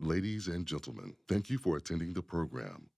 Ladies and gentlemen, thank you for attending the program.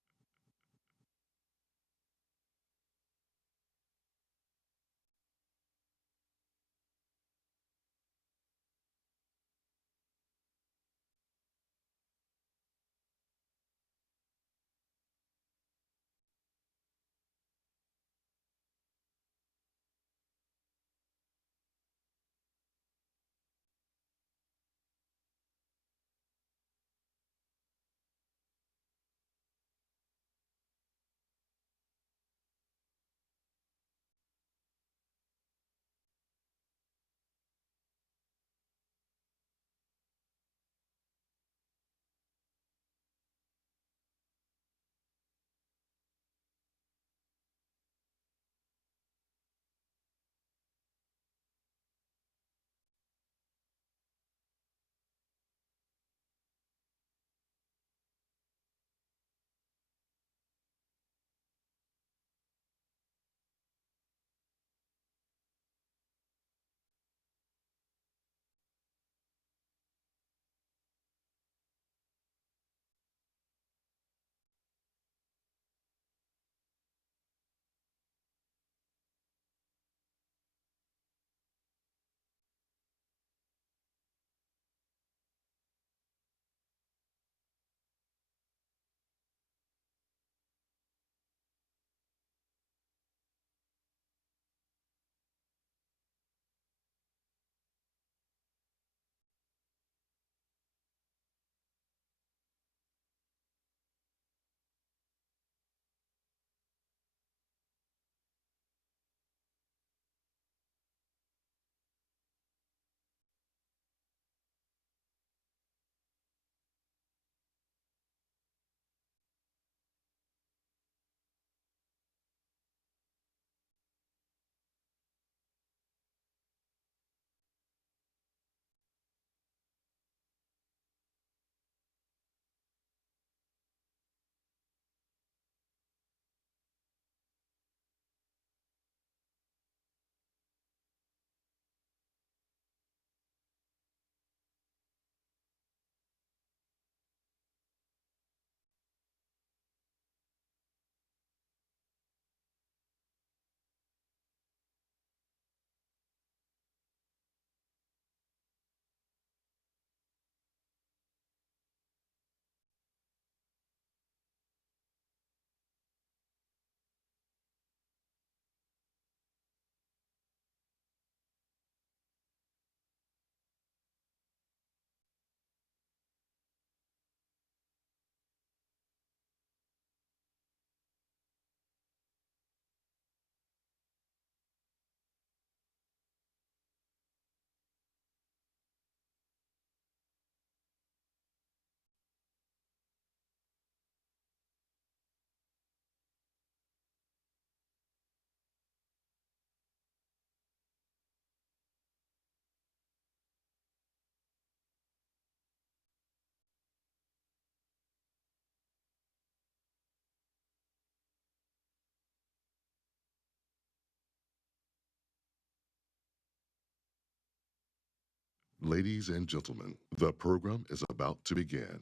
Ladies and gentlemen, the program is about to begin.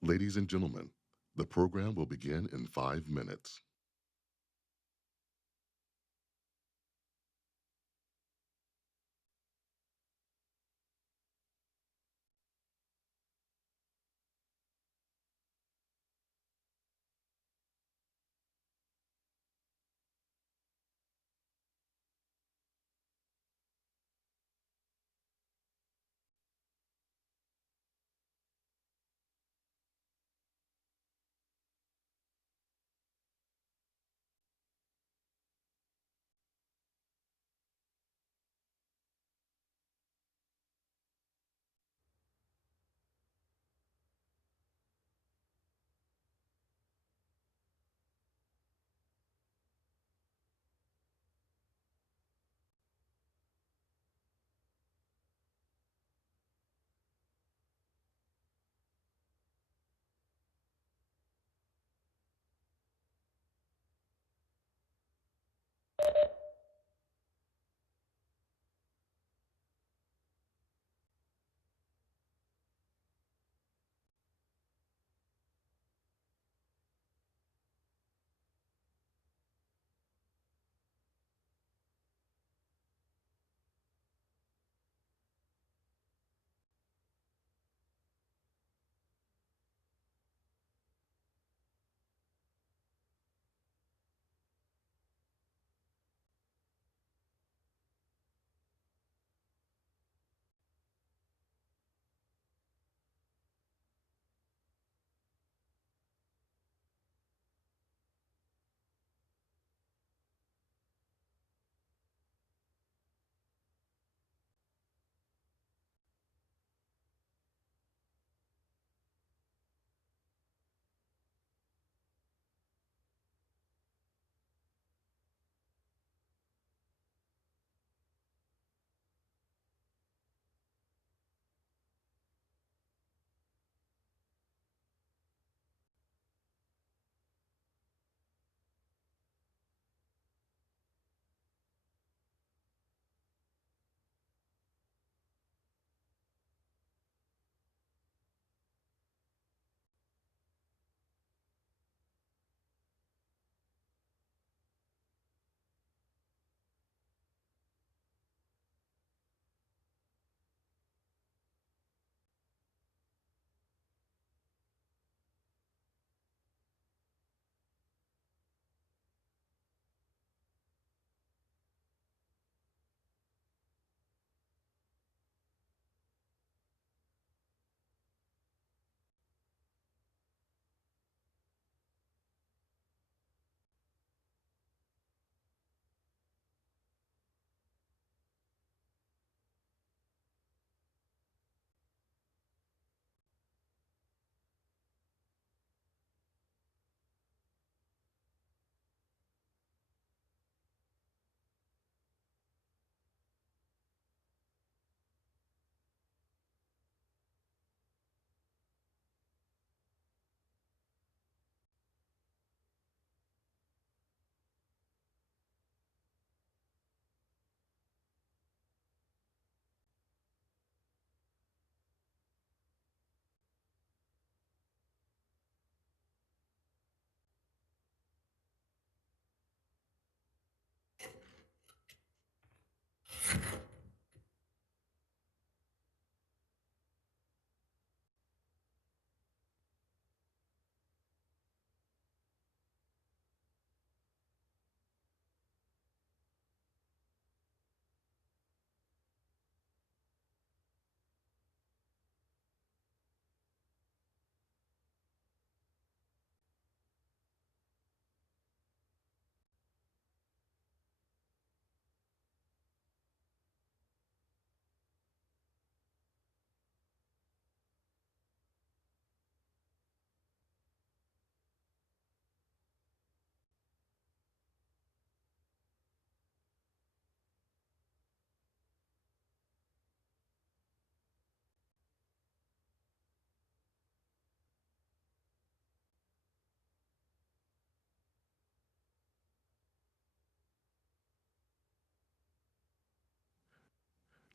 Ladies and gentlemen, the program will begin in 5 minutes.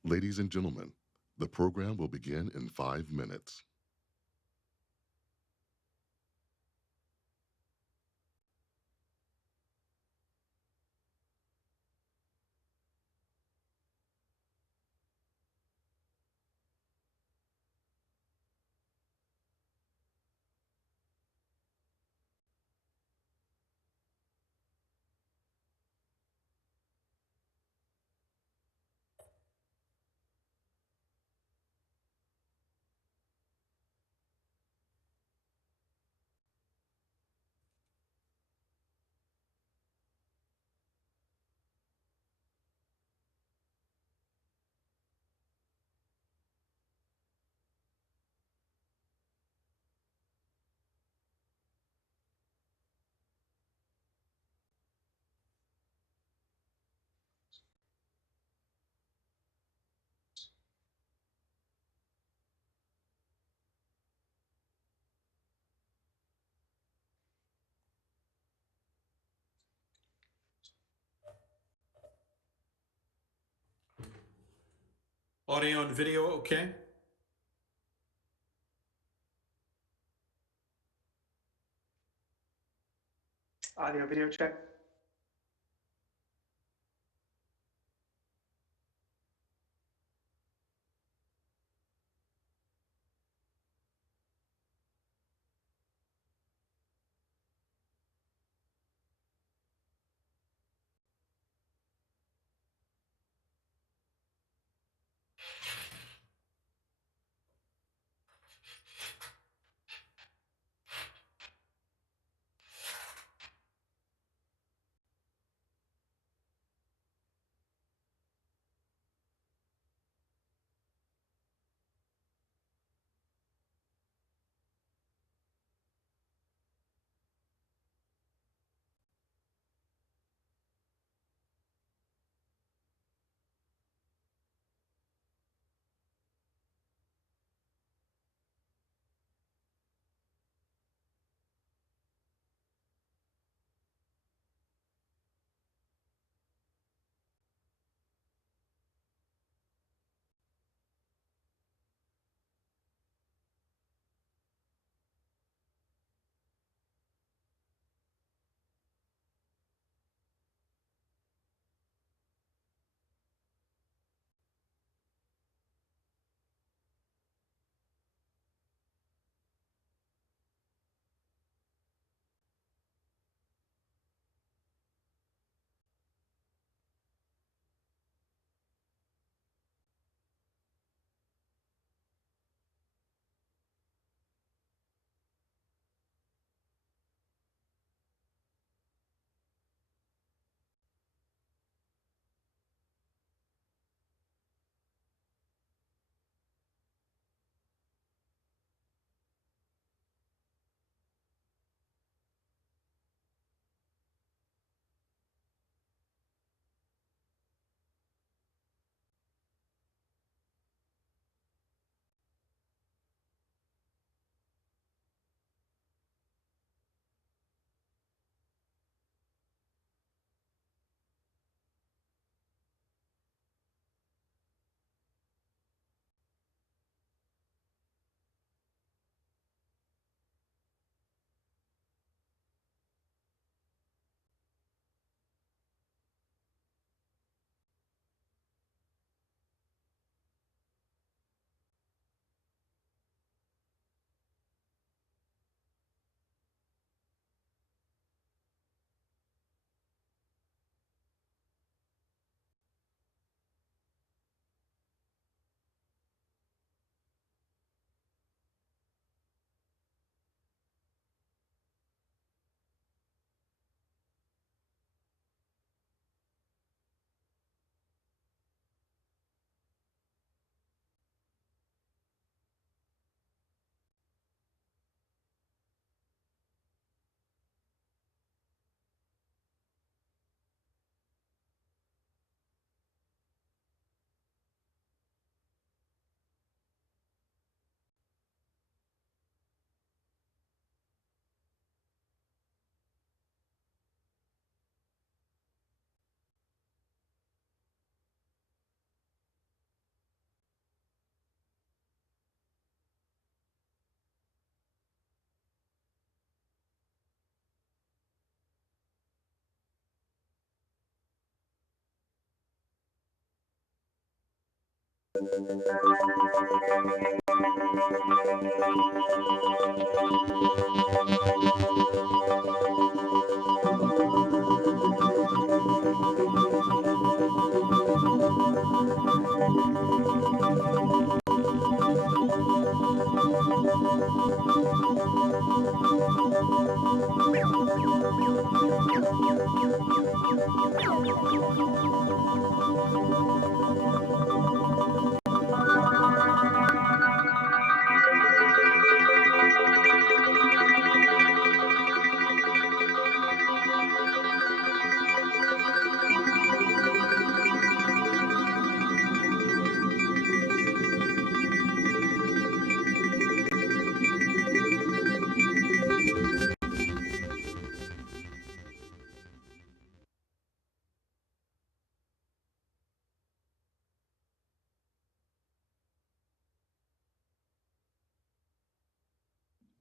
Ladies and gentlemen, the program will begin in 5 minutes. Audio and video, okay? Audio video check.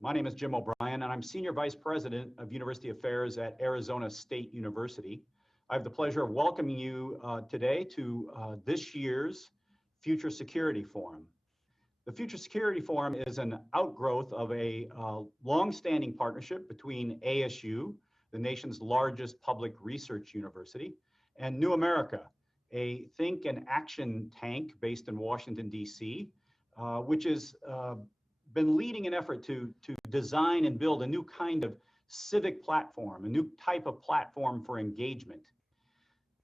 My name is Jim O'Brien, and I'm Senior Vice President of University Affairs at Arizona State University. I have the pleasure of welcoming you today to this year's Future Security Forum. The Future Security Forum is an outgrowth of a long-standing partnership between ASU, the nation's largest public research university, and New America, a think and action tank based in Washington, D.C., which has been leading an effort to design and build a new kind of civic platform, a new type of platform for engagement.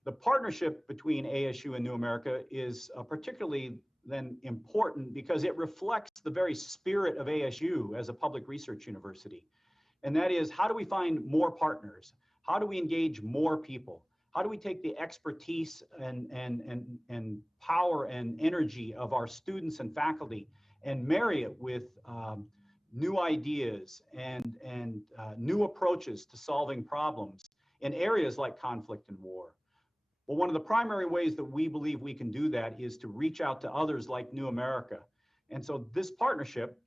The partnership between ASU and New America is particularly then important because it reflects the very spirit of ASU as a public research university. And that is, how do we find more partners? How do we engage more people? How do we take the expertise and power and energy of our students and faculty and marry it with new ideas and new approaches to solving problems in areas like conflict and war? Well, one of the primary ways that we believe we can do that is to reach out to others like New America. And so this partnership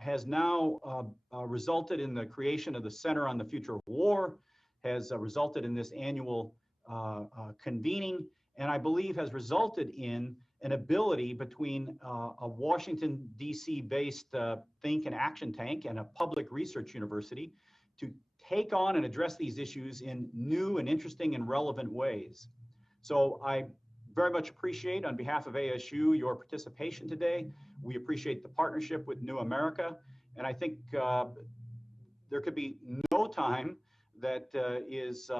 has now resulted in the creation of the Center on the Future of War, has resulted in this annual convening, and I believe has resulted in an ability between a Washington, D.C. based think and action tank and a public research university to take on and address these issues in new and interesting and relevant ways. So I very much appreciate, on behalf of ASU, your participation today. We appreciate the partnership with New America, and I think there could be no time that is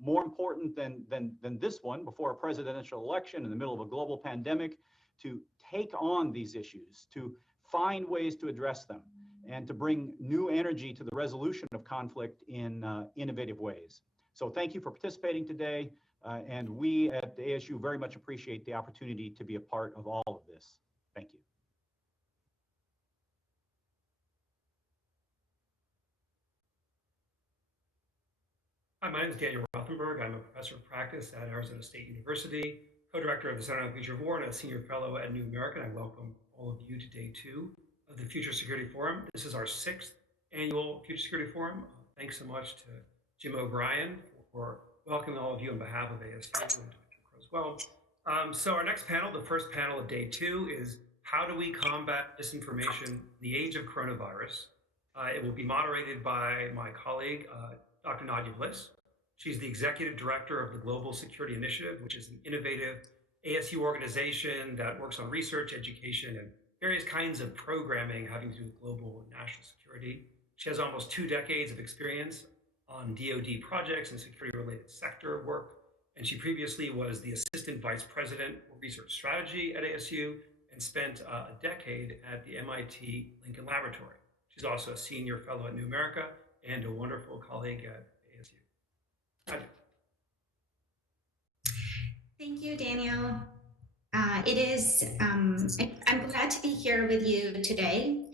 more important than this one before a presidential election in the middle of a global pandemic, to take on these issues, to find ways to address them, and to bring new energy to the resolution of conflict in innovative ways. So thank you for participating today, and we at the ASU very much appreciate the opportunity to be a part of all of this. Thank you. Hi, my name is Daniel Rothenberg. I'm a professor of practice at Arizona State University, co-director of the Center on the Future of War, and a senior fellow at New America. And I welcome all of you to day 2 of the Future Security Forum. This is our 6th annual Future Security Forum. Thanks so much to Jim O'Brien for welcoming all of you on behalf of ASU and Dr. Crow as well. So our next panel, the first panel of day 2, is how do we combat disinformation in the age of coronavirus? It will be moderated by my colleague, Dr. Nadia Bliss. She's the executive director of the Global Security Initiative, which is an innovative ASU organization that works on research, education, and various kinds of programming having to do with global and national security. She has almost 2 decades of experience on DoD projects and security-related sector work, and she previously was the assistant vice president for research strategy at ASU and spent a decade at the MIT Lincoln Laboratory. She's also a senior fellow at New America and a wonderful colleague at ASU. Nadia. Thank you, Daniel. I'm glad to be here with you today.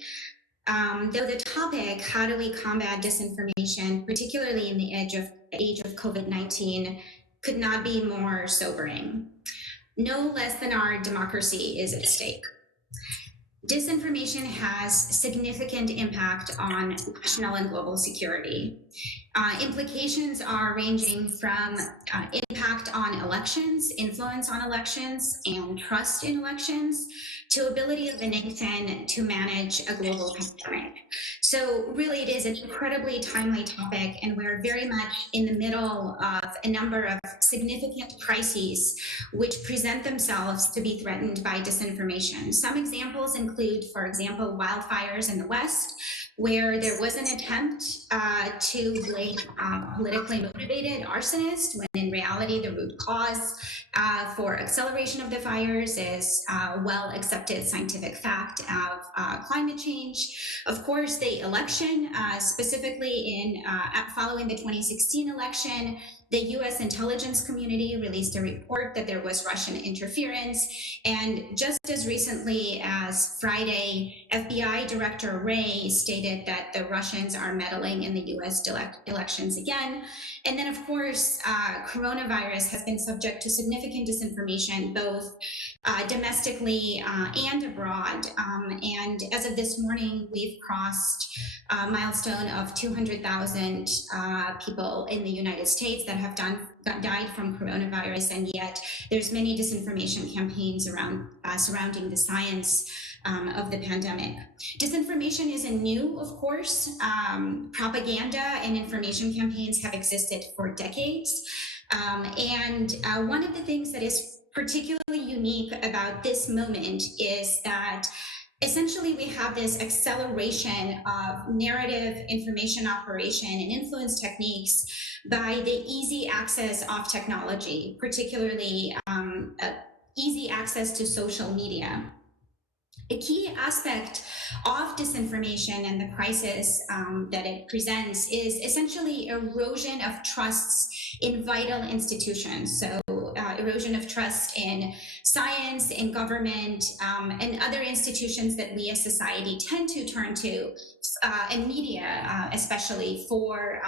Though the topic, how do we combat disinformation, particularly in the age of COVID-19, could not be more sobering. No less than our democracy is at stake. Disinformation has significant impact on national and global security. Implications are ranging from impact on elections, influence on elections, and trust in elections, to ability of the nation to manage a global pandemic. So really it is an incredibly timely topic, and we're very much in the middle of a number of significant crises which present themselves to be threatened by disinformation. Some examples include, for example, wildfires in the West, where there was an attempt to blame politically motivated arsonists, when in reality the root cause for acceleration of the fires is well accepted scientific fact of climate change. Of course, the election, specifically following the 2016 election, the US intelligence community released a report that there was Russian interference. And just as recently as Friday, FBI Director Wray stated that the Russians are meddling in the US elections again. And then, of course, coronavirus has been subject to significant disinformation, both domestically and abroad. And as of this morning, we've crossed a milestone of 200,000 people in the United States that have died from coronavirus, and yet there's many disinformation campaigns around surrounding the science of the pandemic. Disinformation isn't new, of course. Propaganda and information campaigns have existed for decades. And one of the things that is particularly unique about this moment is that essentially we have this acceleration of narrative information operation and influence techniques by the easy access of technology, particularly easy access to social media. A key aspect of disinformation and the crisis that it presents is essentially erosion of trusts in vital institutions. So erosion of trust in science, in government, and other institutions that we as society tend to turn to, and media especially, for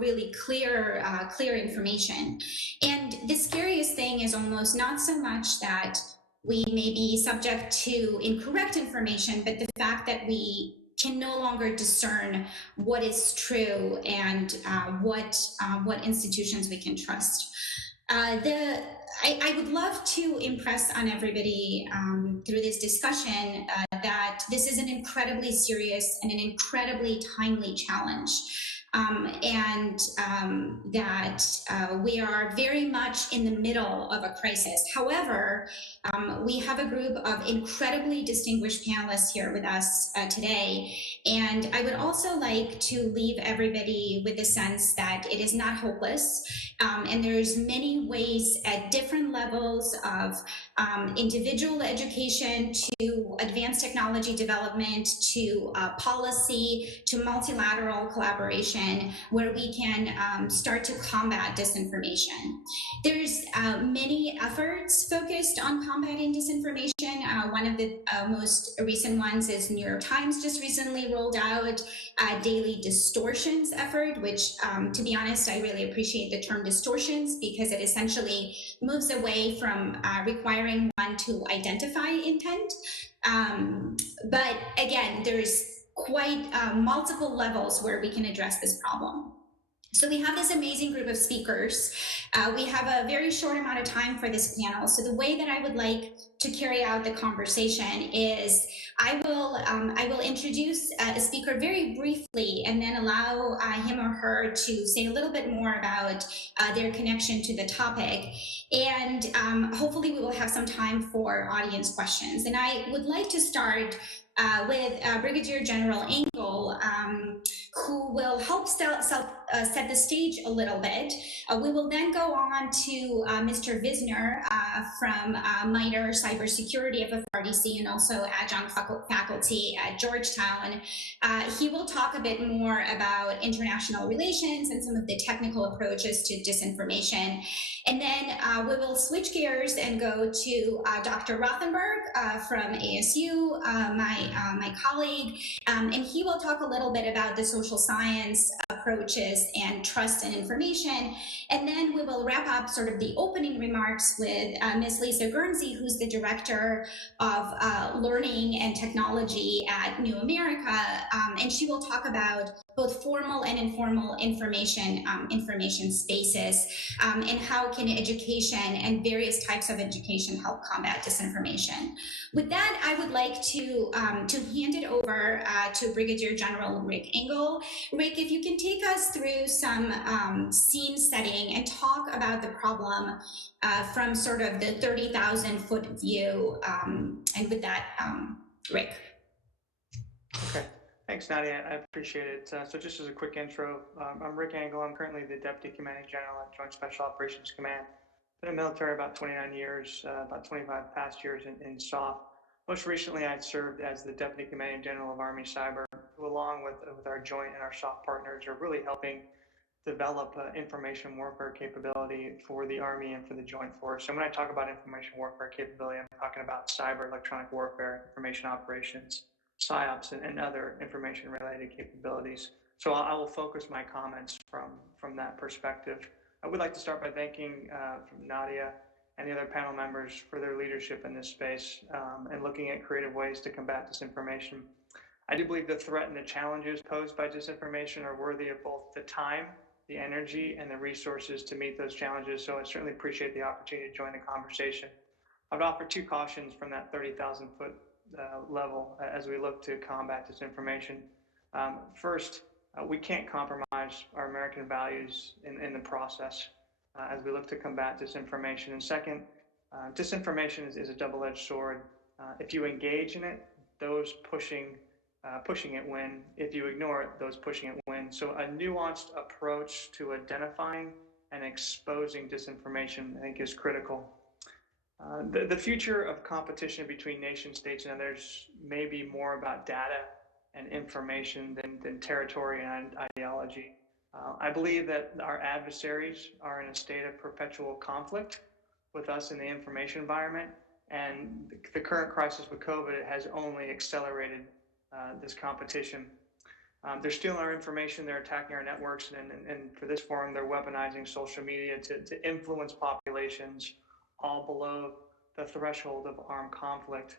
really clear information. And the scariest thing is almost not so much that we may be subject to incorrect information, but the fact that we can no longer discern what is true and what institutions we can trust. I would love to impress on everybody through this discussion that this is an incredibly serious and an incredibly timely challenge. That we are very much in the middle of a crisis. However, we have a group of incredibly distinguished panelists here with us today, and I would also like to leave everybody with the sense that it is not hopeless, and there's many ways at different levels of individual education to advanced technology development to policy to multilateral collaboration where we can start to combat disinformation. There's many efforts focused on combating disinformation. One of the most recent ones is New York Times just recently rolled out a daily distortions effort, which to be honest, I really appreciate the term distortions because it essentially moves away from requiring one to identify intent. But again, there's quite multiple levels where we can address this problem. So we have this amazing group of speakers. We have a very short amount of time for this panel. So the way that I would like to carry out the conversation is I will introduce a speaker very briefly and then allow him or her to say a little bit more about their connection to the topic. And hopefully we will have some time for audience questions. And I would like to start with Brigadier General Engel, who will help set the stage a little bit. We will then go on to Mr. Visner from minor cybersecurity of FRDC and also adjunct faculty at Georgetown. He will talk a bit more about international relations and some of the technical approaches to disinformation. And then we will switch gears and go to Dr. Rothenberg from ASU, my colleague, and he will talk a little bit about the social science approaches and trust in information. And then we will wrap up sort of the opening remarks with Ms. Lisa Guernsey, who's the Director of Learning and Technology at New America, and she will talk about both formal and informal information spaces, and how can education and various types of education help combat disinformation. With that, I would like to hand it over to Brigadier General Rick Engel. Rick, if you can take us through some scene setting and talk about the problem from sort of the 30,000-foot view. And with that, Rick. Okay, thanks, Nadia. I appreciate it. So just as a quick intro, I'm Rick Engel. I'm currently the Deputy Commanding General at Joint Special Operations Command. Been in the military about 29 years, about 25 past years in SOF. Most recently, I served as the Deputy Commanding General of Army Cyber, who along with our joint and our SOF partners are really helping develop information warfare capability for the Army and for the Joint Force. And when I talk about information warfare capability, I'm talking about cyber, electronic warfare, information operations, PSYOPs, and other information-related capabilities. So I will focus my comments from that perspective. I would like to start by thanking Nadia and the other panel members for their leadership in this space and looking at creative ways to combat disinformation. I do believe the threat and the challenges posed by disinformation are worthy of both the time, the energy, and the resources to meet those challenges. So I certainly appreciate the opportunity to join the conversation. I would offer two cautions from that 30,000-foot level as we look to combat disinformation. First, we can't compromise our American values in the process as we look to combat disinformation. And second, disinformation is a double-edged sword. If you engage in it, those pushing it win. If you ignore it, those pushing it win. So a nuanced approach to identifying and exposing disinformation, I think, is critical. The future of competition between nation states and others may be more about data and information than territory and ideology. I believe that our adversaries are in a state of perpetual conflict with us in the information environment, and the current crisis with COVID has only accelerated this competition. They're stealing our information, they're attacking our networks, and for this forum, they're weaponizing social media to influence populations all below the threshold of armed conflict.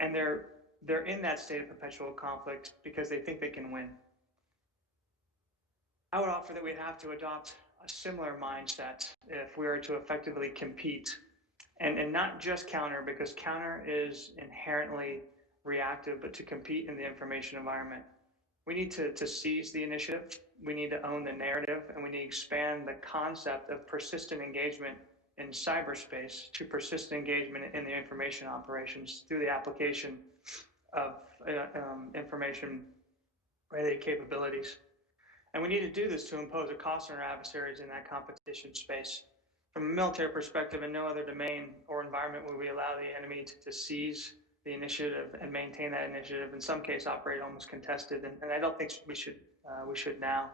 And they're in that state of perpetual conflict because they think they can win. I would offer that we have to adopt a similar mindset if we are to effectively compete and not just counter, because counter is inherently reactive, but to compete in the information environment. We need to seize the initiative, we need to own the narrative, and we need to expand the concept of persistent engagement in cyberspace to persistent engagement in the information operations through the application of information-related capabilities. And we need to do this to impose a cost on our adversaries in that competition space. From a military perspective, in no other domain or environment will we allow the enemy to seize the initiative and maintain that initiative, in some cases operate almost contested, and I don't think we should now.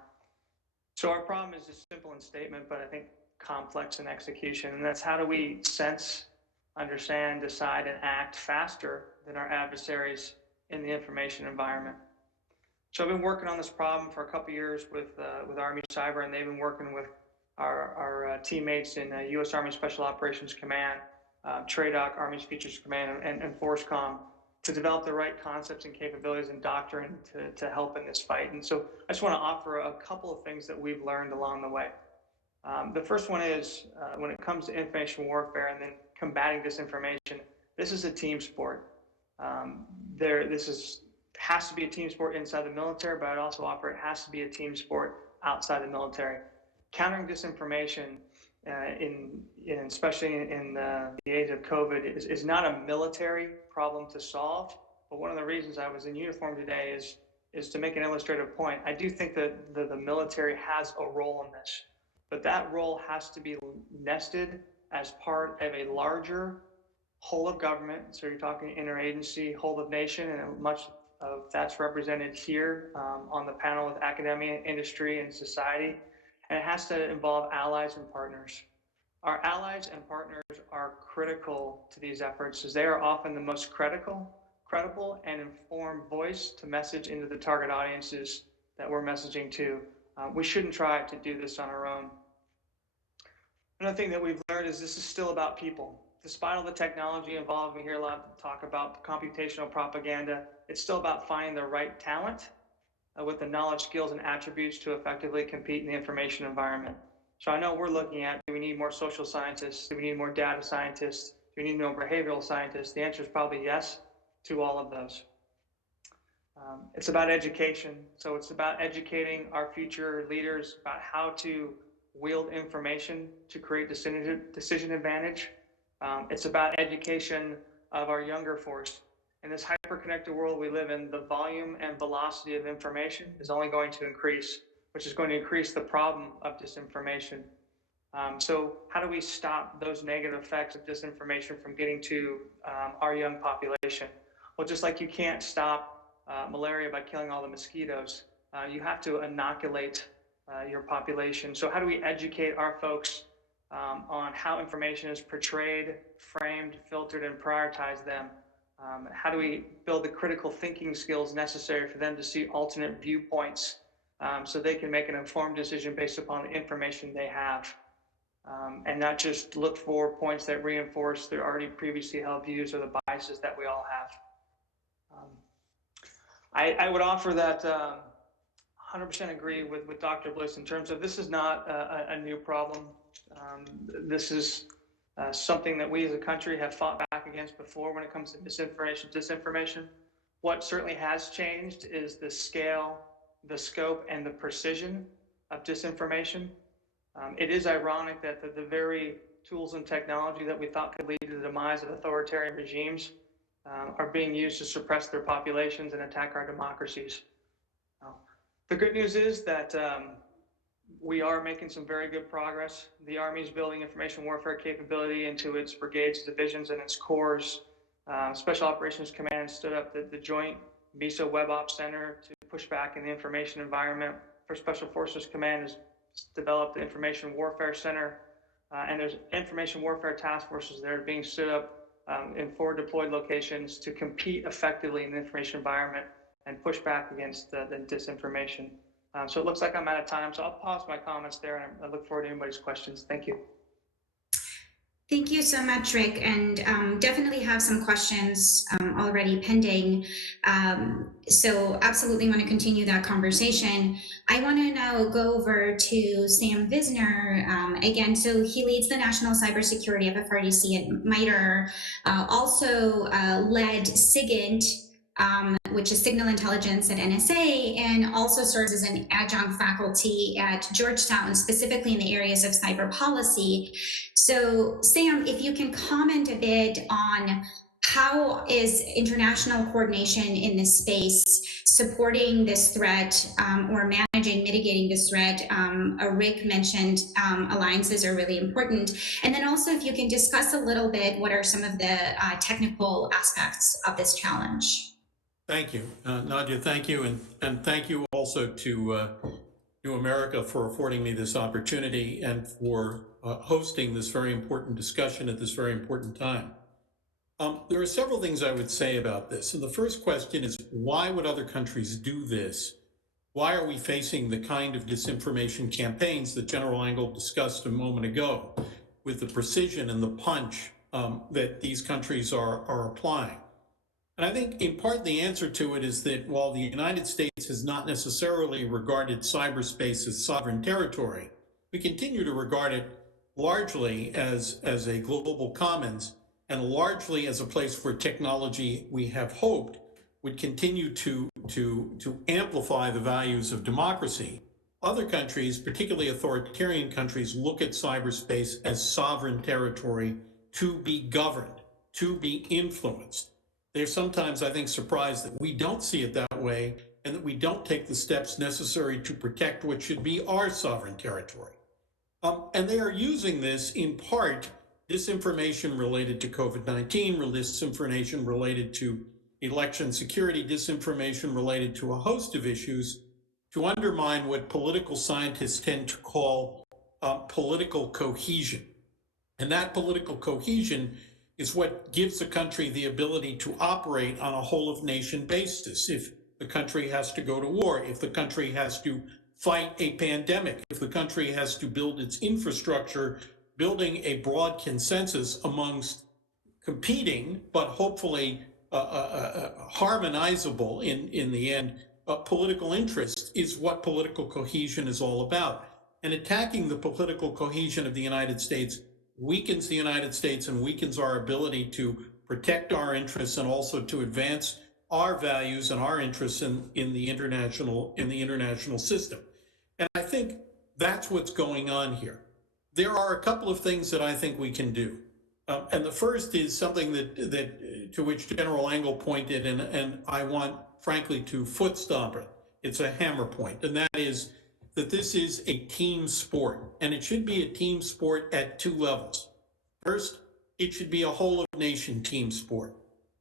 So our problem is just simple in statement, but I think complex in execution, and that's how do we sense, understand, decide, and act faster than our adversaries in the information environment. So I've been working on this problem for a couple of years with Army Cyber, and they've been working with our teammates in U.S. Army Special Operations Command, TRADOC, Army Features Command, and FORCECOM to develop the right concepts and capabilities and doctrine to help in this fight. And so I just want to offer a couple of things that we've learned along the way. The first one is when it comes to information warfare and then combating disinformation, this is a team sport. This has to be a team sport inside the military, but I'd also offer it has to be a team sport outside the military. Countering disinformation, especially in the age of COVID, is not a military problem to solve. But one of the reasons I was in uniform today is to make an illustrative point. I do think that the military has a role in this, but that role has to be nested as part of a larger whole of government. So you're talking interagency, whole of nation, and much of that's represented here on the panel with academia, industry, and society. And it has to involve allies and partners. Our allies and partners are critical to these efforts as they are often the most credible and informed voice to message into the target audiences that we're messaging to. We shouldn't try to do this on our own. Another thing that we've learned is this is still about people. Despite all the technology involved, we hear a lot of talk about computational propaganda. It's still about finding the right talent with the knowledge, skills, and attributes to effectively compete in the information environment. So I know we're looking at, do we need more social scientists? Do we need more data scientists? Do we need more behavioral scientists? The answer is probably yes to all of those. It's about education. So it's about educating our future leaders about how to wield information to create decision advantage. It's about education of our younger force. In this hyper-connected world we live in, the volume and velocity of information is only going to increase, which is going to increase the problem of disinformation. So how do we stop those negative effects of disinformation from getting to our young population? Well, just like you can't stop malaria by killing all the mosquitoes, you have to inoculate your population. So how do we educate our folks on how information is portrayed, framed, filtered, and prioritize them? How do we build the critical thinking skills necessary for them to see alternate viewpoints so they can make an informed decision based upon the information they have, and not just look for points that reinforce their already previously held views or the biases that we all have. I would offer that 100% agree with Dr. Bliss in terms of this is not a new problem. This is something that we as a country have fought back against before when it comes to disinformation. What certainly has changed is the scale, the scope, and the precision of disinformation. It is ironic that the very tools and technology that we thought could lead to the demise of authoritarian regimes are being used to suppress their populations and attack our democracies. The good news is that we are making some very good progress. The Army is building information warfare capability into its brigades, divisions, and its corps. Special Operations Command stood up the Joint MISO Web Ops Center to push back in the information environment. For Special Forces Command has developed the Information Warfare Center, and there's information warfare task forces that are being stood up in forward deployed locations to compete effectively in the information environment and push back against the disinformation. So it looks like I'm out of time, so I'll pause my comments there, and I look forward to anybody's questions. Thank you. Thank you so much, Rick, and definitely have some questions already pending. So absolutely want to continue that conversation. I want to now go over to Sam Visner again. So he leads the National Cybersecurity FFRDC at MITRE, also led SIGINT, which is Signal Intelligence at NSA, and also serves as an adjunct faculty at Georgetown, specifically in the areas of cyber policy. So Sam, if you can comment a bit on how is international coordination in this space supporting this threat or mitigating this threat? Rick mentioned alliances are really important. And then also if you can discuss a little bit, what are some of the technical aspects of this challenge? Thank you, Nadia, thank you. And thank you also to New America for affording me this opportunity and for hosting this very important discussion at this very important time. There are several things I would say about this. So the first question is, why would other countries do this? Why are we facing the kind of disinformation campaigns that General Engel discussed a moment ago with the precision and the punch that these countries are applying? And I think in part the answer to it is that while the United States has not necessarily regarded cyberspace as sovereign territory, we continue to regard it largely as a global commons and largely as a place where technology, we have hoped, would continue to amplify the values of democracy. Other countries, particularly authoritarian countries, look at cyberspace as sovereign territory to be governed, to be influenced. They're sometimes, I think, surprised that we don't see it that way and that we don't take the steps necessary to protect what should be our sovereign territory. And they are using this in part, disinformation related to COVID-19, disinformation related to election security, disinformation related to a host of issues to undermine what political scientists tend to call political cohesion. And that political cohesion is what gives a country the ability to operate on a whole of nation basis. If the country has to go to war, if the country has to fight a pandemic, if the country has to build its infrastructure, building a broad consensus amongst competing, but hopefully harmonizable in the end, political interests is what political cohesion is all about. And attacking the political cohesion of the United States weakens the United States and weakens our ability to protect our interests and also to advance our values and our interests in the international system. And I think that's what's going on here. There are a couple of things that I think we can do. And the first is something that to which General Engel pointed, and I want, frankly, to foot stomp it. It's a hammer point, and that is that this is a team sport, and it should be a team sport at two levels. First, it should be a whole-of-nation team sport.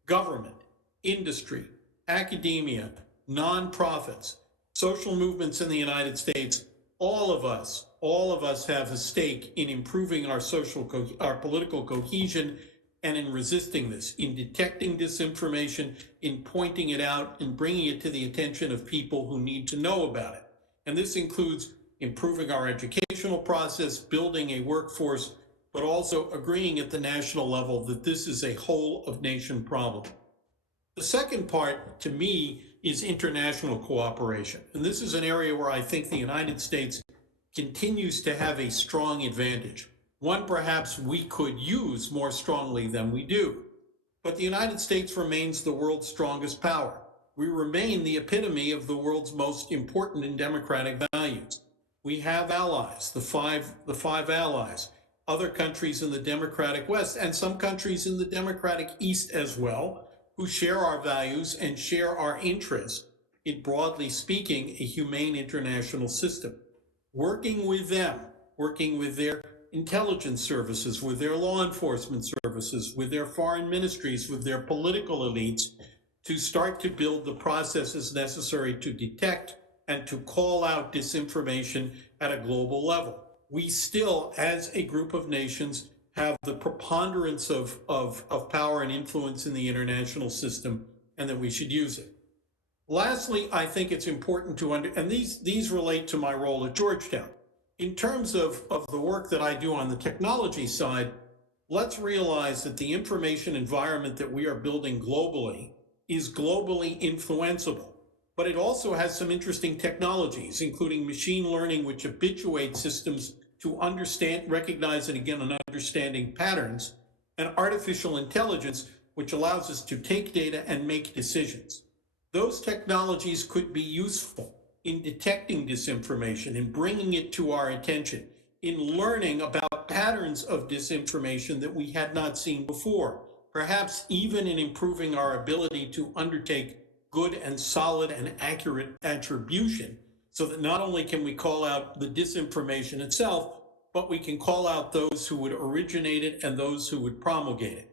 Government, industry, academia, nonprofits, social movements in the United States, all of us have a stake in improving our political cohesion and in resisting this, in detecting disinformation, in pointing it out, and bringing it to the attention of people who need to know about it. And this includes improving our educational process, building a workforce, but also agreeing at the national level that this is a whole-of-nation problem. The second part, to me, is international cooperation. And this is an area where I think the United States continues to have a strong advantage. One perhaps we could use more strongly than we do. But the United States remains the world's strongest power. We remain the epitome of the world's most important and democratic values. We have allies, the five allies, other countries in the democratic West, and some countries in the democratic East as well, who share our values and share our interests in, broadly speaking, a humane international system. Working with them, working with their intelligence services, with their law enforcement services, with their foreign ministries, with their political elites, to start to build the processes necessary to detect and to call out disinformation at a global level. We still, as a group of nations, have the preponderance of power and influence in the international system, and that we should use it. Lastly, I think it's important to and these relate to my role at Georgetown. In terms of the work that I do on the technology side, let's realize that the information environment that we are building globally is globally influenceable, but it also has some interesting technologies, including machine learning, which habituates systems to understand, recognize, and again, understanding patterns, and artificial intelligence, which allows us to take data and make decisions. Those technologies could be useful in detecting disinformation, in bringing it to our attention, in learning about patterns of disinformation that we had not seen before, perhaps even in improving our ability to undertake good and solid and accurate attribution, so that not only can we call out the disinformation itself, but we can call out those who would originate it and those who would promulgate it.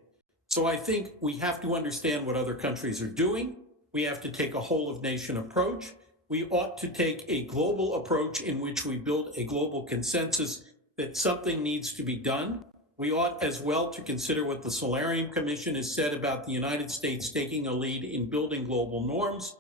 So I think we have to understand what other countries are doing. We have to take a whole-of-nation approach. We ought to take a global approach in which we build a global consensus that something needs to be done. We ought as well to consider what the Solarium Commission has said about the United States taking a lead in building global norms.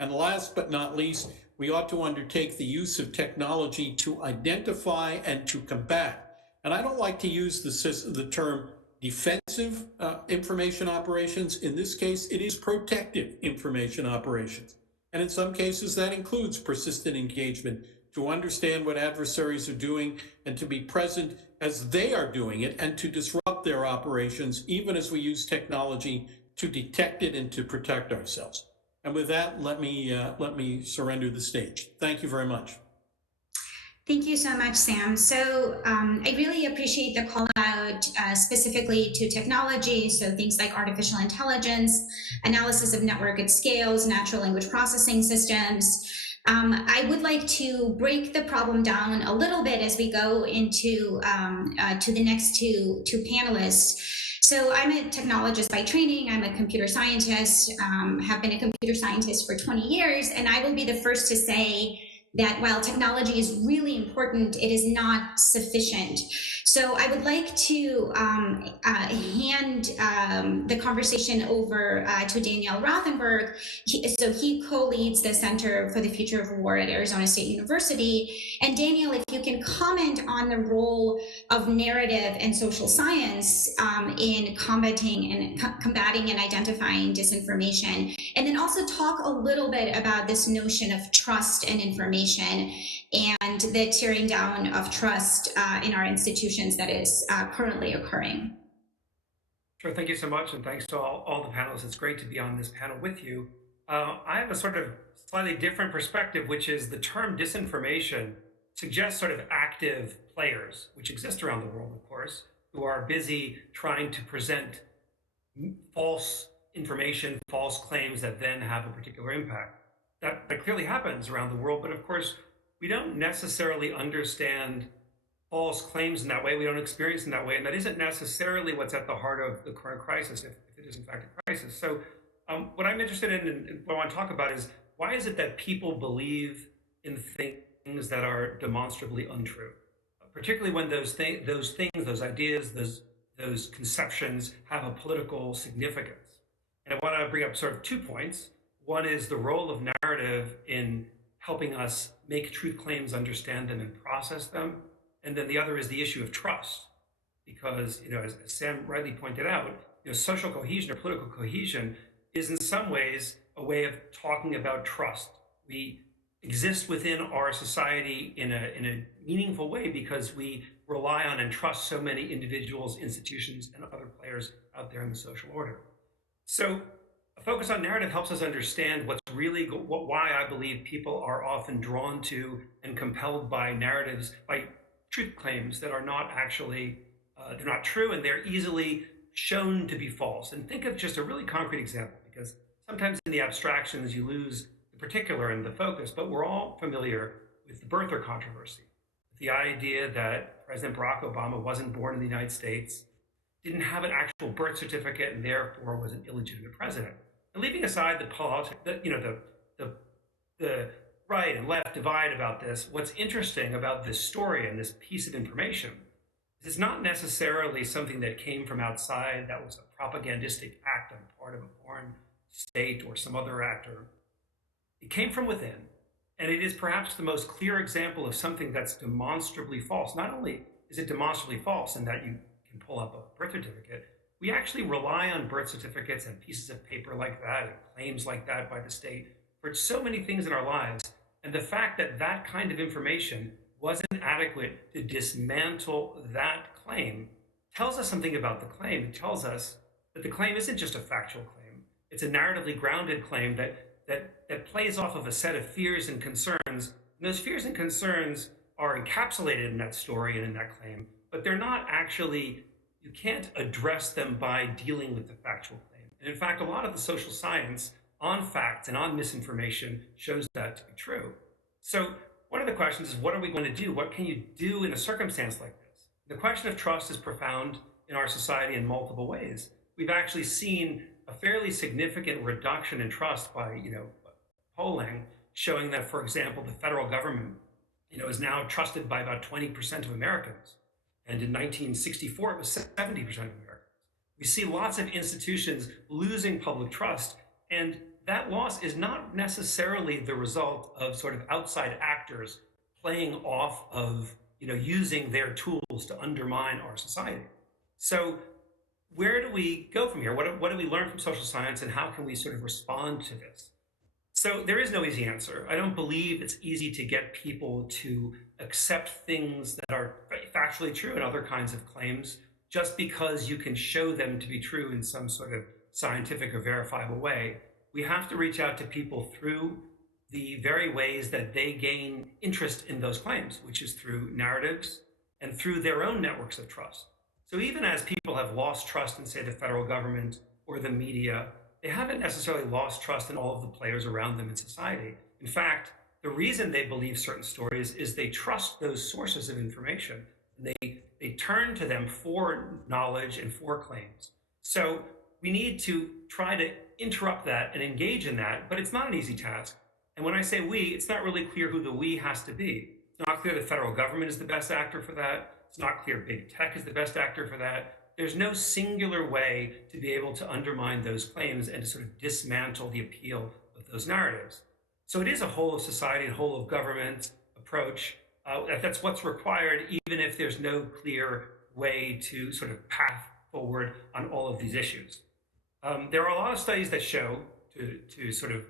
And last but not least, we ought to undertake the use of technology to identify and to combat. And I don't like to use the term defensive information operations. In this case, it is protective information operations. And in some cases, that includes persistent engagement to understand what adversaries are doing and to be present as they are doing it and to disrupt their operations, even as we use technology to detect it and to protect ourselves. And with that, let me surrender the stage. Thank you very much. Thank you so much, Sam. So I really appreciate the call out specifically to technology. So things like artificial intelligence, analysis of network at scales, natural language processing systems. I would like to break the problem down a little bit as we go into to the next two panelists. So I'm a technologist by training. I'm a computer scientist, have been a computer scientist for 20 years. And I will be the first to say that while technology is really important, it is not sufficient. So I would like to hand the conversation over to Danielle Rothenberg. He co-leads the Center for the Future of War at Arizona State University. And Danielle, if you can comment on the role of narrative and social science in combating and identifying disinformation, and then also talk a little bit about this notion of trust and information and the tearing down of trust in our institutions that is currently occurring. Sure, thank you so much, and thanks to all the panelists. It's great to be on this panel with you. I have a sort of slightly different perspective, which is the term disinformation suggests sort of active players, which exist around the world, of course, who are busy trying to present false information, false claims that then have a particular impact. That clearly happens around the world, but of course, we don't necessarily understand false claims in that way. We don't experience in that way, and that isn't necessarily what's at the heart of the current crisis, if it is in fact a crisis. So what I'm interested in and what I want to talk about is, why is it that people believe in things that are demonstrably untrue? Particularly when those things, those ideas, those conceptions have a political significance. And I want to bring up sort of 2 points. One is the role of narrative in helping us make truth claims, understand them, and process them. And then the other is the issue of trust, because, as Sam rightly pointed out, social cohesion or political cohesion is in some ways a way of talking about trust. We exist within our society in a meaningful way because we rely on and trust so many individuals, institutions, and other players out there in the social order. So a focus on narrative helps us understand why I believe people are often drawn to and compelled by narratives, by truth claims that are not actually, they're not true, and they're easily shown to be false. And think of just a really concrete example, because sometimes in the abstractions you lose the particular and the focus, but we're all familiar with the birther controversy, the idea that President Barack Obama wasn't born in the United States, didn't have an actual birth certificate, and therefore was an illegitimate president. And leaving aside the politics, the right and left divide about this, what's interesting about this story and this piece of information is it's not necessarily something that came from outside, that was a propagandistic act on the part of a foreign state or some other actor. It came from within, and it is perhaps the most clear example of something that's demonstrably false. Not only is it demonstrably false in that you can pull up a birth certificate, we actually rely on birth certificates and pieces of paper like that and claims like that by the state for so many things in our lives. And the fact that that kind of information wasn't adequate to dismantle that claim tells us something about the claim. It tells us that the claim isn't just a factual claim. It's a narratively grounded claim that plays off of a set of fears and concerns. And those fears and concerns are encapsulated in that story and in that claim, but they're not actually, you can't address them by dealing with the factual claim. And in fact, a lot of the social science on facts and on misinformation shows that to be true. So one of the questions is, what are we going to do? What can you do in a circumstance like this? The question of trust is profound in our society in multiple ways. We've actually seen a fairly significant reduction in trust by, polling showing that, for example, the federal government, is now trusted by about 20% of Americans. And in 1964, it was 70% of Americans. We see lots of institutions losing public trust, and that loss is not necessarily the result of sort of outside actors playing off of, using their tools to undermine our society. So where do we go from here? What do we learn from social science, and how can we sort of respond to this? So there is no easy answer. I don't believe it's easy to get people to accept things that are factually true and other kinds of claims just because you can show them to be true in some sort of scientific or verifiable way. We have to reach out to people through the very ways that they gain interest in those claims, which is through narratives and through their own networks of trust. So even as people have lost trust in, say, the federal government or the media, they haven't necessarily lost trust in all of the players around them in society. In fact, the reason they believe certain stories is they trust those sources of information. They turn to them for knowledge and for claims. So we need to try to interrupt that and engage in that, but it's not an easy task. And when I say we, it's not really clear who the we has to be. It's not clear the federal government is the best actor for that. It's not clear big tech is the best actor for that. There's no singular way to be able to undermine those claims and to sort of dismantle the appeal of those narratives. So it is a whole of society and whole of government approach. That's what's required, even if there's no clear way to sort of path forward on all of these issues. There are a lot of studies that show, to sort of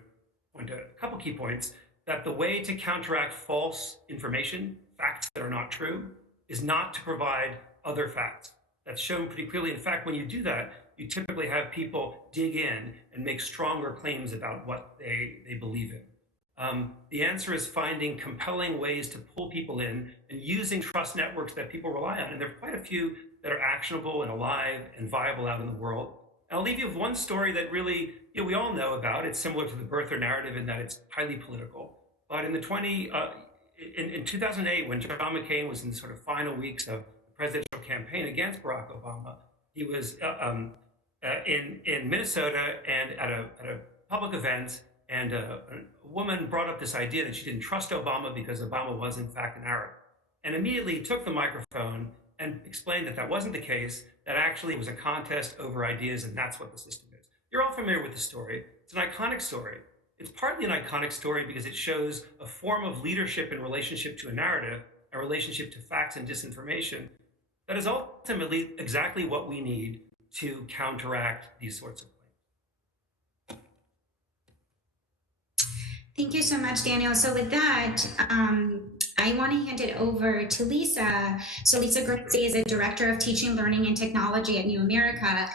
point to a couple key points, that the way to counteract false information, facts that are not true, is not to provide other facts. That's shown pretty clearly. In fact, when you do that, you typically have people dig in and make stronger claims about what they believe in. The answer is finding compelling ways to pull people in and using trust networks that people rely on. And there are quite a few that are actionable and alive and viable out in the world. And I'll leave you with one story that really, we all know about. It's similar to the birther narrative in that it's highly political. But in 2008, when John McCain was in the sort of final weeks of the presidential campaign against Barack Obama, he was in Minnesota and at a public event, and a woman brought up this idea that she didn't trust Obama because Obama was in fact an Arab, and immediately took the microphone and explained that that wasn't the case, that actually it was a contest over ideas, and that's what the system is. You're all familiar with the story. It's an iconic story. It's partly an iconic story because it shows a form of leadership in relationship to a narrative, a relationship to facts and disinformation, that is ultimately exactly what we need to counteract these sorts of claims. Thank you so much, Daniel. So with that, I want to hand it over to Lisa. So Lisa Gracie is a Director of Teaching, Learning, and Technology at New America.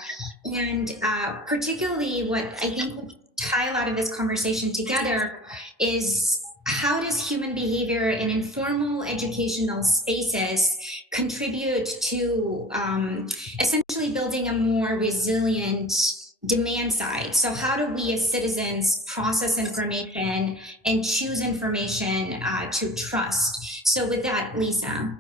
And particularly what I think would tie a lot of this conversation together is how does human behavior in informal educational spaces contribute to essentially building a more resilient demand side? So how do we as citizens process information and choose information to trust? So with that, Lisa.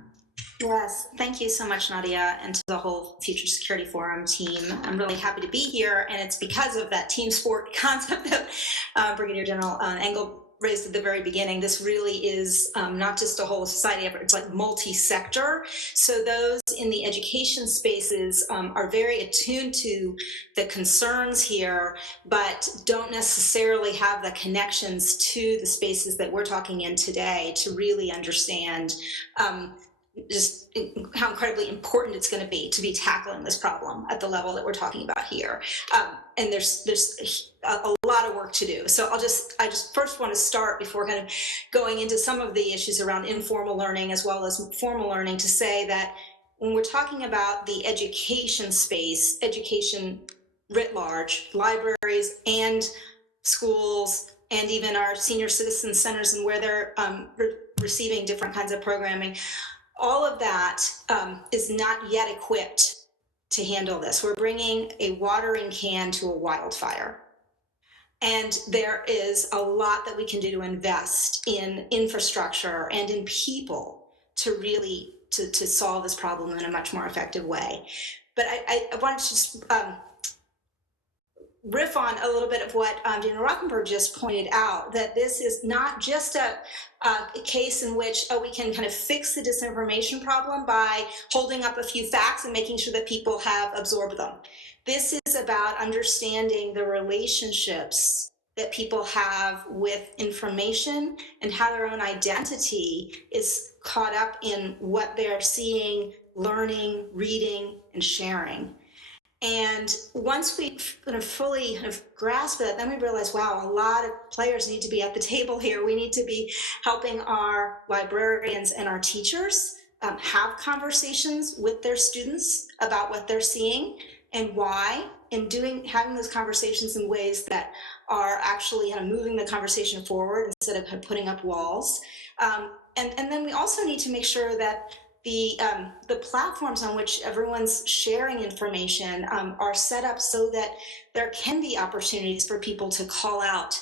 Yes, thank you so much, Nadia, and to the whole Future Security Forum team. I'm really happy to be here, and it's because of that team sport concept that Brigadier General Engel raised at the very beginning. This really is not just a whole society effort, it's like multi-sector. So those in the education spaces are very attuned to the concerns here, but don't necessarily have the connections to the spaces that we're talking in today to really understand just how incredibly important it's going to be tackling this problem at the level that we're talking about here. And there's a lot of work to do. So I just first want to start, before kind of going into some of the issues around informal learning as well as formal learning, to say that when we're talking about the education space, education writ large, libraries and schools, and even our senior citizen centers and where they're receiving different kinds of programming, all of that is not yet equipped to handle this. We're bringing a watering can to a wildfire. And there is a lot that we can do to invest in infrastructure and in people to really to solve this problem in a much more effective way. But I wanted to just riff on a little bit of what Daniel Rothenberg just pointed out, that this is not just a case in which we can kind of fix the disinformation problem by holding up a few facts and making sure that people have absorbed them. This is about understanding the relationships that people have with information and how their own identity is caught up in what they're seeing, learning, reading, and sharing. And once we kind of fully kind of grasp that, then we realize, wow, a lot of players need to be at the table here. We need to be helping our librarians and our teachers have conversations with their students about what they're seeing and why, and having those conversations in ways that are actually kind of moving the conversation forward instead of kind of putting up walls. And then we also need to make sure that the platforms on which everyone's sharing information are set up so that there can be opportunities for people to call out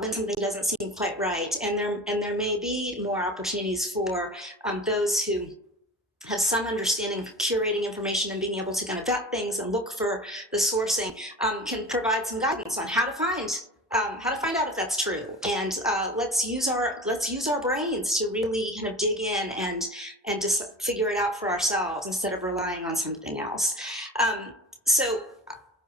when something doesn't seem quite right, and there may be more opportunities for those who have some understanding of curating information and being able to kind of vet things and look for the sourcing, can provide some guidance on how to find how to find out if that's true, and let's use our brains to really kind of dig in and just figure it out for ourselves instead of relying on something else. So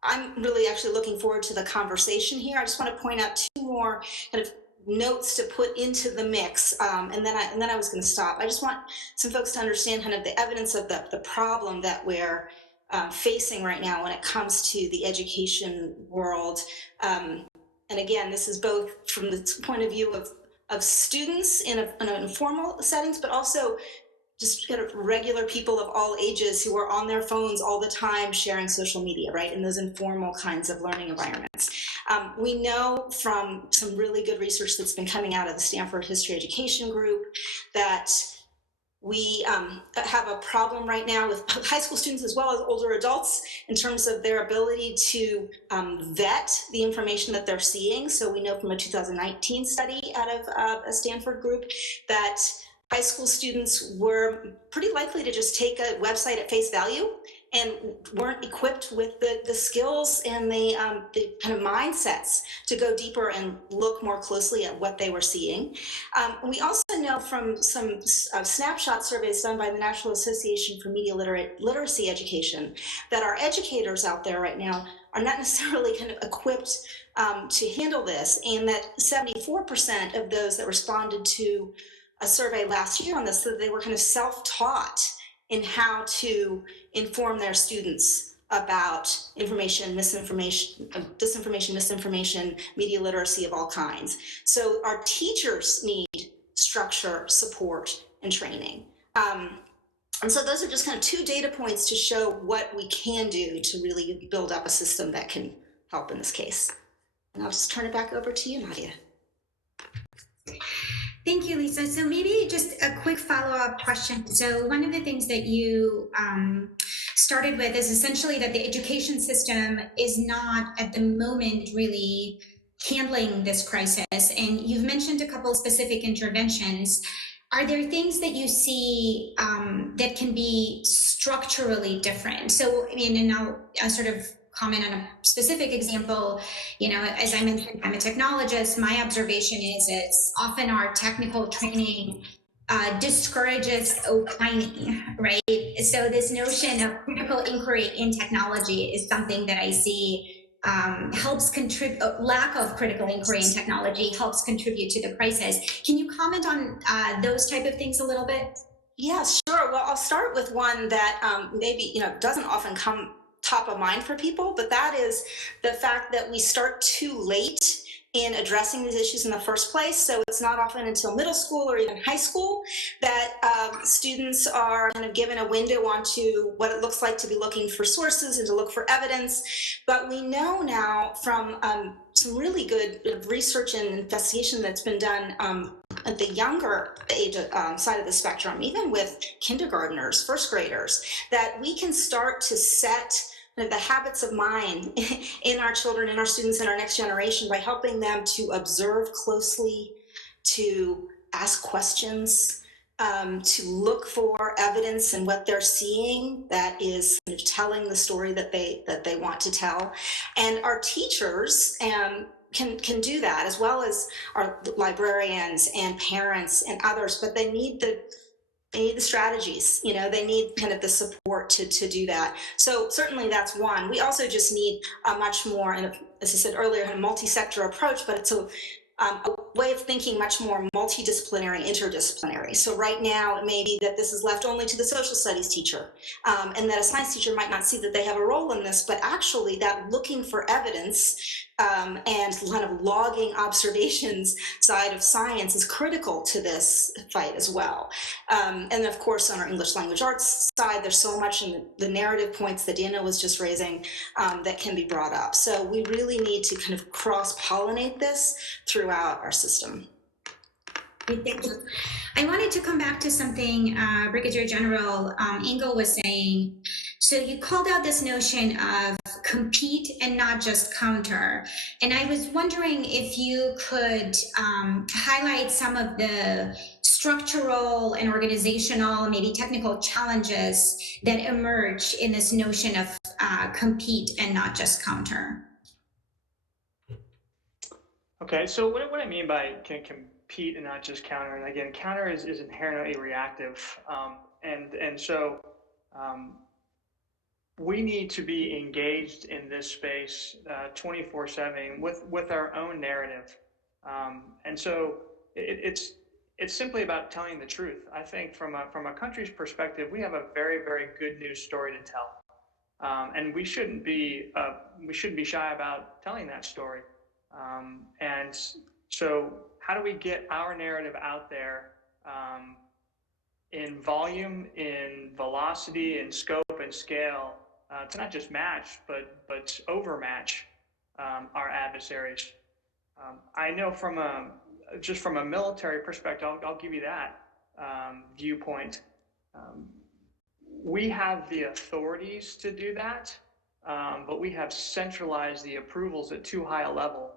I'm really actually looking forward to the conversation here. I just want to point out two more kind of notes to put into the mix, and then I was going to stop. I just want some folks to understand kind of the evidence of the problem that we're facing right now when it comes to the education world. And again, this is both from the point of view of students in informal settings, but also just kind of regular people of all ages who are on their phones all the time sharing social media, right, in those informal kinds of learning environments. We know from some really good research that's been coming out of the Stanford History Education Group that we have a problem right now with high school students as well as older adults in terms of their ability to vet the information that they're seeing. So we know from a 2019 study out of a Stanford group that high school students were pretty likely to just take a website at face value and weren't equipped with the skills and the kind of mindsets to go deeper and look more closely at what they were seeing. We also know from some snapshot surveys done by the National Association for Media Literacy Education that our educators out there right now are not necessarily kind of equipped to handle this, and that 74% of those that responded to a survey last year on this, so they were kind of self-taught in how to inform their students about information, misinformation, disinformation, misinformation, media literacy of all kinds. So our teachers need structure, support, and training. And so those are just kind of two data points to show what we can do to really build up a system that can help in this case. And I'll just turn it back over to you, Nadia. Thank you, Lisa. So maybe just a quick follow-up question. So one of the things that you started with is essentially that the education system is not at the moment really handling this crisis. And you've mentioned a couple of specific interventions. Are there things that you see that can be structurally different? So, I mean, and I'll sort of comment on a specific example. You know, as I mentioned, I'm a technologist. My observation is it's often our technical training discourages opining, right? So this notion of critical inquiry in technology is something that I see helps contribute. Lack of critical inquiry in technology helps contribute to the crisis. Can you comment on those type of things a little bit? Yeah, sure. Well, I'll start with one that maybe doesn't often come top of mind for people, but that is the fact that we start too late in addressing these issues in the first place. So it's not often until middle school or even high school that students are kind of given a window onto what it looks like to be looking for sources and to look for evidence. But we know now from some really good research and investigation that's been done at the younger age side of the spectrum, even with kindergartners, first graders, that we can start to set the habits of mind in our children, in our students, in our next generation by helping them to observe closely, to ask questions, to look for evidence in what they're seeing that is telling the story that they want to tell. And our teachers can do that, as well as our librarians and parents and others, but they need the strategies, they need kind of the support to do that. So certainly that's one. We also just need a much more, and as I said earlier, a multi-sector approach, but it's a way of thinking much more multidisciplinary, interdisciplinary. So right now, it may be that this is left only to the social studies teacher, and that a science teacher might not see that they have a role in this, but actually that looking for evidence and kind of logging observations side of science is critical to this fight as well. And of course, on our English language arts side, there's so much in the narrative points that Dana was just raising that can be brought up. So we really need to kind of cross-pollinate this throughout our system. Thank you. I wanted to come back to something Brigadier General Engel was saying. So you called out this notion of compete and not just counter. And I was wondering if you could highlight some of the structural and organizational, maybe technical challenges that emerge in this notion of compete and not just counter. Okay, so what I mean by can compete and not just counter, and again, counter is inherently reactive, and so um, we need to be engaged in this space 24/7 with our own narrative, and so it's simply about telling the truth. I think from a country's perspective, we have a very good news story to tell, and we shouldn't be shy about telling that story. And so, how do we get our narrative out there in volume, in velocity, in scope and scale to not just match, but overmatch our adversaries? I know from just from a military perspective, I'll give you that viewpoint. Um, we have the authorities to do that, but we have centralized the approvals at too high a level,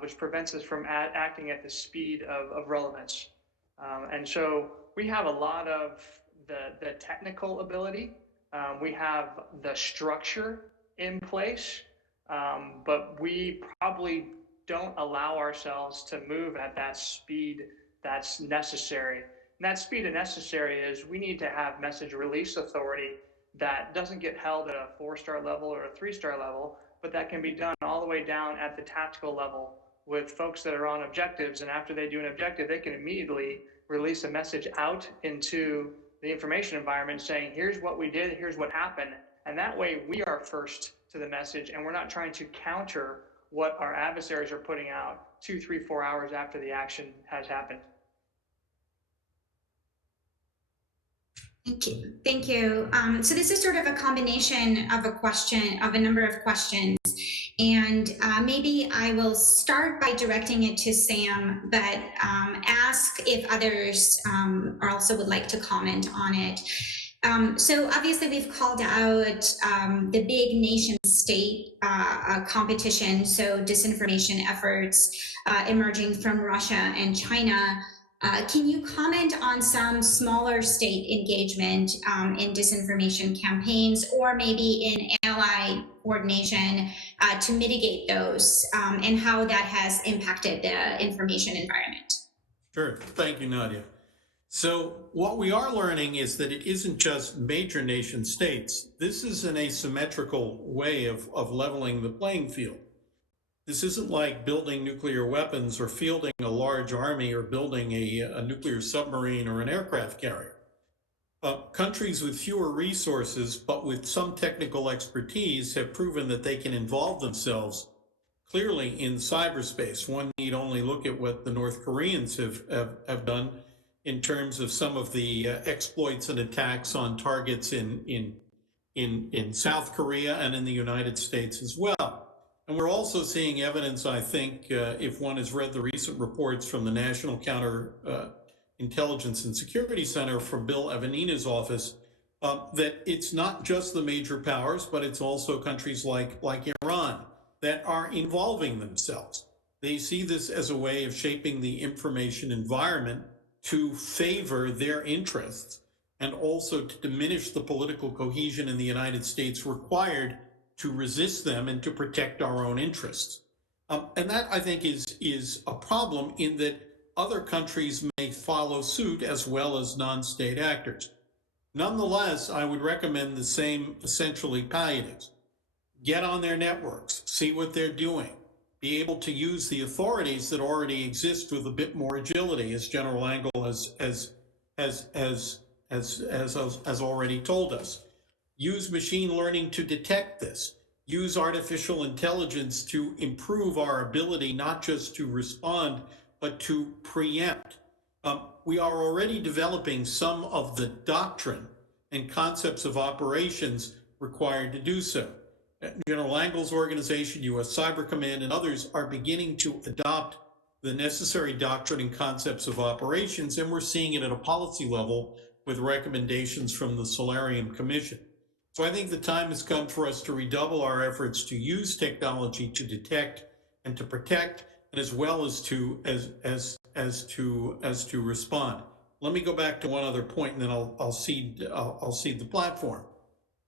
which prevents us from acting at the speed of relevance. And so we have a lot of the technical ability. We have the structure in place, but we probably don't allow ourselves to move at that speed that's necessary. And that speed and necessary is we need to have message release authority that doesn't get held at a 4-star level or a 3-star level, but that can be done all the way down at the tactical level with folks that are on objectives. And after they do an objective, they can immediately release a message out into the information environment saying, here's what we did, here's what happened. And that way we are first to the message, and we're not trying to counter what our adversaries are putting out 2, 3, 4 hours after the action has happened. Thank you. Thank you. So this is sort of a combination of a number of questions. And maybe I will start by directing it to Sam, but ask if others also would like to comment on it. So obviously we've called out the big nation state competition, so disinformation efforts emerging from Russia and China. Can you comment on some smaller state engagement in disinformation campaigns, or maybe in ally coordination to mitigate those, and how that has impacted the information environment? Sure. Thank you, Nadia. So what we are learning is that it isn't just major nation states. This is an asymmetrical way of leveling the playing field. This isn't like building nuclear weapons or fielding a large army or building a nuclear submarine or an aircraft carrier. Countries with fewer resources, but with some technical expertise, have proven that they can involve themselves clearly in cyberspace. One need only look at what the North Koreans have done in terms of some of the exploits and attacks on targets in South Korea and in the United States as well. And we're also seeing evidence, I think, if one has read the recent reports from the National Intelligence and Security Center from Bill Evanina's office, that it's not just the major powers, but it's also countries like Iran that are involving themselves. They see this as a way of shaping the information environment to favor their interests and also to diminish the political cohesion in the United States required to resist them and to protect our own interests. And that, I think, is a problem in that other countries may follow suit as well as non-state actors. Nonetheless, I would recommend the same essentially palliatives. Get on their networks, see what they're doing, be able to use the authorities that already exist with a bit more agility, as General Engel has already told us. Use machine learning to detect this. Use artificial intelligence to improve our ability not just to respond, but to preempt. We are already developing some of the doctrine and concepts of operations required to do so. General Engel's organization, U.S. Cyber Command, and others are beginning to adopt the necessary doctrine and concepts of operations, and we're seeing it at a policy level with recommendations from the Solarium Commission. So I think the time has come for us to redouble our efforts to use technology to detect and to protect, and as well as to respond. Let me go back to one other point, and then I'll cede the platform.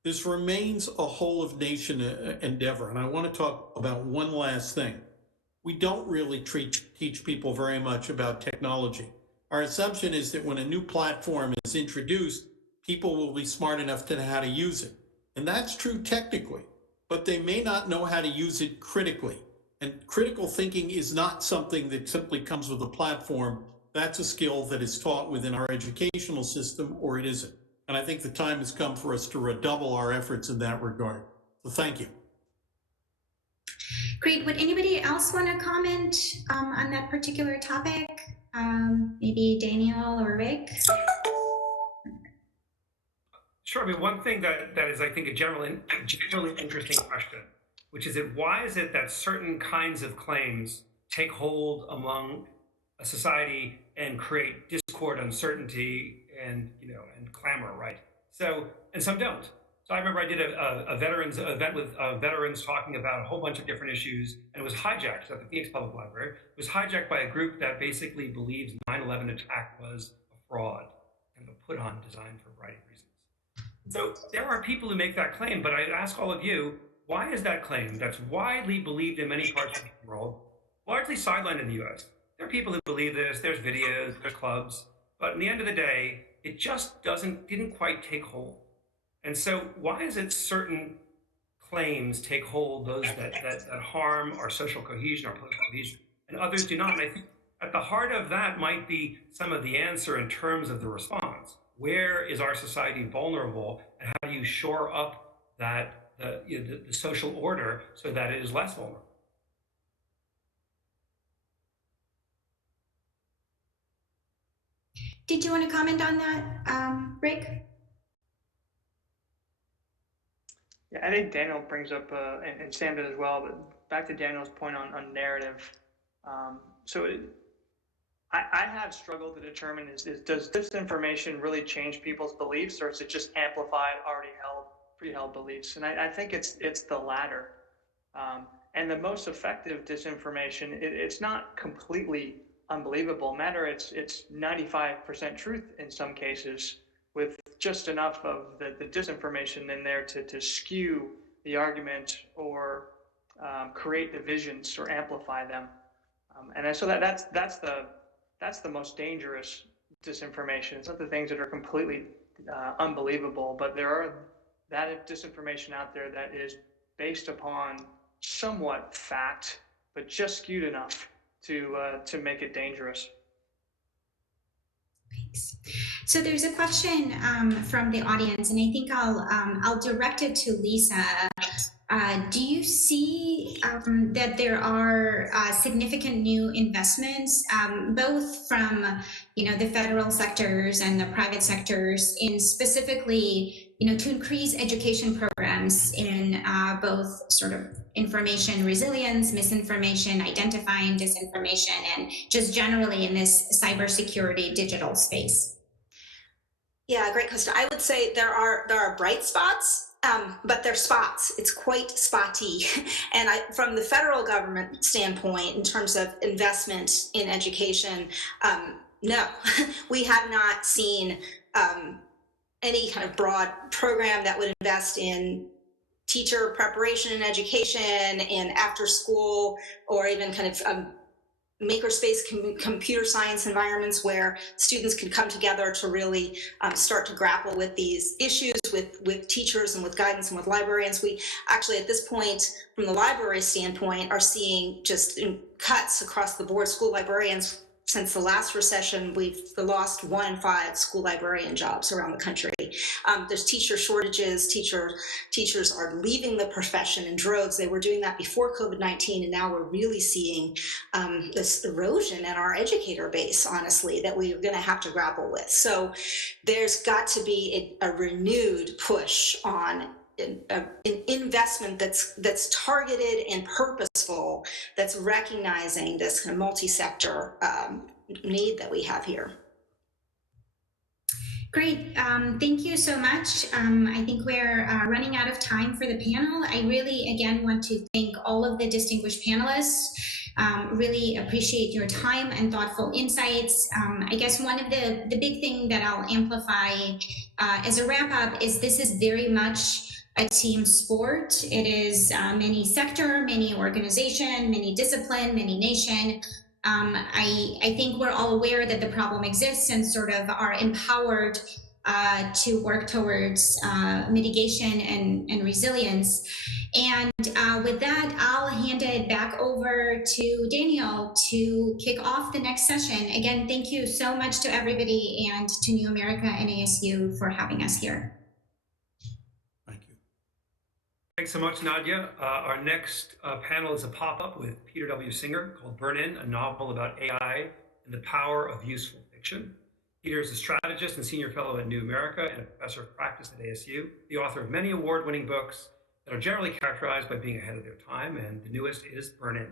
This remains a whole of nation endeavor, and I want to talk about one last thing. we don't really teach people very much about technology. Our assumption is that when a new platform is introduced, people will be smart enough to know how to use it. And that's true technically, but they may not know how to use it critically. And critical thinking is not something that simply comes with a platform. That's a skill that is taught within our educational system, or it isn't. And I think the time has come for us to redouble our efforts in that regard. So thank you. Great. Would anybody else want to comment on that particular topic? Maybe Daniel or Rick? Sure. I mean, one thing that is, I think, a generally interesting question, which is that why is it that certain kinds of claims take hold among a society and create discord, uncertainty, and clamor, right? So, and some don't. So I remember I did a veterans event with veterans talking about a whole bunch of different issues, and it was hijacked at the Phoenix Public Library. It was hijacked by a group that basically believes 9/11 attack was a fraud and a put-on designed for a variety of reasons. So there are people who make that claim, but I ask all of you, why is that claim that's widely believed in many parts of the world, largely sidelined in the US? There are people who believe this, there's videos, there's clubs, but in the end of the day, it just didn't quite take hold. And so why is it certain claims take hold, those that harm our social cohesion, our political cohesion, and others do not? And I think at the heart of that might be some of the answer in terms of the response. Where is our society vulnerable, and how do you shore up that the social order so that it is less vulnerable? Did you want to comment on that, Rick? Yeah, I think Daniel brings up, and Sam did as well, but back to Daniel's point on narrative. I have struggled to determine does disinformation really change people's beliefs, or is it just amplified already pre-held beliefs? And I think it's the latter. And the most effective disinformation, it's not completely unbelievable. Matter it's 95% truth in some cases, with just enough of the disinformation in there to skew the argument or create divisions or amplify them. And so that's the most dangerous disinformation. It's not the things that are completely unbelievable, but there are that disinformation out there that is based upon somewhat fact, but just skewed enough to make it dangerous. Thanks. So there's a question from the audience, and I think I'll direct it to Lisa. Do you see that there are significant new investments, both from the federal sectors and the private sectors, in specifically to increase education programs in both sort of information resilience, misinformation, identifying disinformation, and just generally in this cybersecurity digital space? Yeah, great question. I would say there are bright spots. But they're spots. It's quite spotty. And from the federal government standpoint, in terms of investment in education, no, we have not seen any kind of broad program that would invest in teacher preparation and education and after school, or even kind of makerspace computer science environments where students can come together to really start to grapple with these issues with teachers and with guidance and with librarians. We actually, at this point, from the library standpoint, are seeing just cuts across the board. School librarians, since the last recession, we've lost 1 in 5 school librarian jobs around the country. There's teacher shortages. Teachers are leaving the profession in droves. They were doing that before COVID-19, and now we're really seeing this erosion in our educator base, honestly, that we're going to have to grapple with. So there's got to be a renewed push on an investment that's targeted and purposeful, that's recognizing this kind of multi-sector need that we have here. Great. Thank you so much. I think we're running out of time for the panel. I really, again, want to thank all of the distinguished panelists. Really appreciate your time and thoughtful insights. I guess one of the big thing that I'll amplify as a wrap up is this is very much a team sport. It is many sector, many organization, many discipline, many nation. I think we're all aware that the problem exists and sort of are empowered to work towards mitigation and resilience. And with that, I'll hand it back over to Daniel to kick off the next session. Again, thank you so much to everybody and to New America and ASU for having us here. Thank you. Thanks so much, Nadia. Our next panel is a pop-up with Peter W. Singer called Burn In, a novel about AI and the power of useful fiction. Peter is a strategist and senior fellow at New America and a professor of practice at ASU, the author of many award-winning books that are generally characterized by being ahead of their time, and the newest is Burn In.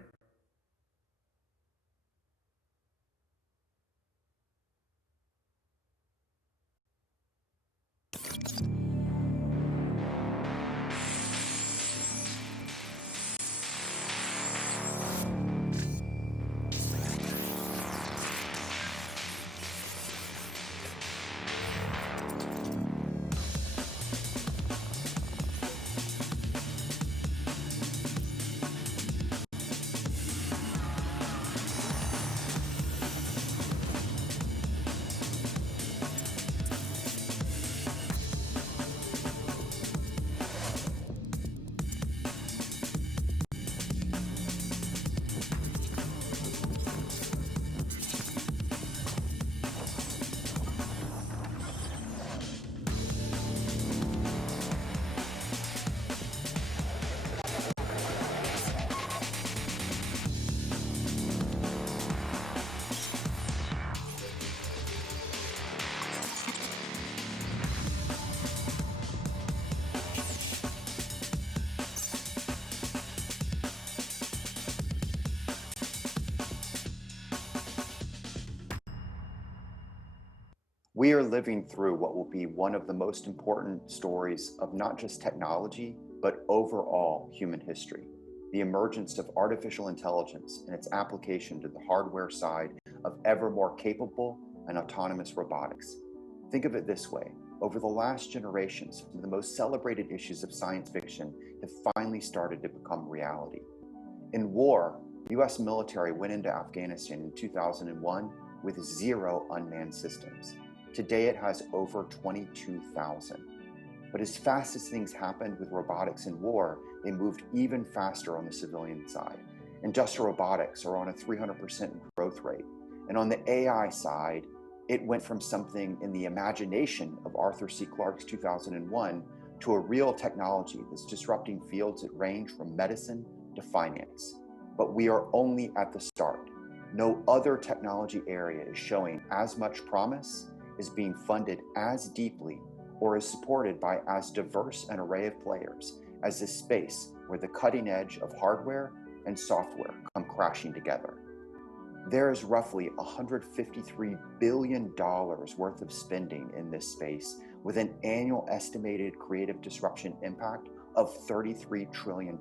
We are living through what will be one of the most important stories of not just technology, but overall human history: the emergence of artificial intelligence and its application to the hardware side of ever more capable and autonomous robotics. Think of it this way: over the last generation, some of the most celebrated issues of science fiction have finally started to become reality. In war, the US military went into Afghanistan in 2001 with 0 unmanned systems. Today it has over 22,000. But as fast as things happened with robotics in war, they moved even faster on the civilian side. Industrial robotics are on a 300% growth rate. And on the AI side, it went from something in the imagination of Arthur C. Clarke's 2001 to a real technology that's disrupting fields that range from medicine to finance. But we are only at the start. No other technology area is showing as much promise, is being funded as deeply, or is supported by as diverse an array of players as this space where the cutting edge of hardware and software come crashing together. There is roughly $153 billion worth of spending in this space, with an annual estimated creative disruption impact of $33 trillion.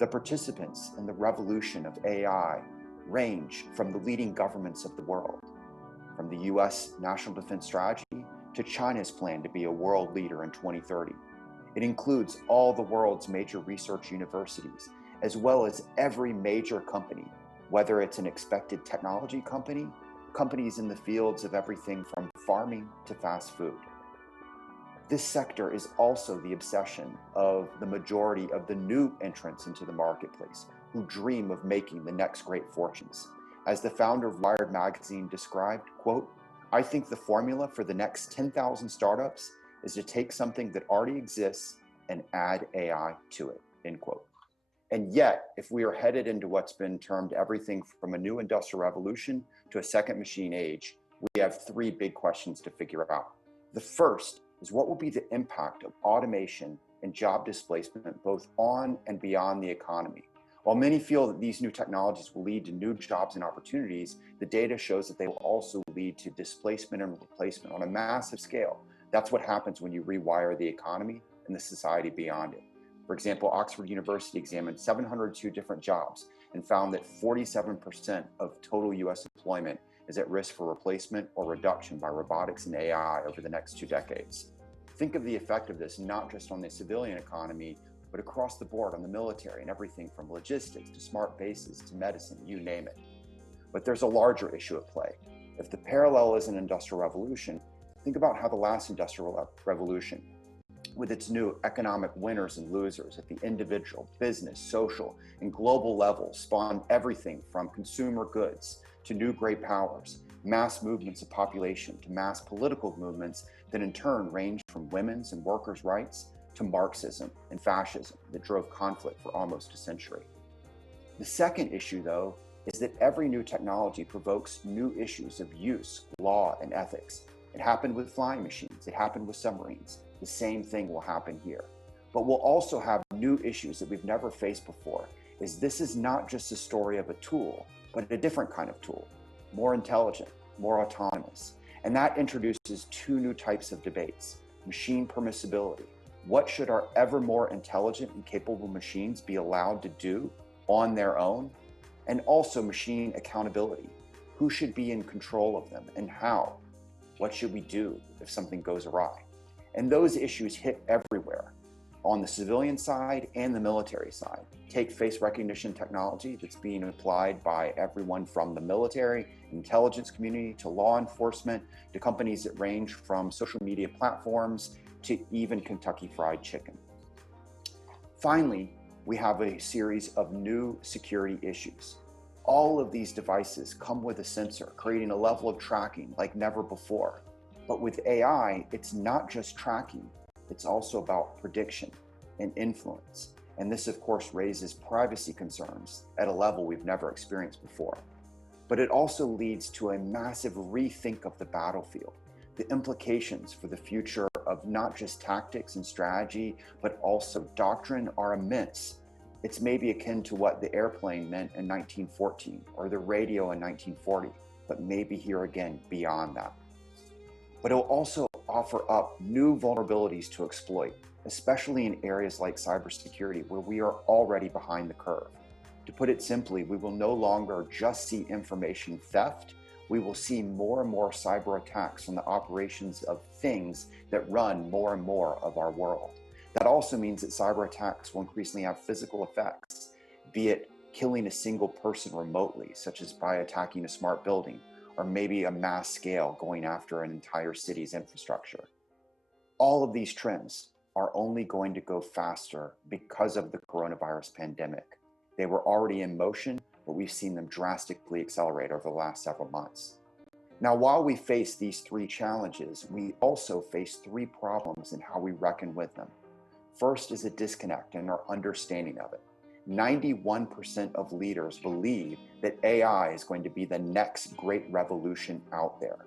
The participants in the revolution of AI range from the leading governments of the world, from the US National Defense Strategy to China's plan to be a world leader in 2030. It includes all the world's major research universities, as well as every major company, whether it's an expected technology company, companies in the fields of everything from farming to fast food. This sector is also the obsession of the majority of the new entrants into the marketplace, who dream of making the next great fortunes. As the founder of Wired magazine described, quote, "I think the formula for the next 10,000 startups is to take something that already exists and add AI to it," end quote. And yet, if we are headed into what's been termed everything from a new industrial revolution to a second machine age, we have 3 big questions to figure out. The first is, what will be the impact of automation and job displacement both on and beyond the economy? While many feel that these new technologies will lead to new jobs and opportunities, the data shows that they will also lead to displacement and replacement on a massive scale. That's what happens when you rewire the economy and the society beyond it. For example, Oxford University examined 702 different jobs and found that 47% of total US employment is at risk for replacement or reduction by robotics and AI over the next 2 decades. Think of the effect of this not just on the civilian economy, but across the board on the military and everything from logistics to smart bases to medicine, you name it. But there's a larger issue at play. If the parallel is an industrial revolution, think about how the last industrial revolution, with its new economic winners and losers at the individual, business, social, and global level, spawned everything from consumer goods to new great powers, mass movements of population to mass political movements that in turn ranged from women's and workers' rights to Marxism and fascism that drove conflict for almost a century. The second issue, though, is that every new technology provokes new issues of use, law, and ethics. It happened with flying machines. It happened with submarines. The same thing will happen here. But we'll also have new issues that we've never faced before, is this is not just a story of a tool, but a different kind of tool, more intelligent, more autonomous. And that introduces two new types of debates: machine permissibility. What should our ever more intelligent and capable machines be allowed to do on their own? And also machine accountability. Who should be in control of them and how? What should we do if something goes awry? And those issues hit everywhere, on the civilian side and the military side. Take face recognition technology that's being applied by everyone from the military, intelligence community, to law enforcement, to companies that range from social media platforms to even Kentucky Fried Chicken. Finally, we have a series of new security issues. All of these devices come with a sensor, creating a level of tracking like never before. But with AI, it's not just tracking, it's also about prediction and influence. And this, of course, raises privacy concerns at a level we've never experienced before. But it also leads to a massive rethink of the battlefield. The implications for the future of not just tactics and strategy, but also doctrine are immense. It's maybe akin to what the airplane meant in 1914 or the radio in 1940, but maybe here again beyond that. But it'll also offer up new vulnerabilities to exploit, especially in areas like cybersecurity, where we are already behind the curve. To put it simply, we will no longer just see information theft, we will see more and more cyber attacks from the operations of things that run more and more of our world. That also means that cyber attacks will increasingly have physical effects, be it killing a single person remotely, such as by attacking a smart building, or maybe a mass scale going after an entire city's infrastructure. All of these trends are only going to go faster because of the coronavirus pandemic. They were already in motion, but we've seen them drastically accelerate over the last several months. Now, while we face these three challenges, we also face three problems in how we reckon with them. First is a disconnect in our understanding of it. 91% of leaders believe that AI is going to be the next great revolution out there,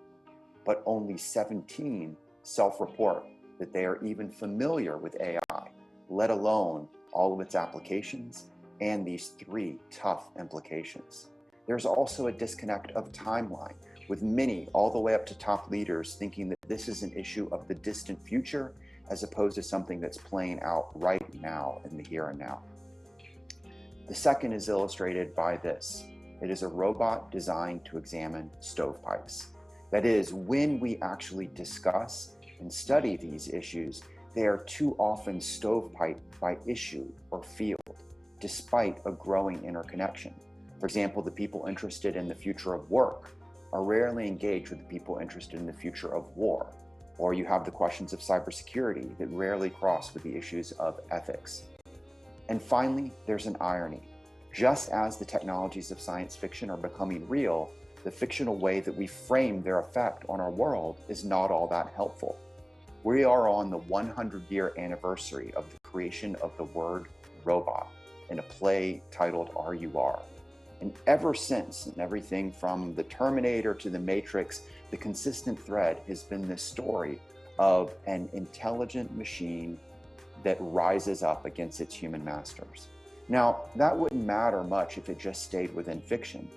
but only 17 self-report that they are even familiar with AI, let alone all of its applications and these three tough implications. There's also a disconnect of timeline, with many all the way up to top leaders thinking that this is an issue of the distant future as opposed to something that's playing out right now in the here and now. The second is illustrated by this. It is a robot designed to examine stovepipes. That is, when we actually discuss and study these issues, they are too often stovepiped by issue or field, despite a growing interconnection. For example, the people interested in the future of work are rarely engaged with the people interested in the future of war. Or you have the questions of cybersecurity that rarely cross with the issues of ethics. And finally, there's an irony. Just as the technologies of science fiction are becoming real, the fictional way that we frame their effect on our world is not all that helpful. We are on the 100-year anniversary of the creation of the word robot in a play titled RUR. And ever since, in everything from the Terminator to the Matrix, the consistent thread has been this story of an intelligent machine that rises up against its human masters. Now, that wouldn't matter much if it just stayed within fiction,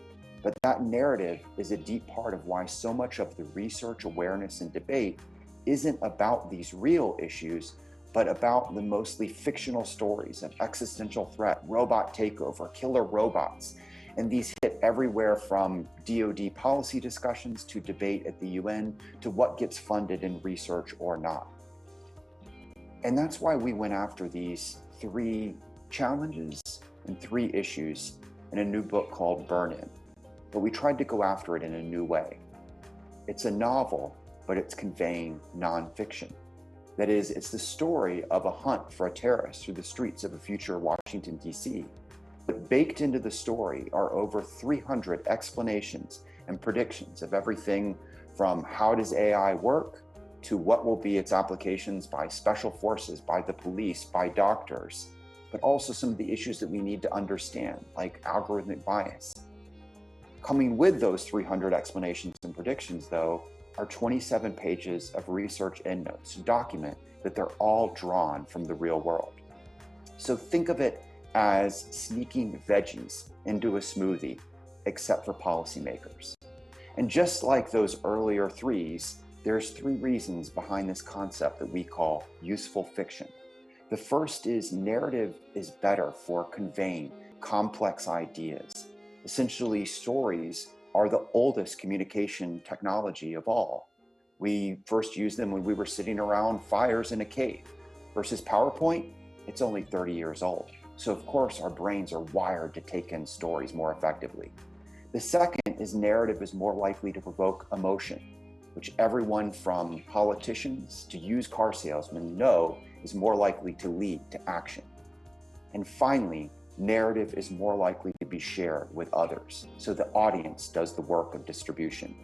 but that narrative is a deep part of why so much of the research, awareness, and debate isn't about these real issues, but about the mostly fictional stories of existential threat, robot takeover, killer robots. And these hit everywhere from DoD policy discussions to debate at the UN to what gets funded in research or not. And that's why we went after these 3 challenges and 3 issues in a new book called Burn In. But we tried to go after it in a new way. It's a novel, but it's conveying nonfiction. That is, it's the story of a hunt for a terrorist through the streets of a future Washington, D.C. But baked into the story are over 300 explanations and predictions of everything from how does AI work to what will be its applications by special forces, by the police, by doctors, but also some of the issues that we need to understand, like algorithmic bias. Coming with those 300 explanations and predictions, though, are 27 pages of research endnotes to document that they're all drawn from the real world. So think of it as sneaking veggies into a smoothie, except for policymakers. And just like those earlier 3s, there's 3 reasons behind this concept that we call useful fiction. The first is narrative is better for conveying complex ideas. Essentially, stories are the oldest communication technology of all. We first used them when we were sitting around fires in a cave. Versus PowerPoint, it's only 30 years old. So of course, our brains are wired to take in stories more effectively. The second is narrative is more likely to provoke emotion, which everyone from politicians to used car salesmen know is more likely to lead to action. And finally, narrative is more likely to be shared with others, so the audience does the work of distribution.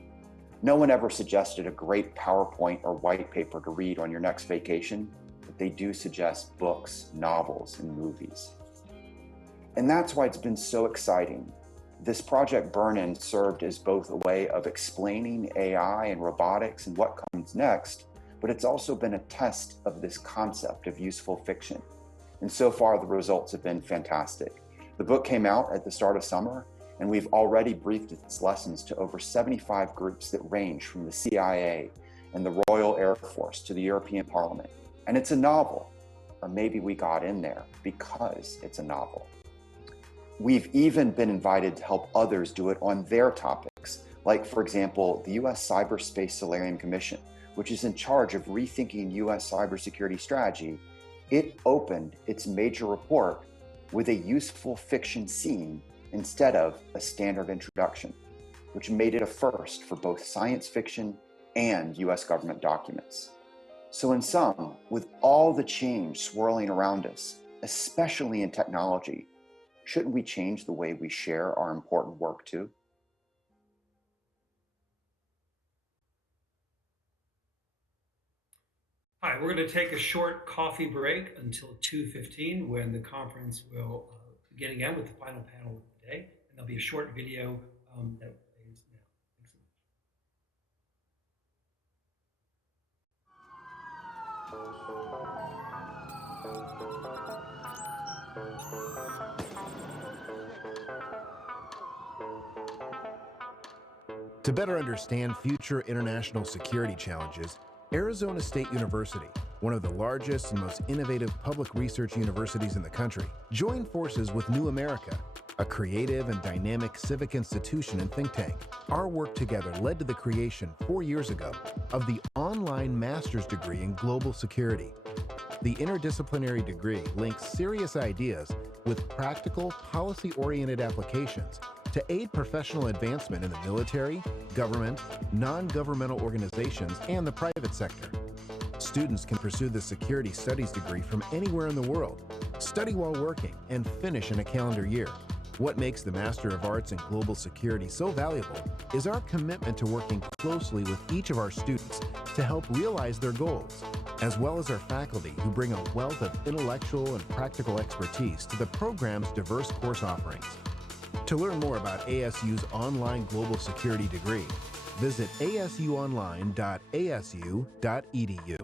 No one ever suggested a great PowerPoint or white paper to read on your next vacation, but they do suggest books, novels, and movies. And that's why it's been so exciting. This project Burn In served as both a way of explaining AI and robotics and what comes next, but it's also been a test of this concept of useful fiction. And so far, the results have been fantastic. The book came out at the start of summer, and we've already briefed its lessons to over 75 groups that range from the CIA and the Royal Air Force to the European Parliament. And it's a novel, or maybe we got in there because it's a novel. We've even been invited to help others do it on their topics, like, for example, the US Cyberspace Solarium Commission, which is in charge of rethinking US cybersecurity strategy. It opened its major report with a useful fiction scene instead of a standard introduction, which made it a first for both science fiction and US government documents. So in sum, with all the change swirling around us, especially in technology, shouldn't we change the way we share our important work too? Hi, we're going to take a short coffee break until 2:15 when the conference will begin again with the final panel of the day. And there'll be a short video that plays now. Thanks so much. To better understand future international security challenges, Arizona State University, one of the largest and most innovative public research universities in the country, joined forces with New America, a creative and dynamic civic institution and think tank. Our work together led to the creation 4 years ago of the online master's degree in global security. The interdisciplinary degree links serious ideas with practical, policy-oriented applications to aid professional advancement in the military, government, non-governmental organizations, and the private sector. Students can pursue the security studies degree from anywhere in the world, study while working, and finish in a calendar year. What makes the Master of Arts in Global Security so valuable is our commitment to working closely with each of our students to help realize their goals, as well as our faculty who bring a wealth of intellectual and practical expertise to the program's diverse course offerings. To learn more about ASU's online global security degree, visit asuonline.asu.edu.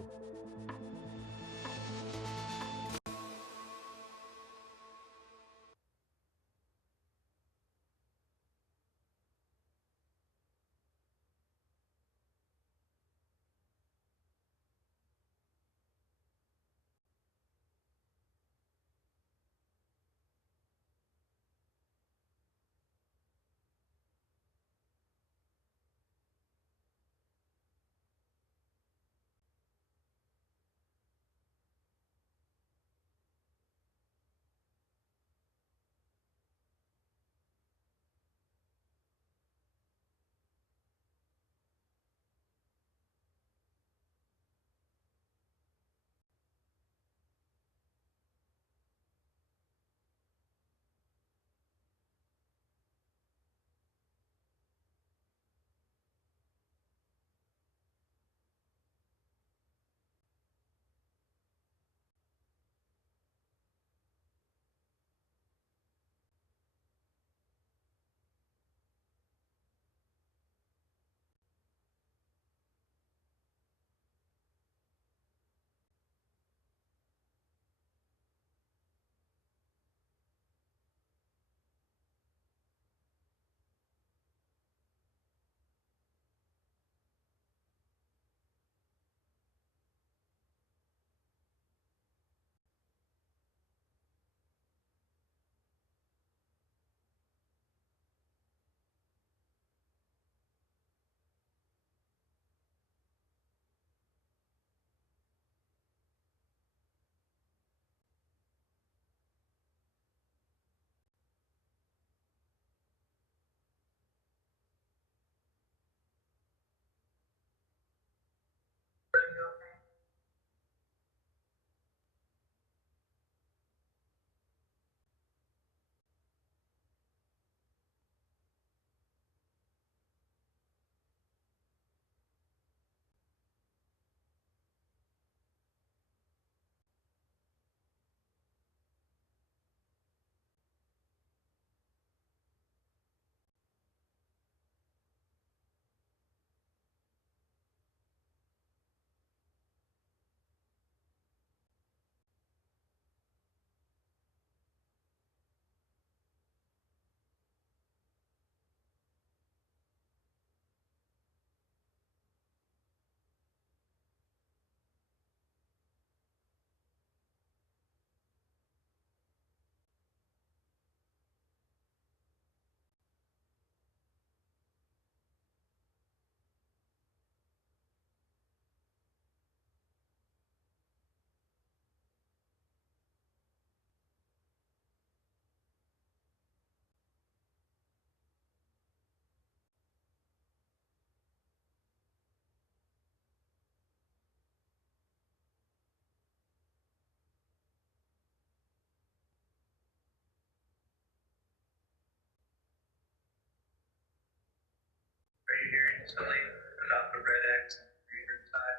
recently about the red X and greener tide?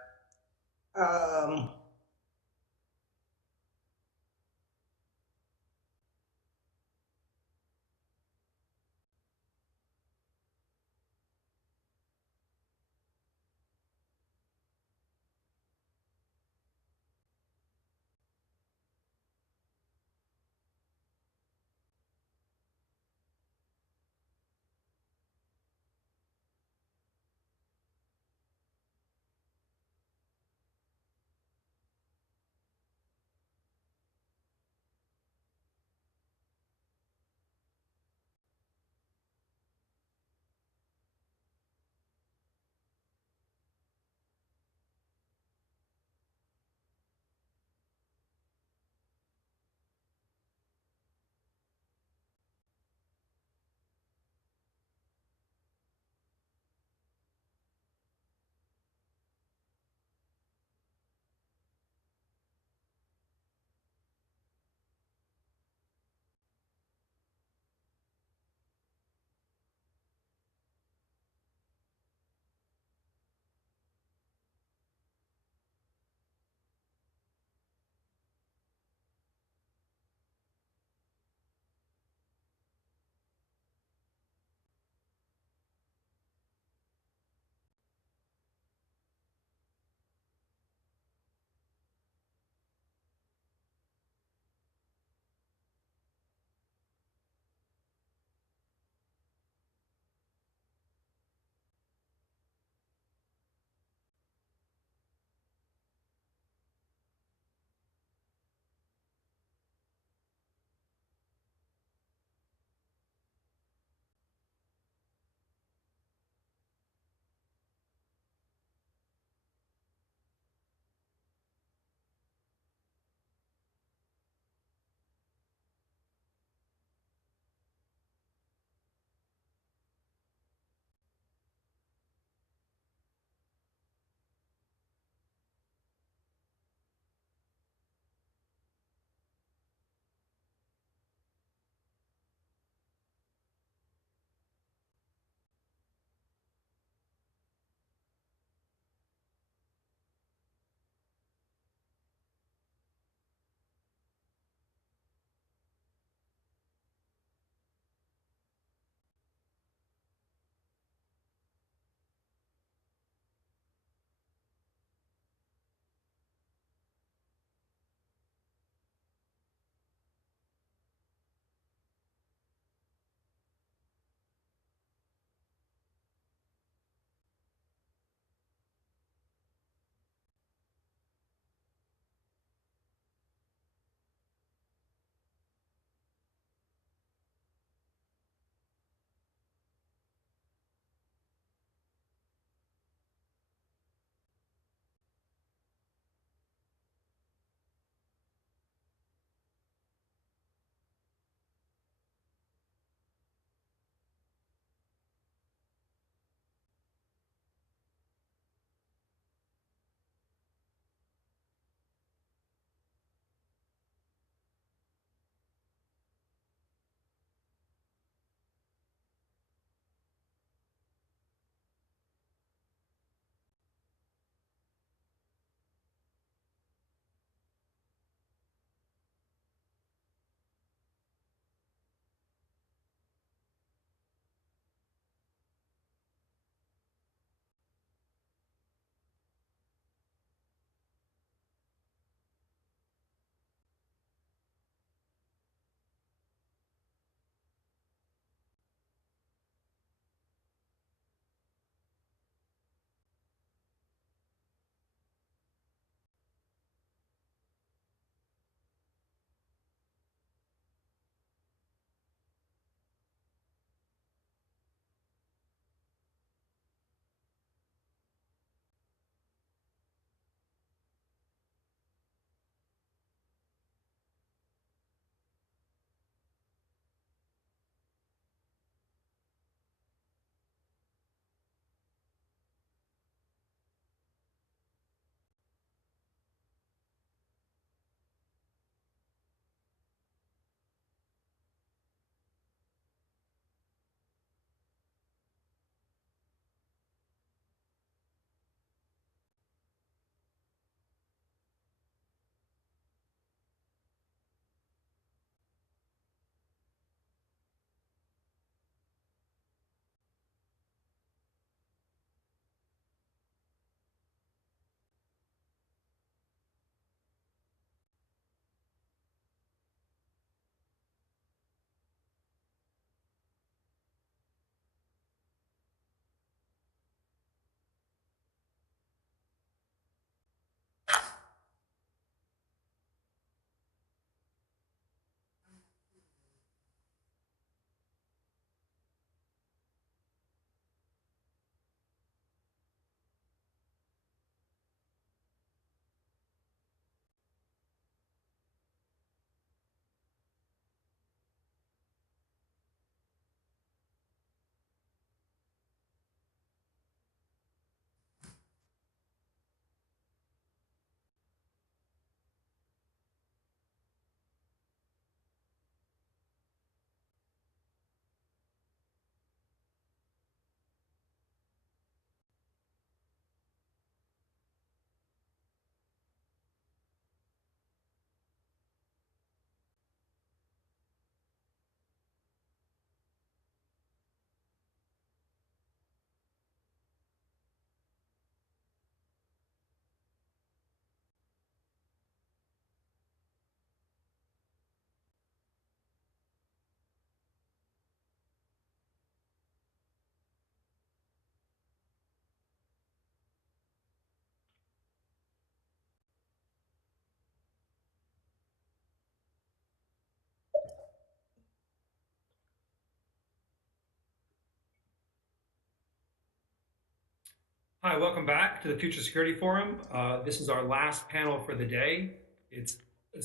Hi, welcome back to the Future Security Forum. This is our last panel for the day. It's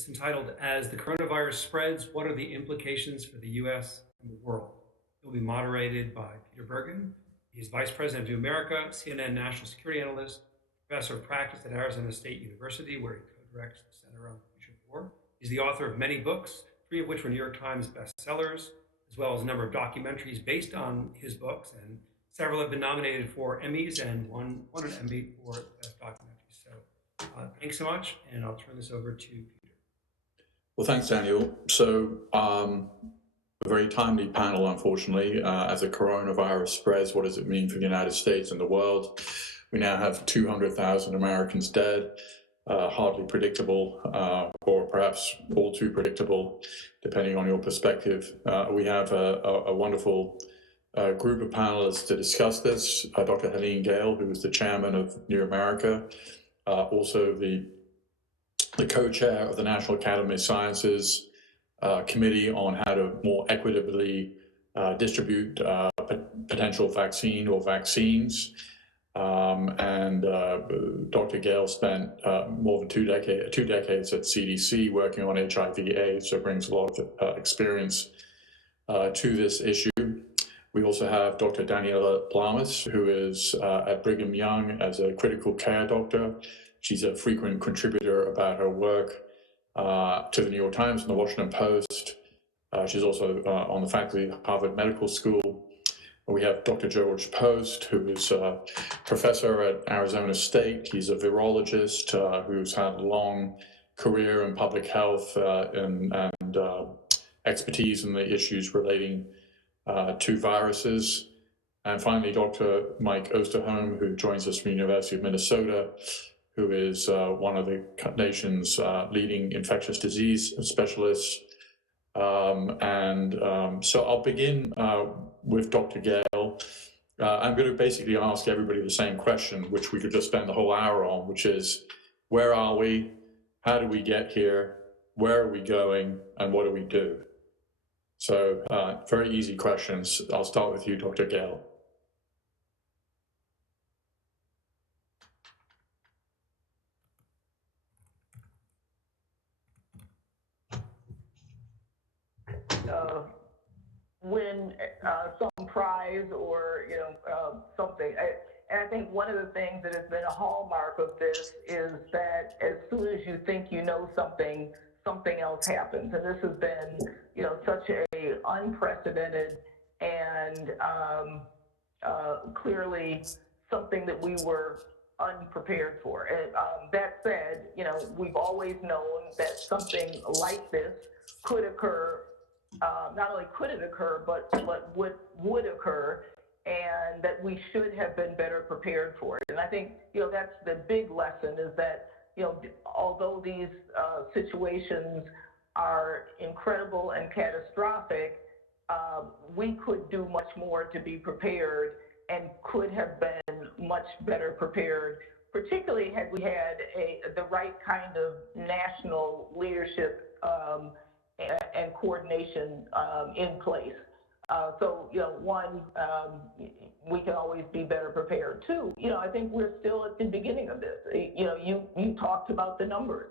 entitled, As the Coronavirus Spreads, What Are the Implications for the US and the World? It will be moderated by Peter Bergen. He's Vice President of New America, CNN National Security Analyst, Professor of Practice at Arizona State University, where he co-directs the Center on the Future of War. He's the author of many books, 3 of which were New York Times bestsellers, as well as a number of documentaries based on his books, and several have been nominated for Emmys and one an Emmy for Best Documentary. So thanks so much, and I'll turn this over to Peter. Well, thanks, Daniel. So a very timely panel, unfortunately. As the coronavirus spreads, what does it mean for the United States and the world? We now have 200,000 Americans dead, hardly predictable, or perhaps all too predictable, depending on your perspective. We have a wonderful group of panelists to discuss this. Dr. Helene Gayle, who is the chairman of New America, also the co-chair of the National Academy of Sciences Committee on how to more equitably distribute potential vaccine or vaccines. And Dr. Gayle spent more than 2 decades at CDC working on HIV/AIDS, so brings a lot of experience to this issue. We also have Dr. Daniela Blamas, who is at Brigham Young as a critical care doctor. She's a frequent contributor about her work to the New York Times and the Washington Post. She's also on the faculty at Harvard Medical School. We have Dr. George Post, who is a professor at Arizona State. He's a virologist who's had a long career in public health and expertise in the issues relating to viruses. And finally, Dr. Mike Osterholm, who joins us from the University of Minnesota, who is one of the nation's leading infectious disease specialists. So I'll begin with Dr. Gayle. I'm going to basically ask everybody the same question, which we could just spend the whole hour on, which is, where are we? How did we get here? Where are we going? And what do we do? So very easy questions. I'll start with you, Dr. Gayle. Win some prize or something. And I think one of the things that has been a hallmark of this is that as soon as you think you know something, something else happens. And this has been, such a unprecedented and clearly something that we were unprepared for. And that said, we've always known that something like this could occur. Not only could it occur, but would occur, and that we should have been better prepared for it. And I think, that's the big lesson, is that, although these situations are incredible and catastrophic, we could do much more to be prepared and could have been much better prepared, particularly had we had the right kind of national leadership and coordination in place. So, one, we can always be better prepared. 2, I think we're still at the beginning of this. You talked about the numbers.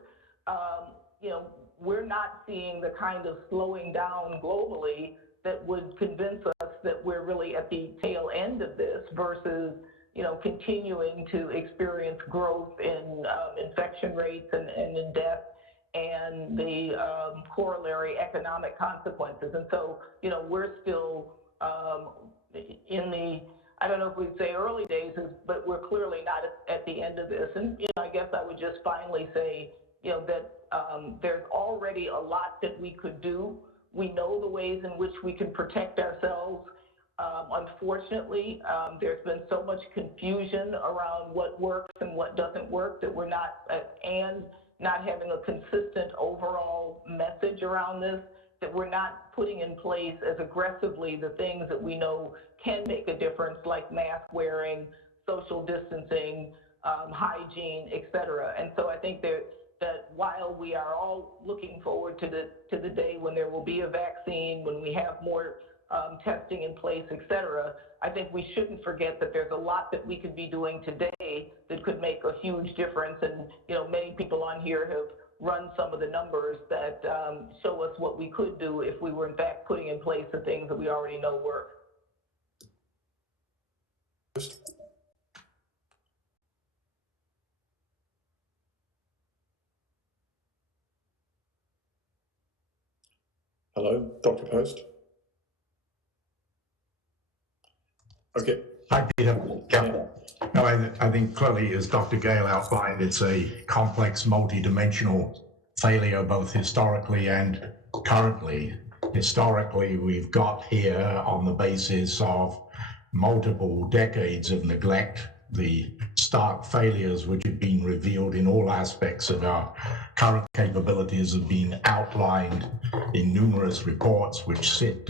We're not seeing the kind of slowing down globally that would convince us that we're really at the tail end of this versus, continuing to experience growth in infection rates and in death, and the corollary economic consequences. And so, we're still in the, I don't know if we'd say early days, but we're clearly not at the end of this. And, I guess I would just finally say, that there's already a lot that we could do. We know the ways in which we can protect ourselves. Unfortunately, there's been so much confusion around what works and what doesn't work that we're not, and not having a consistent overall message around this, that we're not putting in place as aggressively the things that we know can make a difference, like mask wearing, social distancing, hygiene, et cetera. And so I think that while we are all looking forward to the day when there will be a vaccine, when we have more testing in place, et cetera, I think we shouldn't forget that there's a lot that we could be doing today that could make a huge difference. And, many people on here have run some of the numbers that show us what we could do if we were in fact putting in place the things that we already know work. Hello, Dr. Post. Okay. Hi, Peter. Yeah. No, I think clearly, as Dr. Gale outlined, it's a complex, multi-dimensional failure, both historically and currently. Historically, we've got here on the basis of multiple decades of neglect, the stark failures which have been revealed in all aspects of our current capabilities have been outlined in numerous reports which sit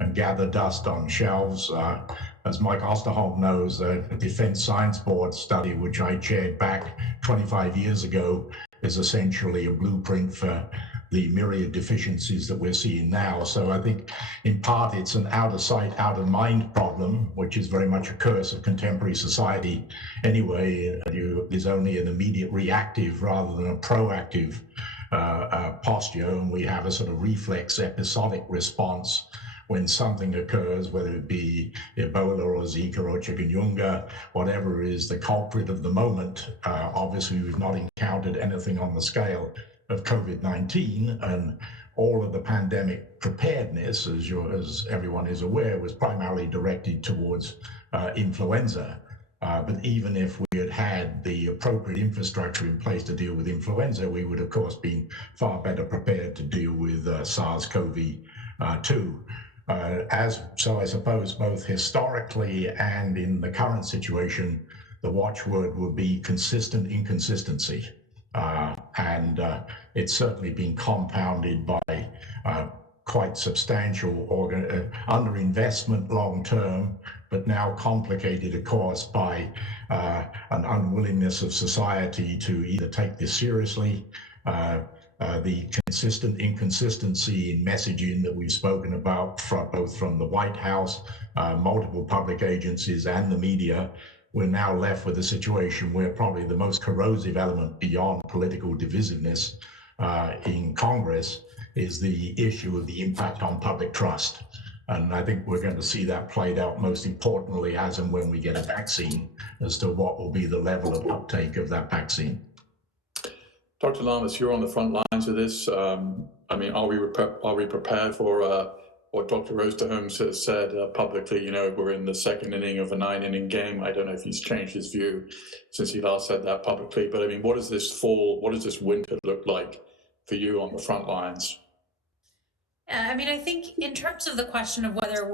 and gather dust on shelves. As Mike Osterholm knows, a Defense Science Board study, which I chaired back 25 years ago, is essentially a blueprint for the myriad deficiencies that we're seeing now. So I think in part it's an out of sight, out of mind problem, which is very much a curse of contemporary society anyway. There's only an immediate reactive rather than a proactive posture, and we have a sort of reflex episodic response when something occurs, whether it be Ebola or Zika or chikungunya, whatever is the culprit of the moment. Obviously, we've not encountered anything on the scale of COVID-19, and all of the pandemic preparedness, as everyone is aware, was primarily directed towards influenza. But even if we had had the appropriate infrastructure in place to deal with influenza, we would, of course, been far better prepared to deal with SARS-CoV-2. So I suppose both historically and in the current situation, the watchword would be consistent inconsistency. And it's certainly been compounded by quite substantial underinvestment long term, but now complicated, of course, by an unwillingness of society to either take this seriously, the consistent inconsistency in messaging that we've spoken about both from the White House, multiple public agencies, and the media. We're now left with a situation where probably the most corrosive element beyond political divisiveness in Congress is the issue of the impact on public trust. And I think we're going to see that played out most importantly as and when we get a vaccine, as to what will be the level of uptake of that vaccine. Dr. Lamas, you're on the front lines of this. I mean, are we prepared for what Dr. Osterholm has said publicly? We're in the second inning of a 9-inning game. I don't know if he's changed his view since he last said that publicly. But I mean, what does this winter look like for you on the front lines? I mean, I think in terms of the question of whether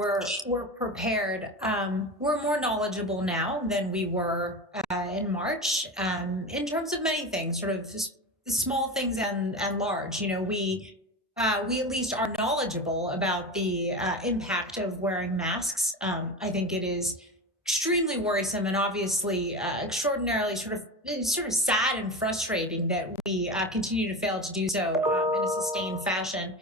we're prepared, we're more knowledgeable now than we were in March in terms of many things, sort of small things and large. We at least are knowledgeable about the impact of wearing masks. I think it is extremely worrisome and obviously extraordinarily sort of sad and frustrating that we continue to fail to do so in a sustained fashion.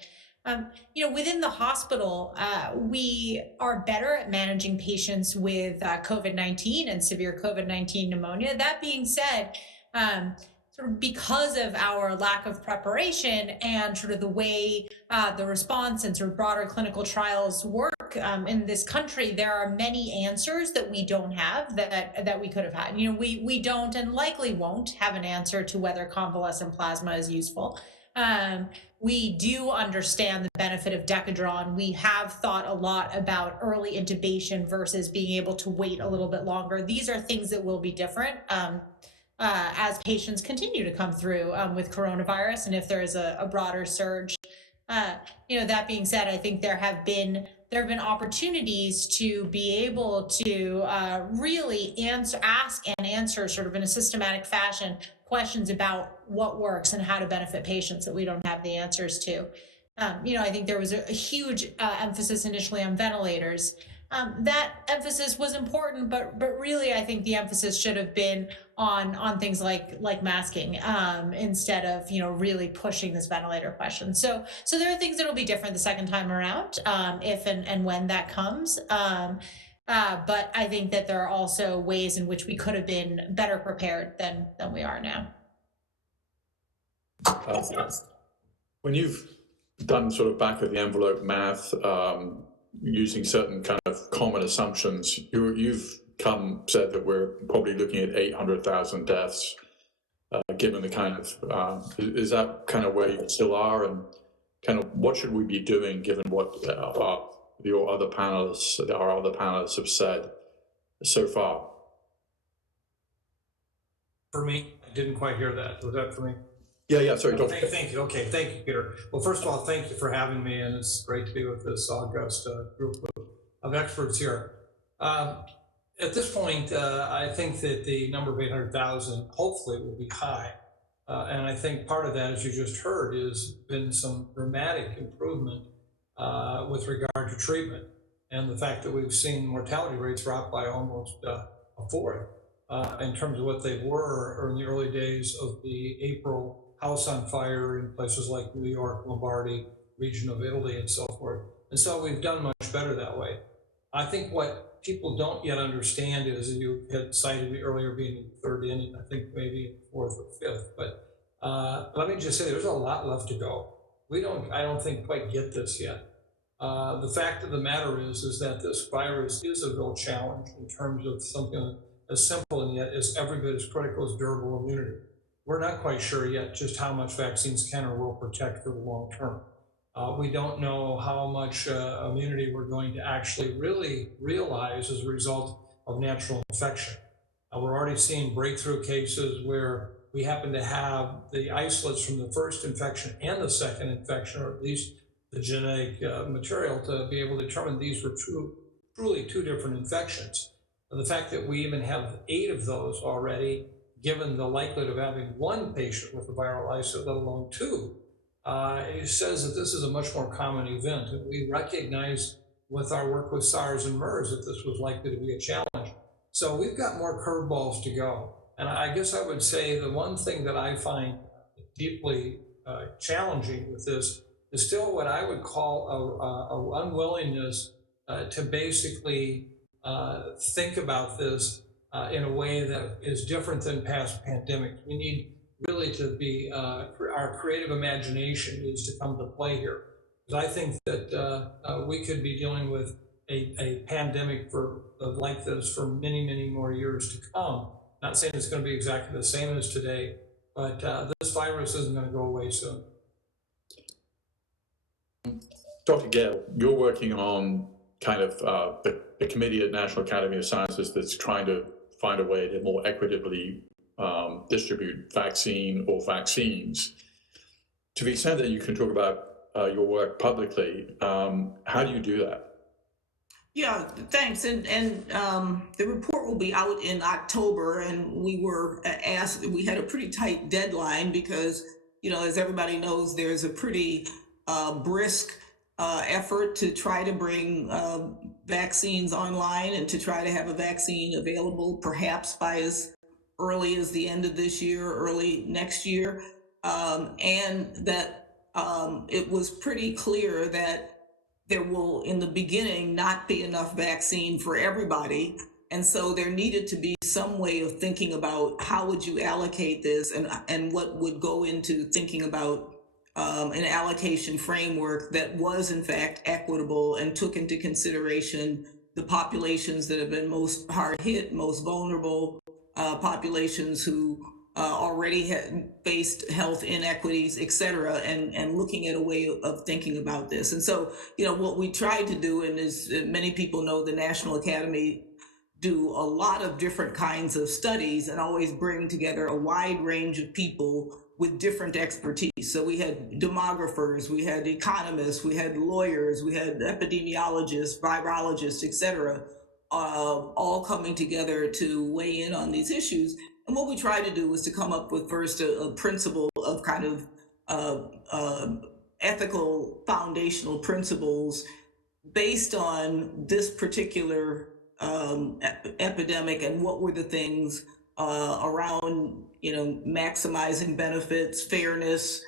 Within the hospital, we are better at managing patients with COVID-19 and severe COVID-19 pneumonia. That being said, sort of because of our lack of preparation and sort of the way the response and sort of broader clinical trials work in this country, there are many answers that we don't have that we could have had. We don't and likely won't have an answer to whether convalescent plasma is useful. We do understand the benefit of Decadron. We have thought a lot about early intubation versus being able to wait a little bit longer. These are things that will be different as patients continue to come through with coronavirus, and if there is a broader surge. That being said, I think there have been opportunities to be able to really ask and answer sort of in a systematic fashion questions about what works and how to benefit patients that we don't have the answers to. I think there was a huge emphasis initially on ventilators. That emphasis was important, but really I think the emphasis should have been on things like masking, instead of, really pushing this ventilator question. So there are things that will be different the second time around, if and when that comes. But I think that there are also ways in which we could have been better prepared than we are now. When you've done sort of back of the envelope math, using certain kind of common assumptions, you've said that we're probably looking at 800,000 deaths, given the kind of, is that kind of where you still are, and kind of what should we be doing given what our other panelists have said so far? For me, I didn't quite hear that. Was that for me? Yeah, sorry. Thank you. Okay, thank you, Peter. Well, first of all, thank you for having me, and it's great to be with this august group of experts here. At this point, I think that the number of 800,000 hopefully will be high. And I think part of that, as you just heard, has been some dramatic improvement with regard to treatment. And the fact that we've seen mortality rates drop by almost a fourth in terms of what they were in the early days of the April house on fire in places like New York, Lombardy, region of Italy, and so forth. And so we've done much better that way. I think what people don't yet understand is, you had cited me earlier being in third inning, I think maybe fourth or fifth, but let me just say there's a lot left to go. I don't think quite get this yet. The fact of the matter is that this virus is a real challenge in terms of something as simple and yet is every bit as critical as durable immunity. We're not quite sure yet just how much vaccines can or will protect for the long term. We don't know how much immunity we're going to actually really realize as a result of natural infection. We're already seeing breakthrough cases where we happen to have the isolates from the first infection and the second infection, or at least the genetic material to be able to determine these were truly two different infections. And the fact that we even have 8 of those already, given the likelihood of having one patient with a viral isolate, let alone 2, it says that this is a much more common event. And we recognize with our work with SARS and MERS that this was likely to be a challenge. So we've got more curveballs to go. And I guess I would say the one thing that I find deeply challenging with this is still what I would call a unwillingness to basically think about this in a way that is different than past pandemics. We need really to be, our creative imagination needs to come to play here. Because I think that we could be dealing with a pandemic like this for many, many more years to come. Not saying it's going to be exactly the same as today, but this virus isn't going to go away soon. Dr. Gale, you're working on kind of the committee at National Academy of Sciences that's trying to find a way to more equitably distribute vaccine or vaccines. To the extent that you can talk about your work publicly, how do you do that? Yeah, thanks. And the report will be out in October, and we were asked, we had a pretty tight deadline because, as everybody knows, there's a pretty brisk effort to try to bring vaccines online and to try to have a vaccine available perhaps by as early as the end of this year, early next year. And that it was pretty clear that there will, in the beginning, not be enough vaccine for everybody. And so there needed to be some way of thinking about how would you allocate this and what would go into thinking about an allocation framework that was in fact equitable and took into consideration the populations that have been most hard hit, most vulnerable, populations who already had faced health inequities, et cetera, and looking at a way of thinking about this. And so, what we tried to do, and as many people know, the National Academy do a lot of different kinds of studies and always bring together a wide range of people with different expertise. So we had demographers, we had economists, we had lawyers, we had epidemiologists, virologists, et cetera, all coming together to weigh in on these issues. And what we tried to do was to come up with first a principle of kind of ethical foundational principles based on this particular epidemic and what were the things around, maximizing benefits, fairness,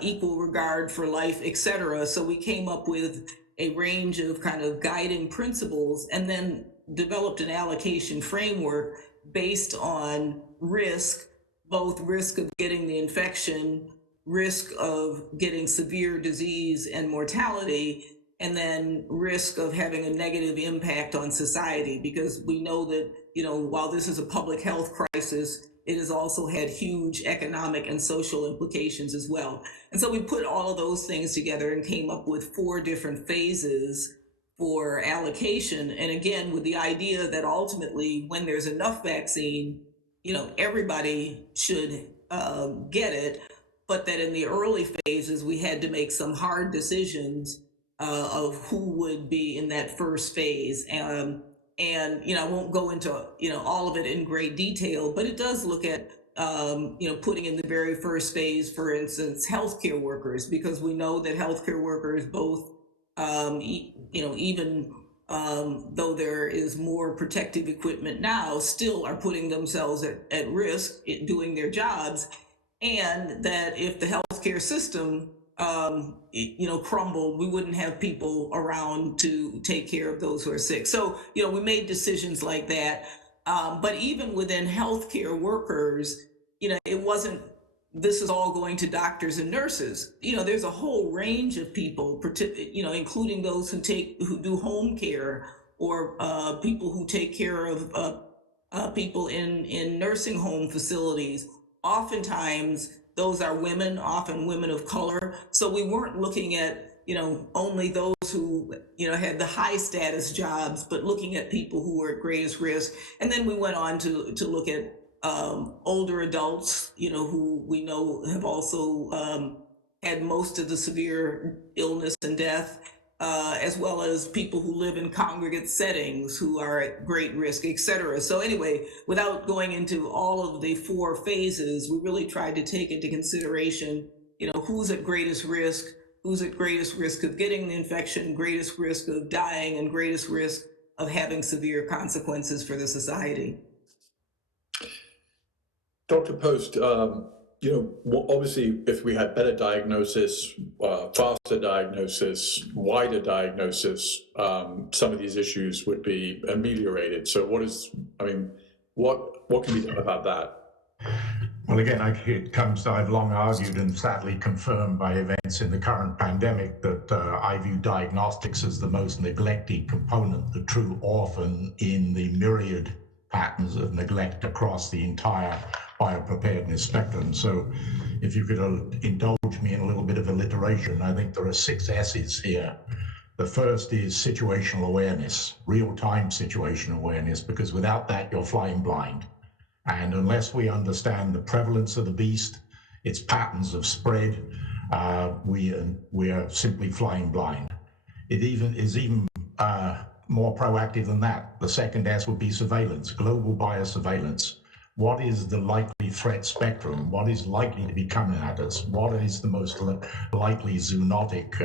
equal regard for life, etc. So we came up with a range of kind of guiding principles and then developed an allocation framework based on risk, both risk of getting the infection, risk of getting severe disease and mortality, and then risk of having a negative impact on society, because we know that, while this is a public health crisis, it has also had huge economic and social implications as well. And so we put all of those things together and came up with 4 different phases for allocation. And again, with the idea that ultimately, when there's enough vaccine, everybody should get it, but that in the early phases, we had to make some hard decisions of who would be in that first phase. And I won't go into all of it in great detail, but it does look at putting in the very first phase, for instance, healthcare workers, because we know that healthcare workers, both even though there is more protective equipment now, still are putting themselves at risk doing their jobs, and that if the healthcare system crumbled, we wouldn't have people around to take care of those who are sick. So, we made decisions like that. But even within healthcare workers, it wasn't, this is all going to doctors and nurses. There's a whole range of people, including those who do home care, or people who take care of people in nursing home facilities. Oftentimes, those are women, often women of color. So we weren't looking at, only those who, had the high status jobs, but looking at people who were at greatest risk. And then we went on to look at older adults, who we know have also had most of the severe illness and death, as well as people who live in congregate settings who are at great risk, et cetera. So anyway, without going into all of the 4 phases, we really tried to take into consideration, who's at greatest risk, who's at greatest risk of getting the infection, greatest risk of dying, and greatest risk of having severe consequences for the society. Dr. Post, obviously, if we had better diagnosis, faster diagnosis, wider diagnosis, some of these issues would be ameliorated. So what can be done about that? Well, again, I've long argued and sadly confirmed by events in the current pandemic that I view diagnostics as the most neglected component, the true orphan in the myriad patterns of neglect across the entire biopreparedness spectrum. So if you could indulge me in a little bit of alliteration, I think there are 6 S's here. The first is situational awareness, real-time situational awareness, because without that, you're flying blind. And unless we understand the prevalence of the beast, its patterns of spread, we are simply flying blind. It is even more proactive than that. The second S would be surveillance, global biosurveillance. What is the likely threat spectrum? What is likely to be coming at us? What is the most likely zoonotic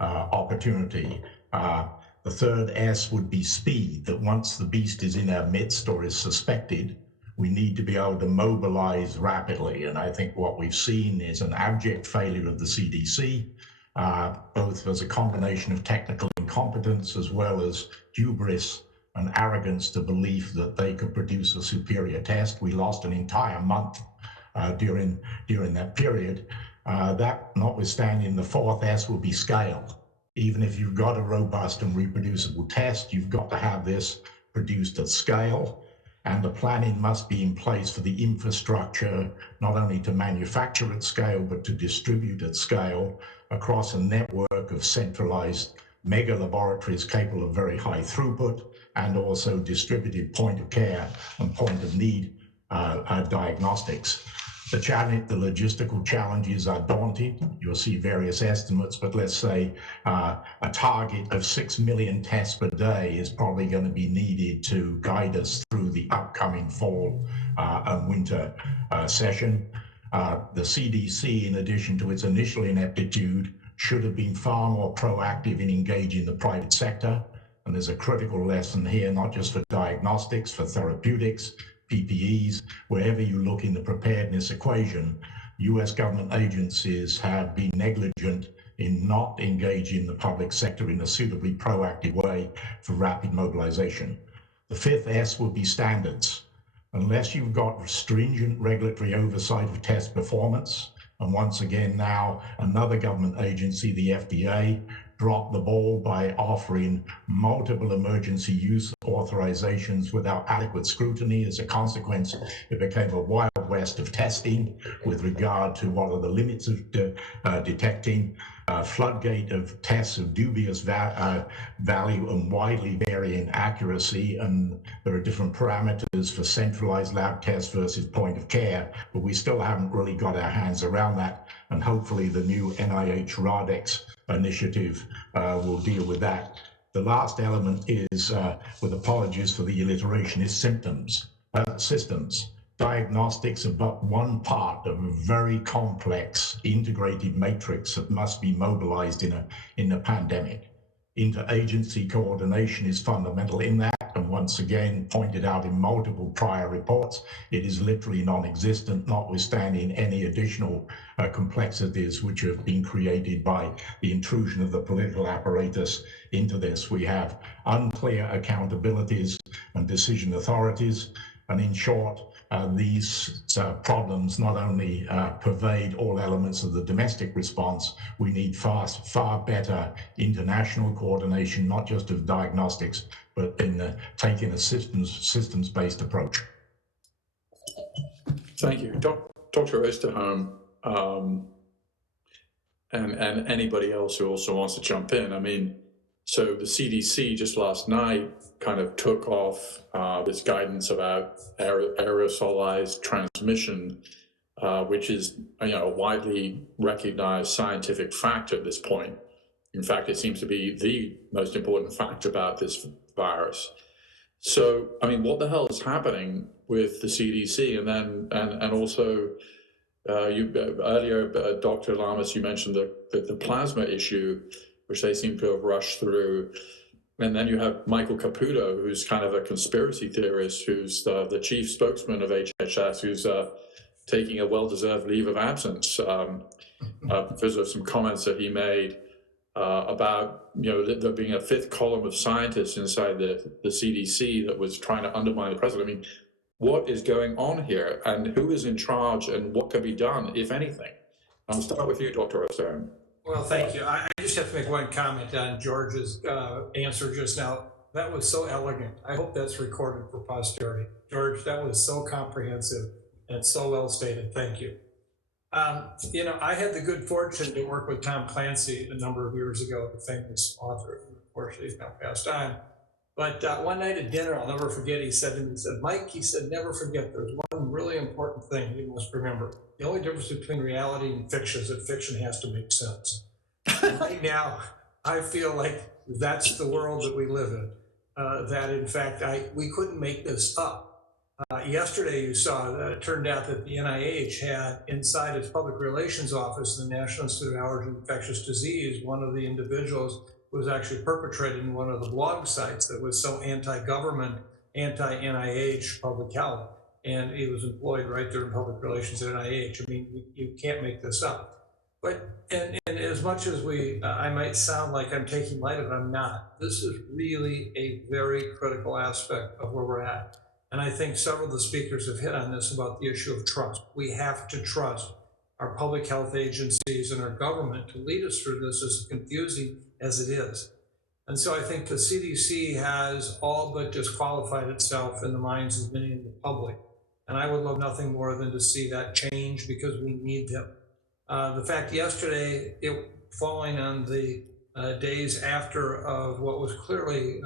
opportunity? The third S would be speed, that once the beast is in our midst or is suspected, we need to be able to mobilize rapidly. And I think what we've seen is an abject failure of the CDC, both as a combination of technical incompetence as well as hubris and arrogance to belief that they could produce a superior test. We lost an entire month during that period. That notwithstanding, the 4th S will be scale. Even if you've got a robust and reproducible test, you've got to have this produced at scale. And the planning must be in place for the infrastructure, not only to manufacture at scale, but to distribute at scale across a network of centralized mega laboratories capable of very high throughput, and also distributed point of care and point of need diagnostics. The logistical challenges are daunting. You'll see various estimates, but let's say a target of 6 million tests per day is probably going to be needed to guide us through the upcoming fall and winter session. The CDC, in addition to its initial ineptitude, should have been far more proactive in engaging the private sector. And there's a critical lesson here, not just for diagnostics, for therapeutics. PPEs. Wherever you look in the preparedness equation, US government agencies have been negligent in not engaging the public sector in a suitably proactive way for rapid mobilization. The fifth S would be standards. Unless you've got stringent regulatory oversight of test performance, and once again now another government agency, the FDA, dropped the ball by offering multiple emergency use authorizations without adequate scrutiny. As a consequence, it became a wild west of testing with regard to what are the limits of detecting, floodgate of tests of dubious value and widely varying accuracy. And there are different parameters for centralized lab tests versus point of care, but we still haven't really got our hands around that. And hopefully the new NIH RADx initiative will deal with that. The last element is, with apologies for the alliteration, is systems. Diagnostics are but one part of a very complex integrated matrix that must be mobilized in a pandemic. Interagency coordination is fundamental in that, and once again pointed out in multiple prior reports, it is literally non-existent, notwithstanding any additional complexities which have been created by the intrusion of the political apparatus into this. We have unclear accountabilities and decision authorities, and in short, these problems not only pervade all elements of the domestic response, we need far better international coordination, not just of diagnostics, but in taking a systems-based approach. Thank you. Dr. Osterholm, and anybody else who also wants to jump in. I mean, so the CDC just last night kind of took off this guidance about aerosolized transmission, which is a widely recognized scientific fact at this point. In fact, it seems to be the most important fact about this virus. So, I mean, what the hell is happening with the CDC? And then, and also, earlier, Dr. Lamas, you mentioned the plasma issue, which they seem to have rushed through. And then you have Michael Caputo, who's kind of a conspiracy theorist, who's the chief spokesman of HHS, who's taking a well-deserved leave of absence because of some comments that he made about, there being a fifth column of scientists inside the CDC that was trying to undermine the president. I mean, what is going on here, and who is in charge, and what can be done, if anything? I'll start with you, Dr. Osterholm. Well, thank you. I just have to make one comment on George's answer just now. That was so elegant. I hope that's recorded for posterity. George, that was so comprehensive and so well stated. Thank you. I had the good fortune to work with Tom Clancy a number of years ago, the famous author. Of course, he's now passed on. But one night at dinner, I'll never forget, he said to me, Mike, he said, never forget, there's one really important thing you must remember. The only difference between reality and fiction is that fiction has to make sense. Right now, I feel like that's the world that we live in, that in fact, we couldn't make this up. Yesterday, you saw that it turned out that the NIH had inside its public relations office, the National Institute of Allergy and Infectious Disease, one of the individuals was actually perpetrating one of the blog sites that was so anti-government, anti-NIH public health. And he was employed right there in public relations at NIH. I mean, you can't make this up. But, and as much as I might sound like I'm taking light of it, I'm not. This is really a very critical aspect of where we're at. And I think several of the speakers have hit on this about the issue of trust. We have to trust our public health agencies and our government to lead us through this, as confusing as it is. And so I think the CDC has all but disqualified itself in the minds of many in the public. And I would love nothing more than to see that change, because we need them. The fact yesterday, it falling on the days after of what was clearly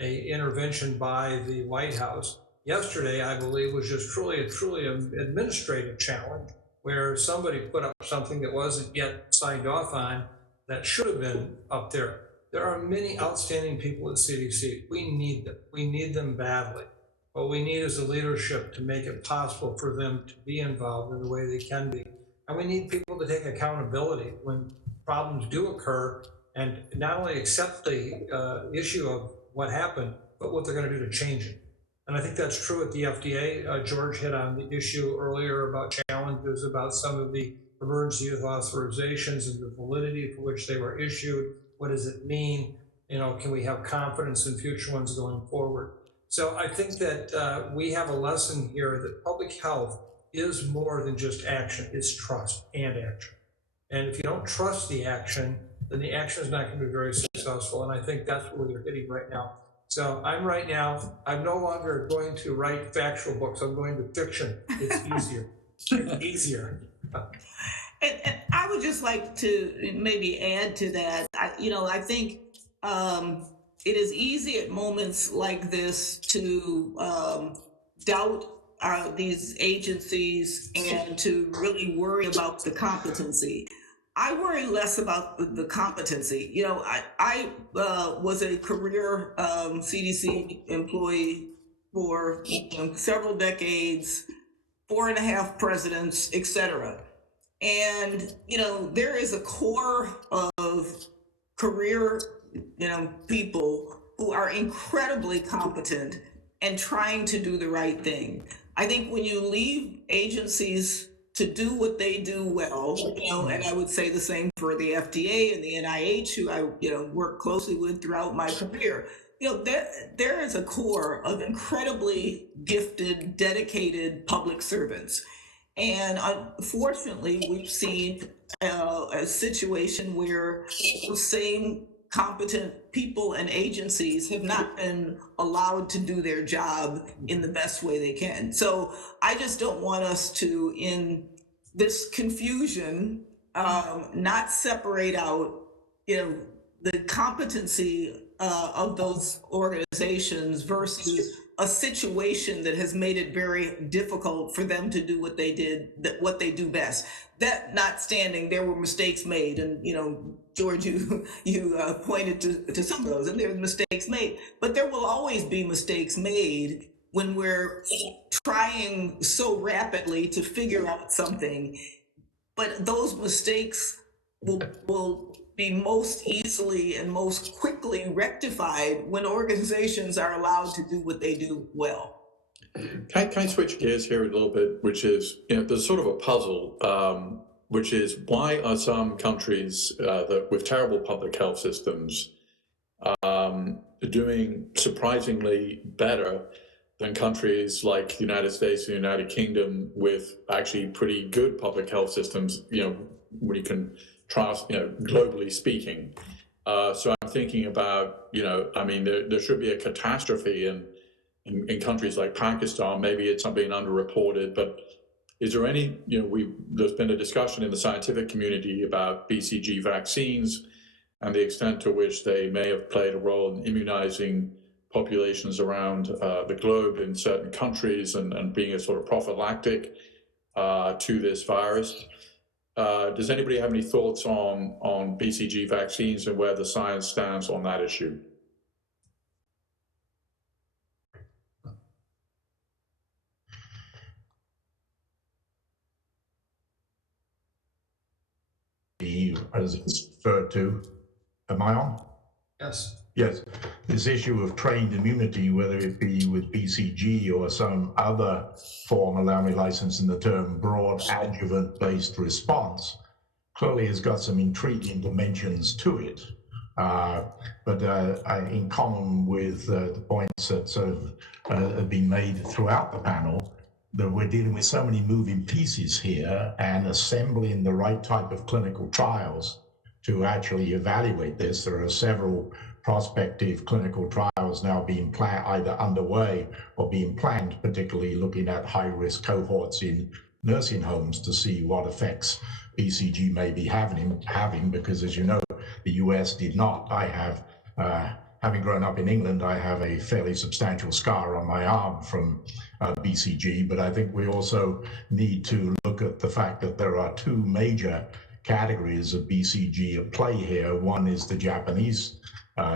a intervention by the White House, yesterday, I believe, was just truly an administrative challenge, where somebody put up something that wasn't yet signed off on that should have been up there. There are many outstanding people at CDC. We need them. We need them badly. What we need is the leadership to make it possible for them to be involved in the way they can be. And we need people to take accountability when problems do occur, and not only accept the issue of what happened, but what they're going to do to change it. And I think that's true at the FDA. George hit on the issue earlier about challenges about some of the emergency use authorizations and the validity for which they were issued. What does it mean? You know, can we have confidence in future ones going forward? So I think that we have a lesson here that public health is more than just action, it's trust and action. And if you don't trust the action, then the action is not going to be very successful. And I think that's where you're hitting right now. So I'm no longer going to write factual books. I'm going to fiction. It's easier. It's easier. And I would just like to maybe add to that. I think it is easy at moments like this to doubt these agencies and to really worry about the competency. I worry less about the competency. I was a career CDC employee for several decades, 4.5 presidents, et cetera. And, there is a core of career, people who are incredibly competent and trying to do the right thing. I think when you leave agencies to do what they do well, and I would say the same for the FDA and the NIH, who I, work closely with throughout my career. There is a core of incredibly gifted, dedicated public servants. And unfortunately, we've seen a situation where those same competent people and agencies have not been allowed to do their job in the best way they can. So I just don't want us to, in this confusion, not separate out, the competency of those organizations versus a situation that has made it very difficult for them to do what they do best. That notwithstanding, there were mistakes made, and George, you pointed to some of those, and there were mistakes made. But there will always be mistakes made when we're trying so rapidly to figure out something. But those mistakes will be most easily and most quickly rectified when organizations are allowed to do what they do well. Can I switch gears here a little bit, which is, there's sort of a puzzle, which is why are some countries with terrible public health systems doing surprisingly better than countries like the United States and the United Kingdom with actually pretty good public health systems, when you can trust, globally speaking. So I'm thinking about, there should be a catastrophe in countries like Pakistan. Maybe it's something underreported, but is there any, there's been a discussion in the scientific community about BCG vaccines and the extent to which they may have played a role in immunizing populations around the globe in certain countries and being a sort of prophylactic to this virus. Does anybody have any thoughts on BCG vaccines and where the science stands on that issue? As it's referred to, am I on? Yes. Yes, this issue of trained immunity, whether it be with BCG or some other form, allow me licensing the term, broad adjuvant-based response, clearly has got some intriguing dimensions to it. But in common with the points that have been made throughout the panel, that we're dealing with so many moving pieces here, and assembling the right type of clinical trials to actually evaluate this. There are several prospective clinical trials now being either underway or being planned, particularly looking at high-risk cohorts in nursing homes to see what effects BCG may be having, because as you know, the US did not. I have, having grown up in England, I have a fairly substantial scar on my arm from BCG, but I think we also need to look at the fact that there are two major categories of BCG at play here. One is the Japanese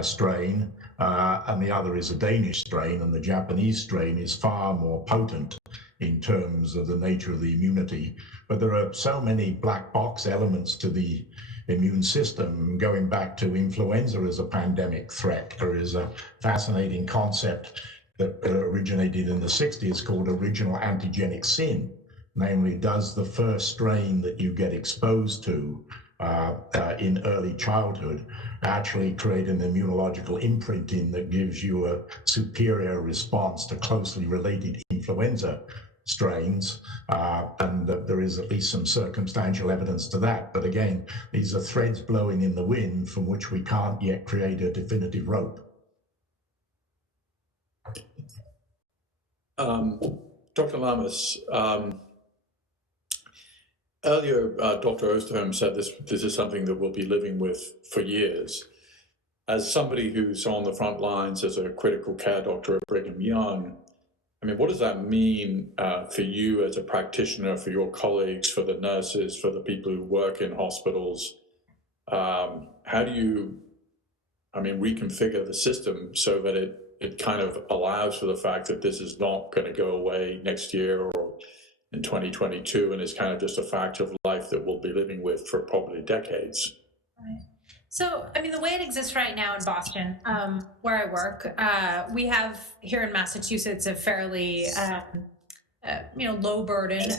strain, and the other is a Danish strain, and the Japanese strain is far more potent in terms of the nature of the immunity. But there are so many black box elements to the immune system, going back to influenza as a pandemic threat. There is a fascinating concept that originated in the 60s called original antigenic sin. Namely, does the first strain that you get exposed to in early childhood actually create an immunological imprinting that gives you a superior response to closely related influenza strains, and that there is at least some circumstantial evidence to that. But again, these are threads blowing in the wind from which we can't yet create a definitive rope. Dr. Lamas, earlier Dr. Osterholm said this is something that we'll be living with for years. As somebody who's on the front lines as a critical care doctor at Brigham Young, I mean, what does that mean for you as a practitioner, for your colleagues, for the nurses, for the people who work in hospitals? How do you, I mean, reconfigure the system so that it kind of allows for the fact that this is not going to go away next year or in 2022, and it's kind of just a fact of life that we'll be living with for probably decades? Right. So, I mean, the way it exists right now in Boston, where I work, we have here in Massachusetts a fairly, low burden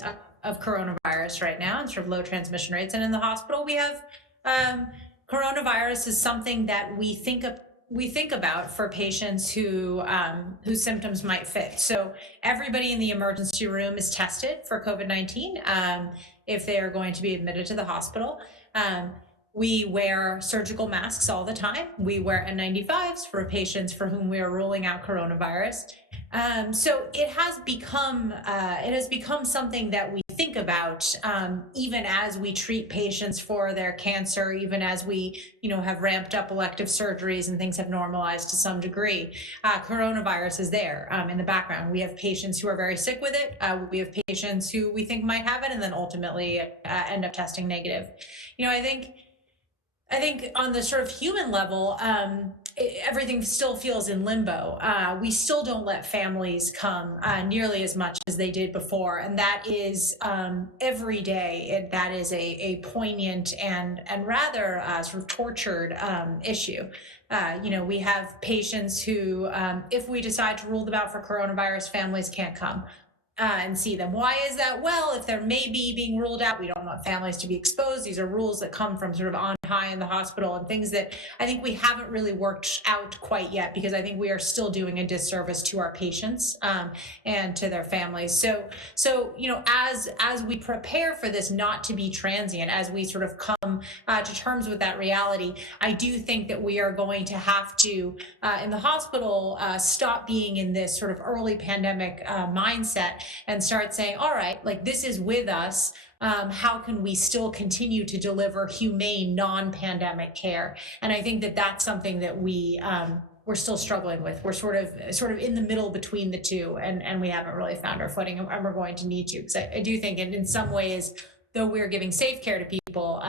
of coronavirus right now, and sort of low transmission rates. And in the hospital, we have coronavirus is something that we think about for patients who whose symptoms might fit. So everybody in the emergency room is tested for COVID-19 if they are going to be admitted to the hospital. We wear surgical masks all the time. We wear N95s for patients for whom we are ruling out coronavirus. So it has become something that we think about even as we treat patients for their cancer, even as we have ramped up elective surgeries and things have normalized to some degree. Coronavirus is there in the background. We have patients who are very sick with it. We have patients who we think might have it and then ultimately end up testing negative. I think on the sort of human level, everything still feels in limbo. We still don't let families come nearly as much as they did before. And that is every day, that is a poignant and rather sort of tortured issue. We have patients who, if we decide to rule them out for coronavirus, families can't come and see them. Why is that? Well, if they're maybe being ruled out, we don't want families to be exposed. These are rules that come from sort of on high in the hospital and things that I think we haven't really worked out quite yet, because I think we are still doing a disservice to our patients and to their families. So as we prepare for this not to be transient, as we sort of come to terms with that reality, I do think that we are going to have to, in the hospital, stop being in this sort of early pandemic mindset and start saying, all right, like this is with us. How can we still continue to deliver humane, non-pandemic care? And I think that that's something that we're still struggling with. We're sort of in the middle between the two, and we haven't really found our footing, and we're going to need to. Because I do think, and in some ways, though we're giving safe care to people,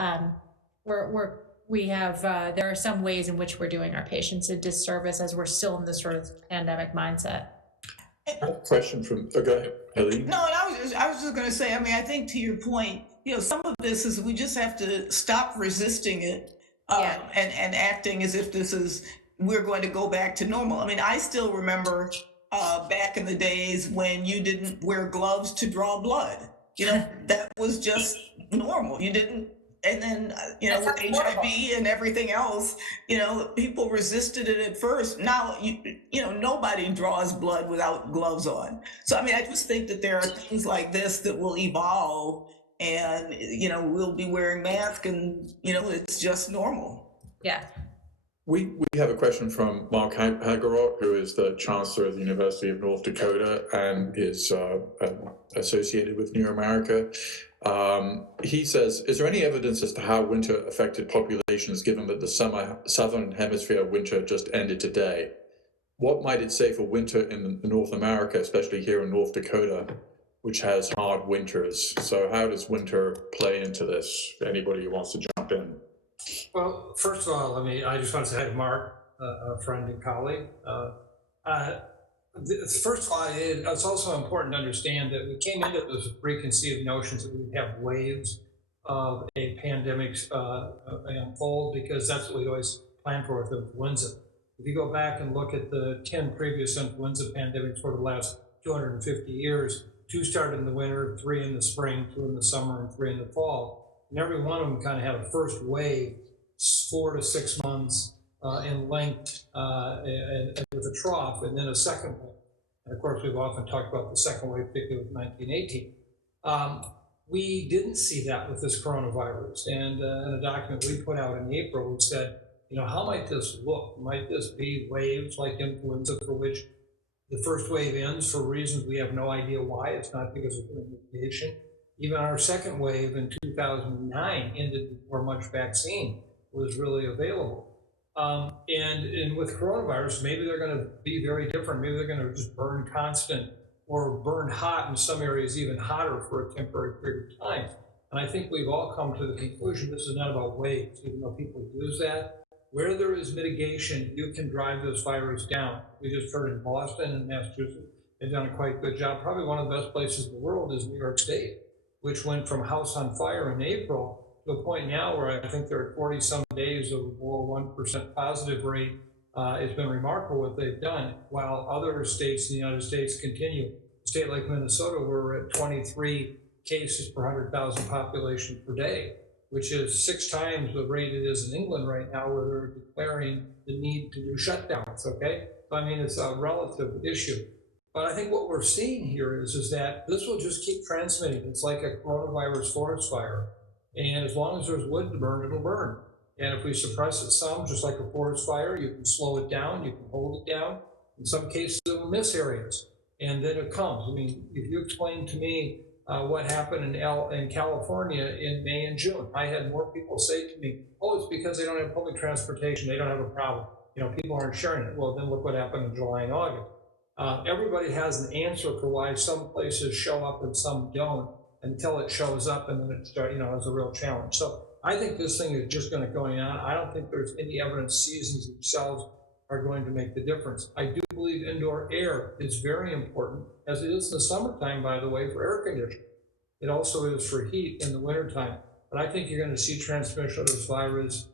there are some ways in which we're doing our patients a disservice as we're still in this sort of pandemic mindset. Question from, go ahead, Helene. No, and I was just going to say, I mean, I think to your point, some of this is we just have to stop resisting it and acting as if we're going to go back to normal. I mean, I still remember back in the days when you didn't wear gloves to draw blood. That was just normal. You didn't. And then, with HIV and everything else, people resisted it at first. Now, nobody draws blood without gloves on. So, I mean, I just think that there are things like this that will evolve and, we'll be wearing masks and, it's just normal. Yeah. We have a question from Mark Hagerot, who is the Chancellor of the University of North Dakota and is associated with New America. He says, is there any evidence as to how winter affected populations, given that the southern hemisphere winter just ended today? What might it say for winter in North America, especially here in North Dakota, which has hard winters? So how does winter play into this? Anybody who wants to jump in? Well, first of all, I just want to say hi to Mark, a friend and colleague. First of all, it's also important to understand that we came into this preconceived notions that we would have waves of a pandemic unfold, because that's what we always planned for with influenza. If you go back and look at the 10 previous influenza pandemics for the last 250 years, 2 started in the winter, 3 in the spring, 2 in the summer, and 3 in the fall. And every one of them kind of had a first wave, 4 to 6 months in length and with a trough, and then a second wave. And of course, we've often talked about the second wave, particularly with 1918. We didn't see that with this coronavirus. And in a document we put out in April, we said, how might this look? Might this be waves like influenza for which the first wave ends for reasons we have no idea why? It's not because of mutation. Even our second wave in 2009 ended before much vaccine was really available. And with coronavirus, maybe they're going to be very different. Maybe they're going to just burn constant or burn hot in some areas, even hotter for a temporary period of time. And I think we've all come to the conclusion this is not about waves, even though people use that. Where there is mitigation, you can drive this virus down. We just heard in Boston and Massachusetts, they've done a quite good job. Probably one of the best places in the world is New York State, which went from house on fire in April to a point now where I think there are 40 some days of below 1% positive rate. It's been remarkable what they've done, while other states in the United States continue. A state like Minnesota, we're at 23 cases per 100,000 population per day, which is 6 times the rate it is in England right now, where they're declaring the need to do shutdowns, okay? So, I mean, it's a relative issue. But I think what we're seeing here is that this will just keep transmitting. It's like a coronavirus forest fire. And as long as there's wood to burn, it'll burn. And if we suppress it some, just like a forest fire, you can slow it down, you can hold it down. In some cases, it will miss areas, and then it comes. I mean, if you explain to me what happened in California in May and June, I had more people say to me, oh, it's because they don't have public transportation, they don't have a problem. People aren't sharing it. Well, then look what happened in July and August. Everybody has an answer for why some places show up and some don't until it shows up, and then it starts, as a real challenge. So I think this thing is just going to go on. I don't think there's any evidence seasons themselves are going to make the difference. I do believe indoor air is very important, as it is in the summertime, by the way, for air conditioning. It also is for heat in the wintertime. But I think you're going to see transmission of this virus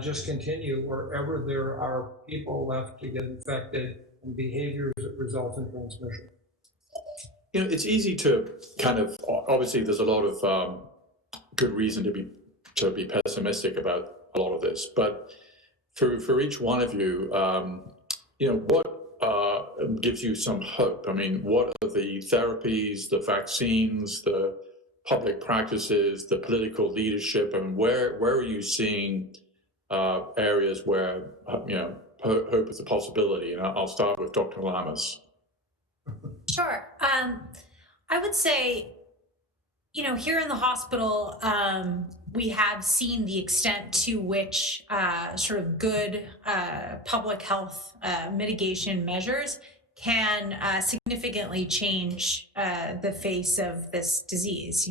just continue wherever there are people left to get infected and behaviors that result in transmission. It's easy to kind of, obviously there's a lot of good reason to be pessimistic about a lot of this, but for each one of you, what gives you some hope? I mean, what are the therapies, the vaccines, the public practices, the political leadership, and where are you seeing areas where hope is a possibility? And I'll start with Dr. Lamas. Sure. I would say, here in the hospital, we have seen the extent to which sort of good public health mitigation measures can significantly change the face of this disease.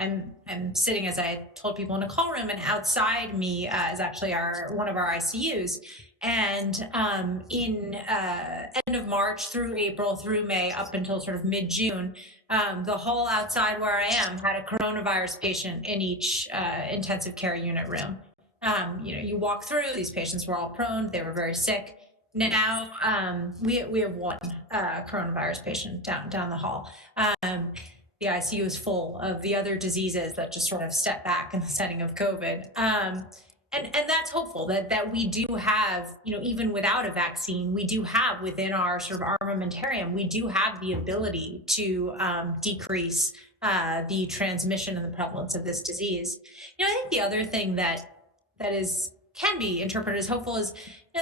I'm sitting, as I told people, in a call room, and outside me is actually one of our ICUs. And in end of March through April through May up until sort of mid-June, the hall outside where I am had a coronavirus patient in each intensive care unit room. You walk through, these patients were all prone, they were very sick. Now we have one coronavirus patient down the hall. The ICU is full of the other diseases that just sort of step back in the setting of COVID. And that's hopeful that we do have, even without a vaccine, we do have within our sort of armamentarium, we do have the ability to decrease the transmission and the prevalence of this disease. I think the other thing that can be interpreted as hopeful is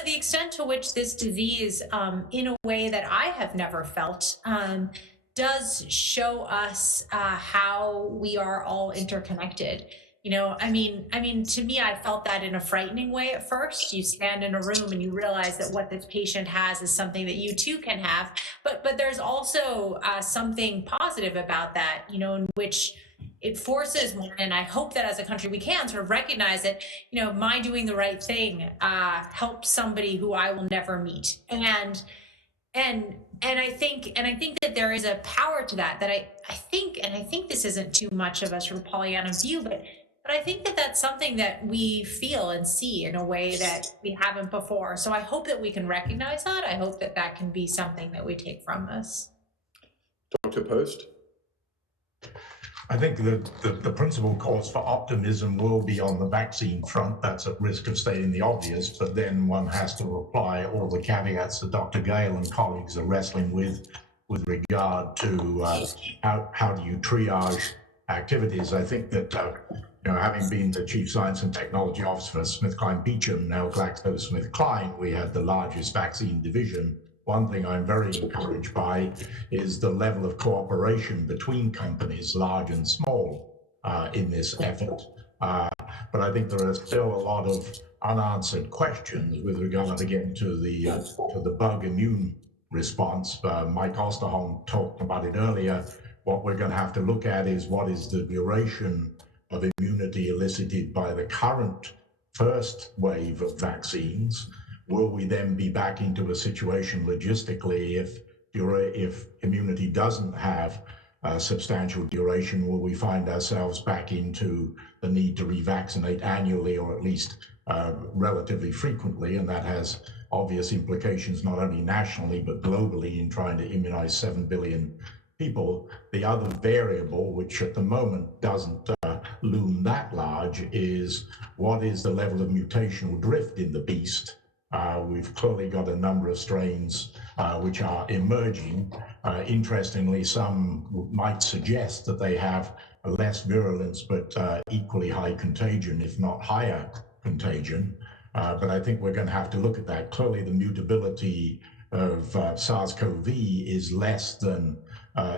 the extent to which this disease, in a way that I have never felt, does show us how we are all interconnected. To me, I felt that in a frightening way at first. You stand in a room and you realize that what this patient has is something that you too can have. But there's also something positive about that, in which it forces more, and I hope that as a country we can sort of recognize that, my doing the right thing helps somebody who I will never meet. And I think that there is a power to that I think this isn't too much of a sort of Pollyanna view, but But I think that that's something that we feel and see in a way that we haven't before. So I hope that we can recognize that. I hope that that can be something that we take from this. Dr. Post? I think that the principal cause for optimism will be on the vaccine front. That's at risk of stating the obvious, but then one has to apply all the caveats that Dr. Gale and colleagues are wrestling with regard to how do you triage activities. I think that, having been the Chief Science and Technology Officer for SmithKline Beecham, now GlaxoSmithKline, we had the largest vaccine division. One thing I'm very encouraged by is the level of cooperation between companies, large and small, in this effort. But I think there are still a lot of unanswered questions with regard, again, to the bug immune response. Mike Osterholm talked about it earlier. What we're going to have to look at is what is the duration of immunity elicited by the current first wave of vaccines. Will we then be back into a situation logistically if immunity doesn't have substantial duration? Will we find ourselves back into the need to revaccinate annually or at least relatively frequently? And that has obvious implications not only nationally but globally in trying to immunize 7 billion people. The other variable, which at the moment doesn't loom that large, is what is the level of mutational drift in the beast? We've clearly got a number of strains which are emerging. Interestingly, some might suggest that they have less virulence but equally high contagion, if not higher contagion. But I think we're going to have to look at that. Clearly, the mutability of SARS-CoV is less than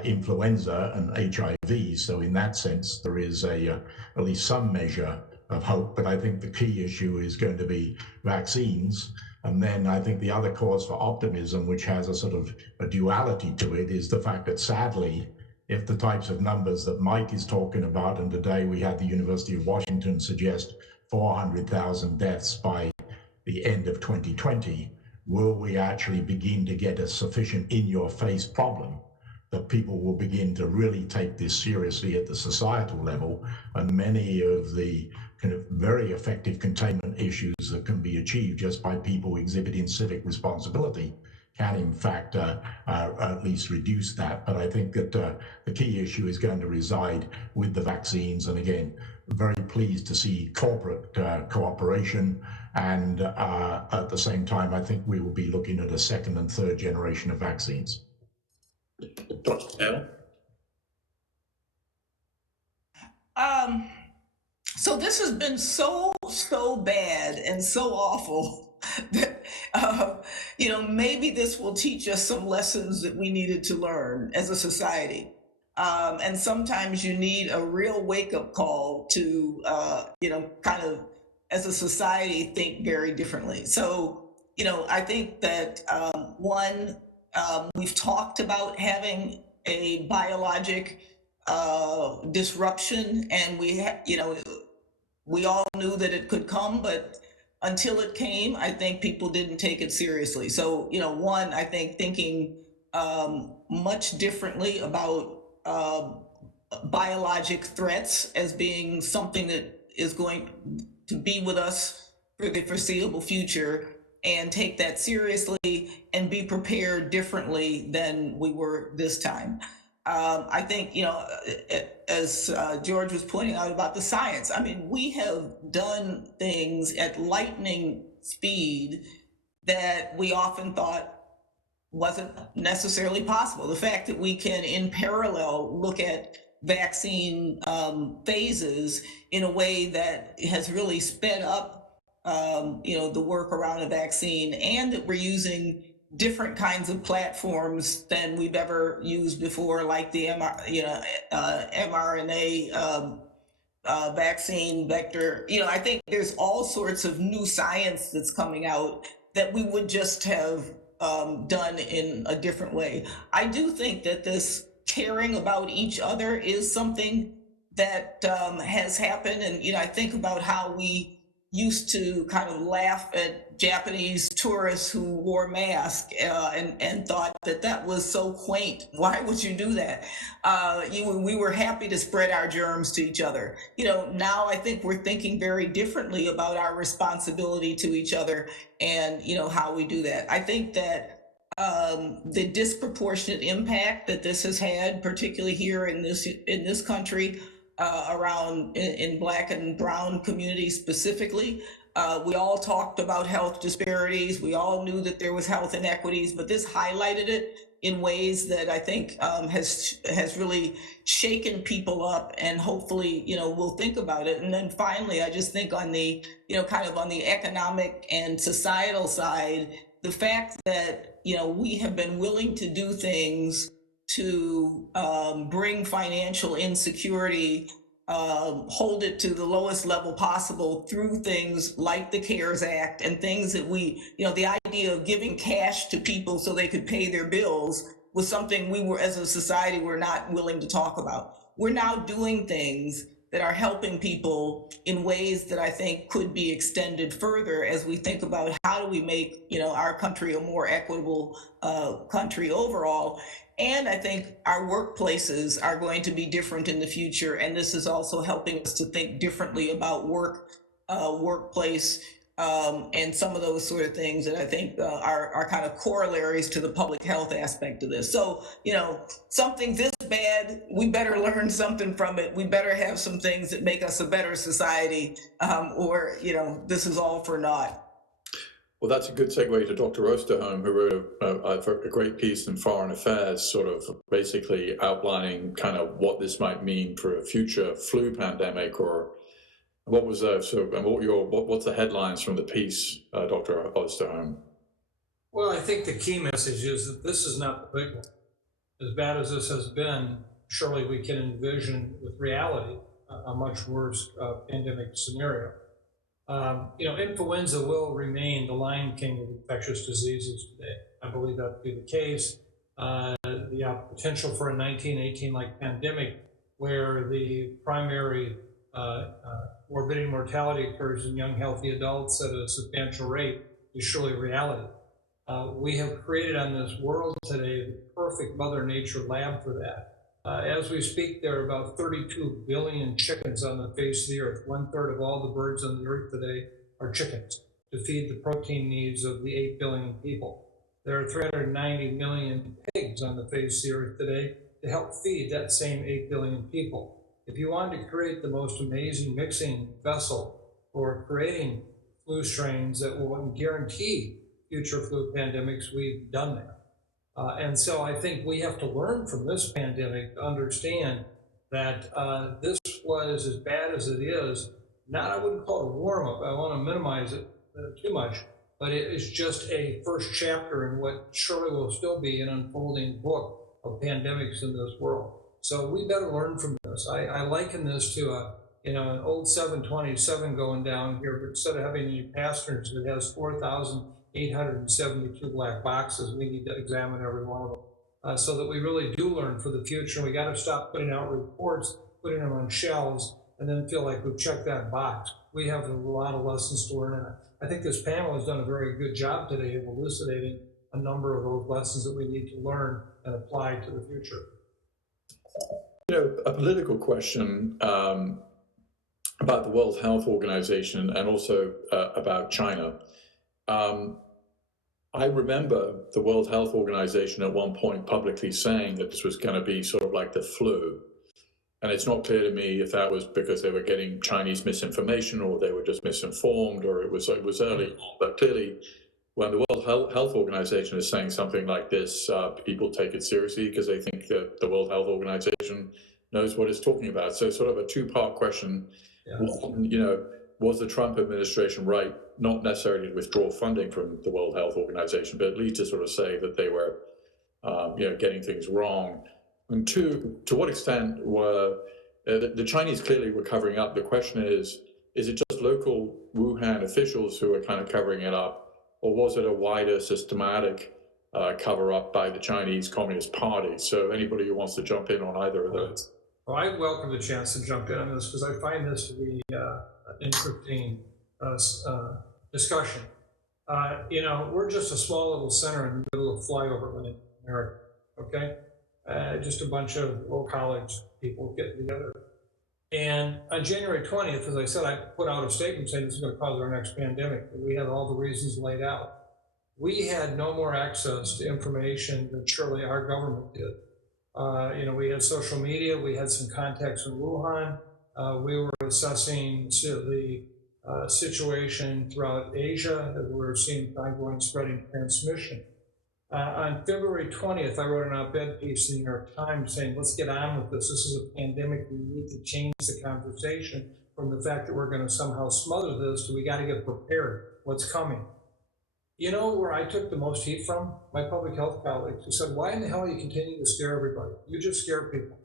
influenza and HIV. So in that sense, there is at least some measure of hope. But I think the key issue is going to be vaccines. And then I think the other cause for optimism, which has a sort of a duality to it, is the fact that sadly, if the types of numbers that Mike is talking about, and today we had the University of Washington suggest 400,000 deaths by the end of 2020, will we actually begin to get a sufficient in-your-face problem that people will begin to really take this seriously at the societal level, and many of the kind of very effective containment issues that can be achieved just by people exhibiting civic responsibility can in fact at least reduce that. But I think that the key issue is going to reside with the vaccines, and again, very pleased to see corporate cooperation, and at the same time I think we will be looking at a second and third generation of vaccines. Dr. Gale? So this has been so bad and so awful that, maybe this will teach us some lessons that we needed to learn as a society. And sometimes you need a real wake-up call to, kind of, as a society, think very differently. So, I think that, we've talked about having a biologic disruption, and we all knew that it could come, but until it came, I think people didn't take it seriously. So, I think thinking much differently about biologic threats as being something that is going to be with us for the foreseeable future, and take that seriously and be prepared differently than we were this time. I think, as George was pointing out about the science, I mean, we have done things at lightning speed that we often thought wasn't necessarily possible. The fact that we can, in parallel, look at vaccine phases in a way that has really sped up, the work around a vaccine, and that we're using different kinds of platforms than we've ever used before, like the mRNA vaccine vector. I think there's all sorts of new science that's coming out that we would just have done in a different way. I do think that this caring about each other is something that has happened. And, I think about how we used to kind of laugh at Japanese tourists who wore masks and thought that that was so quaint. Why would you do that? We were happy to spread our germs to each other. Now I think we're thinking very differently about our responsibility to each other and, how we do that. I think that the disproportionate impact that this has had, particularly here in this country, around in Black and Brown communities specifically. We all talked about health disparities. We all knew that there was health inequities, but this highlighted it in ways that I think has really shaken people up, and hopefully, we'll think about it. And then finally, I just think on the, kind of on the economic and societal side, the fact that, we have been willing to do things to bring financial insecurity, hold it to the lowest level possible through things like the CARES Act and things that the idea of giving cash to people so they could pay their bills was something we were, as a society, we're not willing to talk about. We're now doing things that are helping people in ways that I think could be extended further as we think about how do we make, our country a more equitable country overall. And I think our workplaces are going to be different in the future. And this is also helping us to think differently about workplace, and some of those sort of things that I think are kind of corollaries to the public health aspect of this. So, something this bad, we better learn something from it. We better have some things that make us a better society, or, this is all for naught. Well, that's a good segue to Dr. Osterholm, who wrote a great piece in Foreign Affairs, sort of basically outlining kind of what this might mean for a future flu pandemic, or what was what's the headlines from the piece, Dr. Osterholm? Well, I think the key message is that this is not the big one. As bad as this has been, surely we can envision with reality a much worse pandemic scenario. Influenza will remain the Lion King of infectious diseases today. I believe that to be the case. The potential for a 1918-like pandemic where the primary morbidity and mortality occurs in young, healthy adults at a substantial rate is surely a reality. We have created on this world today the perfect Mother Nature lab for that. As we speak, there are about 32 billion chickens on the face of the earth. 1/3 of all the birds on the earth today are chickens to feed the protein needs of the 8 billion people. There are 390 million pigs on the face of the earth today to help feed that same 8 billion people. If you want to create the most amazing mixing vessel for creating flu strains that will guarantee future flu pandemics, we've done that. And so I think we have to learn from this pandemic to understand that this was, as bad as it is, I wouldn't call it a warm-up, I want to minimize it too much, but it is just a first chapter in what surely will still be an unfolding book of pandemics in this world. So we better learn from this. I liken this to an old 727 going down here, but instead of having any passengers, it has 4,872 black boxes. We need to examine every one of them so that we really do learn for the future. We got to stop putting out reports, putting them on shelves, and then feel like we've checked that box. We have a lot of lessons to learn, and I think this panel has done a very good job today of elucidating a number of those lessons that we need to learn and apply to the future. A political question about the World Health Organization and also about China. I remember the World Health Organization at one point publicly saying that this was going to be sort of like the flu. And it's not clear to me if that was because they were getting Chinese misinformation or they were just misinformed, or it was early. But clearly, when the World Health Organization is saying something like this, people take it seriously because they think that the World Health Organization knows what it's talking about. So sort of a two-part question. Yeah. Was the Trump administration right, not necessarily to withdraw funding from the World Health Organization, but at least to sort of say that they were, getting things wrong? And two, to what extent were the Chinese clearly were covering up? The question is it just local Wuhan officials who are kind of covering it up, or was it a wider systematic cover up by the Chinese Communist Party? So anybody who wants to jump in on either of those. Well, I welcome the chance to jump in on this because I find this to be an interesting discussion. You know, we're just a small little center in the middle of flyover land in America, okay? Just a bunch of old college people getting together. And on January 20th, as I said, I put out a statement saying this is going to cause our next pandemic. We had all the reasons laid out. We had no more access to information than surely our government did. You know, we had social media, we had some contacts in Wuhan. We were assessing the situation throughout Asia as we're seeing ongoing spreading transmission. On February 20th, I wrote an op-ed piece in the New York Times saying, let's get on with this. This is a pandemic. We need to change the conversation from the fact that we're going to somehow smother this to we got to get prepared. What's coming? You know where I took the most heat from? My public health colleagues who said, why in the hell are you continuing to scare everybody? You just scare people.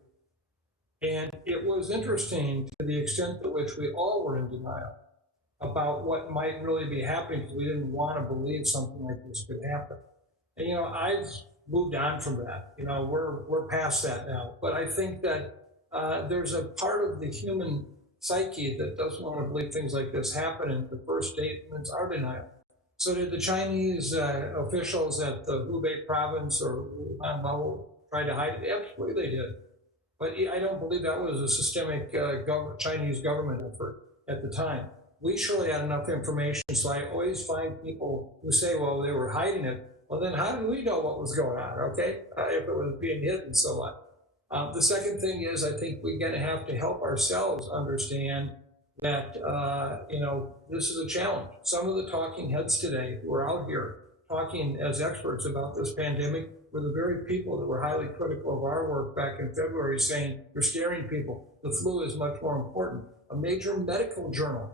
And it was interesting to the extent to which we all were in denial about what might really be happening because we didn't want to believe something like this could happen. And, you know, I've moved on from that. You know, we're past that now. But I think that there's a part of the human psyche that doesn't want to believe things like this happen, and the first statements are denial. So did the Chinese officials at the Hubei province or Wuhan try to hide it? Absolutely they did. But I don't believe that was a systemic Chinese government effort at the time. We surely had enough information, so I always find people who say, well, they were hiding it. Well, then how did we know what was going on, okay? If it was being hidden and so on. The second thing is I think we're going to have to help ourselves understand that, you know, this is a challenge. Some of the talking heads today who are out here talking as experts about this pandemic were the very people that were highly critical of our work back in February saying, you're scaring people. The flu is much more important. A major medical journal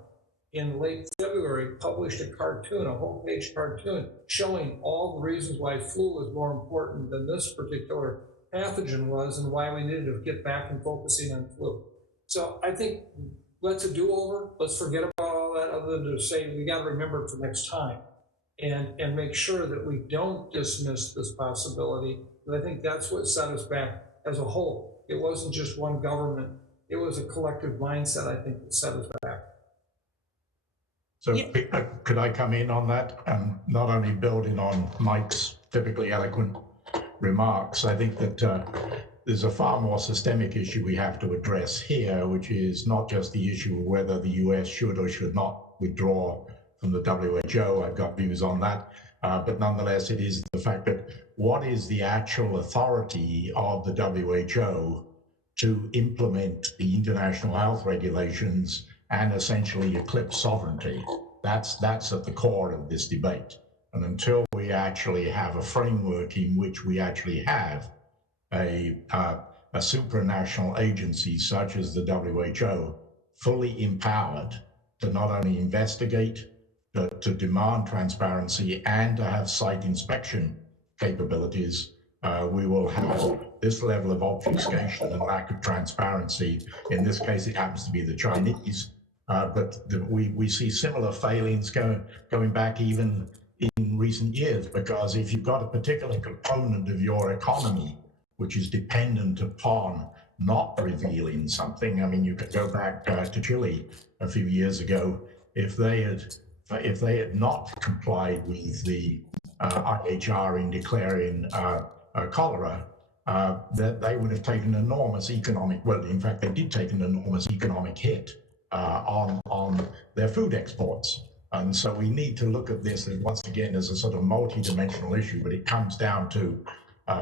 in late February published a cartoon, a whole-page cartoon, showing all the reasons why flu was more important than this particular pathogen was and why we needed to get back and focusing on flu. So I think let's a do-over. Let's forget about all that other than to say we got to remember for next time and make sure that we don't dismiss this possibility. And I think that's what set us back as a whole. It wasn't just one government. It was a collective mindset, I think, that set us back. So could I come in on that and not only building on Mike's typically eloquent remarks, I think that there's a far more systemic issue we have to address here, which is not just the issue of whether the US should or should not withdraw from the WHO. I've got views on that, but nonetheless, it is the fact that what is the actual authority of the WHO to implement the international health regulations and essentially eclipse sovereignty? That's at the core of this debate. And until we actually have a framework in which we actually have a supranational agency such as the WHO fully empowered to not only investigate, but to demand transparency and to have site inspection capabilities, we will have this level of obfuscation and lack of transparency. In this case, it happens to be the Chinese, but we see similar failings going back even in recent years, because if you've got a particular component of your economy which is dependent upon not revealing something, I mean, you could go back to Chile a few years ago. If they had not complied with the IHR in declaring cholera, that they would have taken an enormous economic, well, in fact, they did take an enormous economic hit on their food exports. And so we need to look at this once again as a sort of multi-dimensional issue, but it comes down to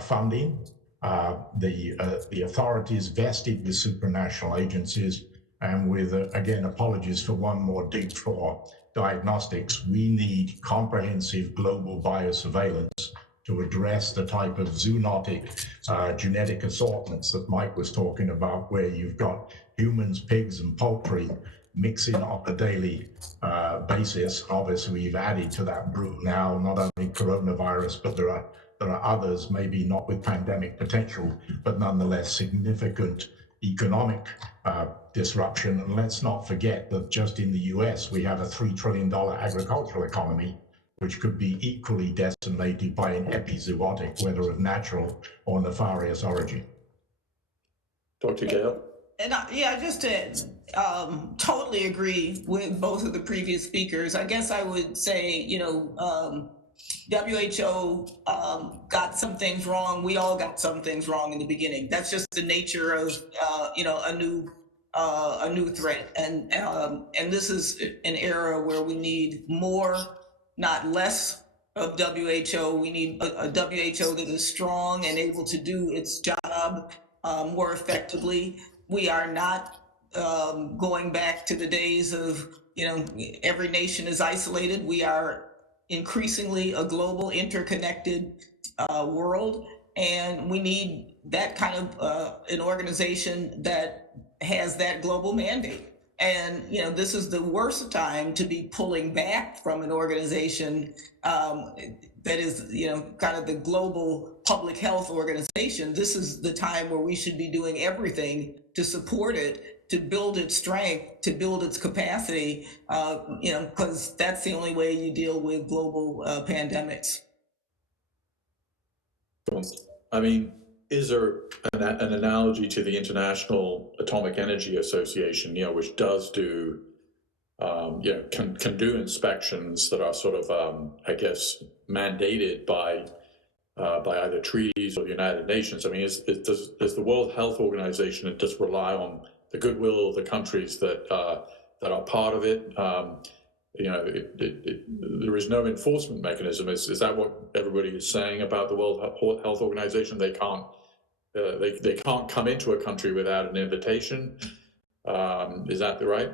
funding, the authorities vested with supranational agencies, and with, again, apologies for one more deep for diagnostics, we need comprehensive global biosurveillance to address the type of zoonotic genetic assortments that Mike was talking about, where you've got humans, pigs, and poultry mixing on a daily basis. Obviously, we've added to that brew now not only coronavirus, but there are others, maybe not with pandemic potential, but nonetheless significant economic disruption. And let's not forget that just in the US, we have a $3 trillion agricultural economy, which could be equally decimated by an epizootic, whether of natural or nefarious origin. Dr. Gale? Yeah, just to totally agree with both of the previous speakers. I guess I would say, WHO got some things wrong. We all got some things wrong in the beginning. That's just the nature of a new threat, and this is an era where we need more, not less, of WHO. We need a WHO that is strong and able to do its job more effectively. We are not going back to the days of, every nation is isolated. We are increasingly a global, interconnected world, and we need that kind of an organization that has that global mandate. And this is the worst time to be pulling back from an organization that is kind of the global public health organization. This is the time where we should be doing everything to support it, to build its strength, to build its capacity, because that's the only way you deal with global pandemics. I mean, is there an analogy to the International Atomic Energy Association, which does do, can do inspections that are sort of, I guess, mandated by either treaties or the United Nations? I mean, does the World Health Organization just rely on the goodwill of the countries that are part of it? There is no enforcement mechanism. Is that what everybody is saying about the World Health Organization? They can't come into a country without an invitation. Is that right?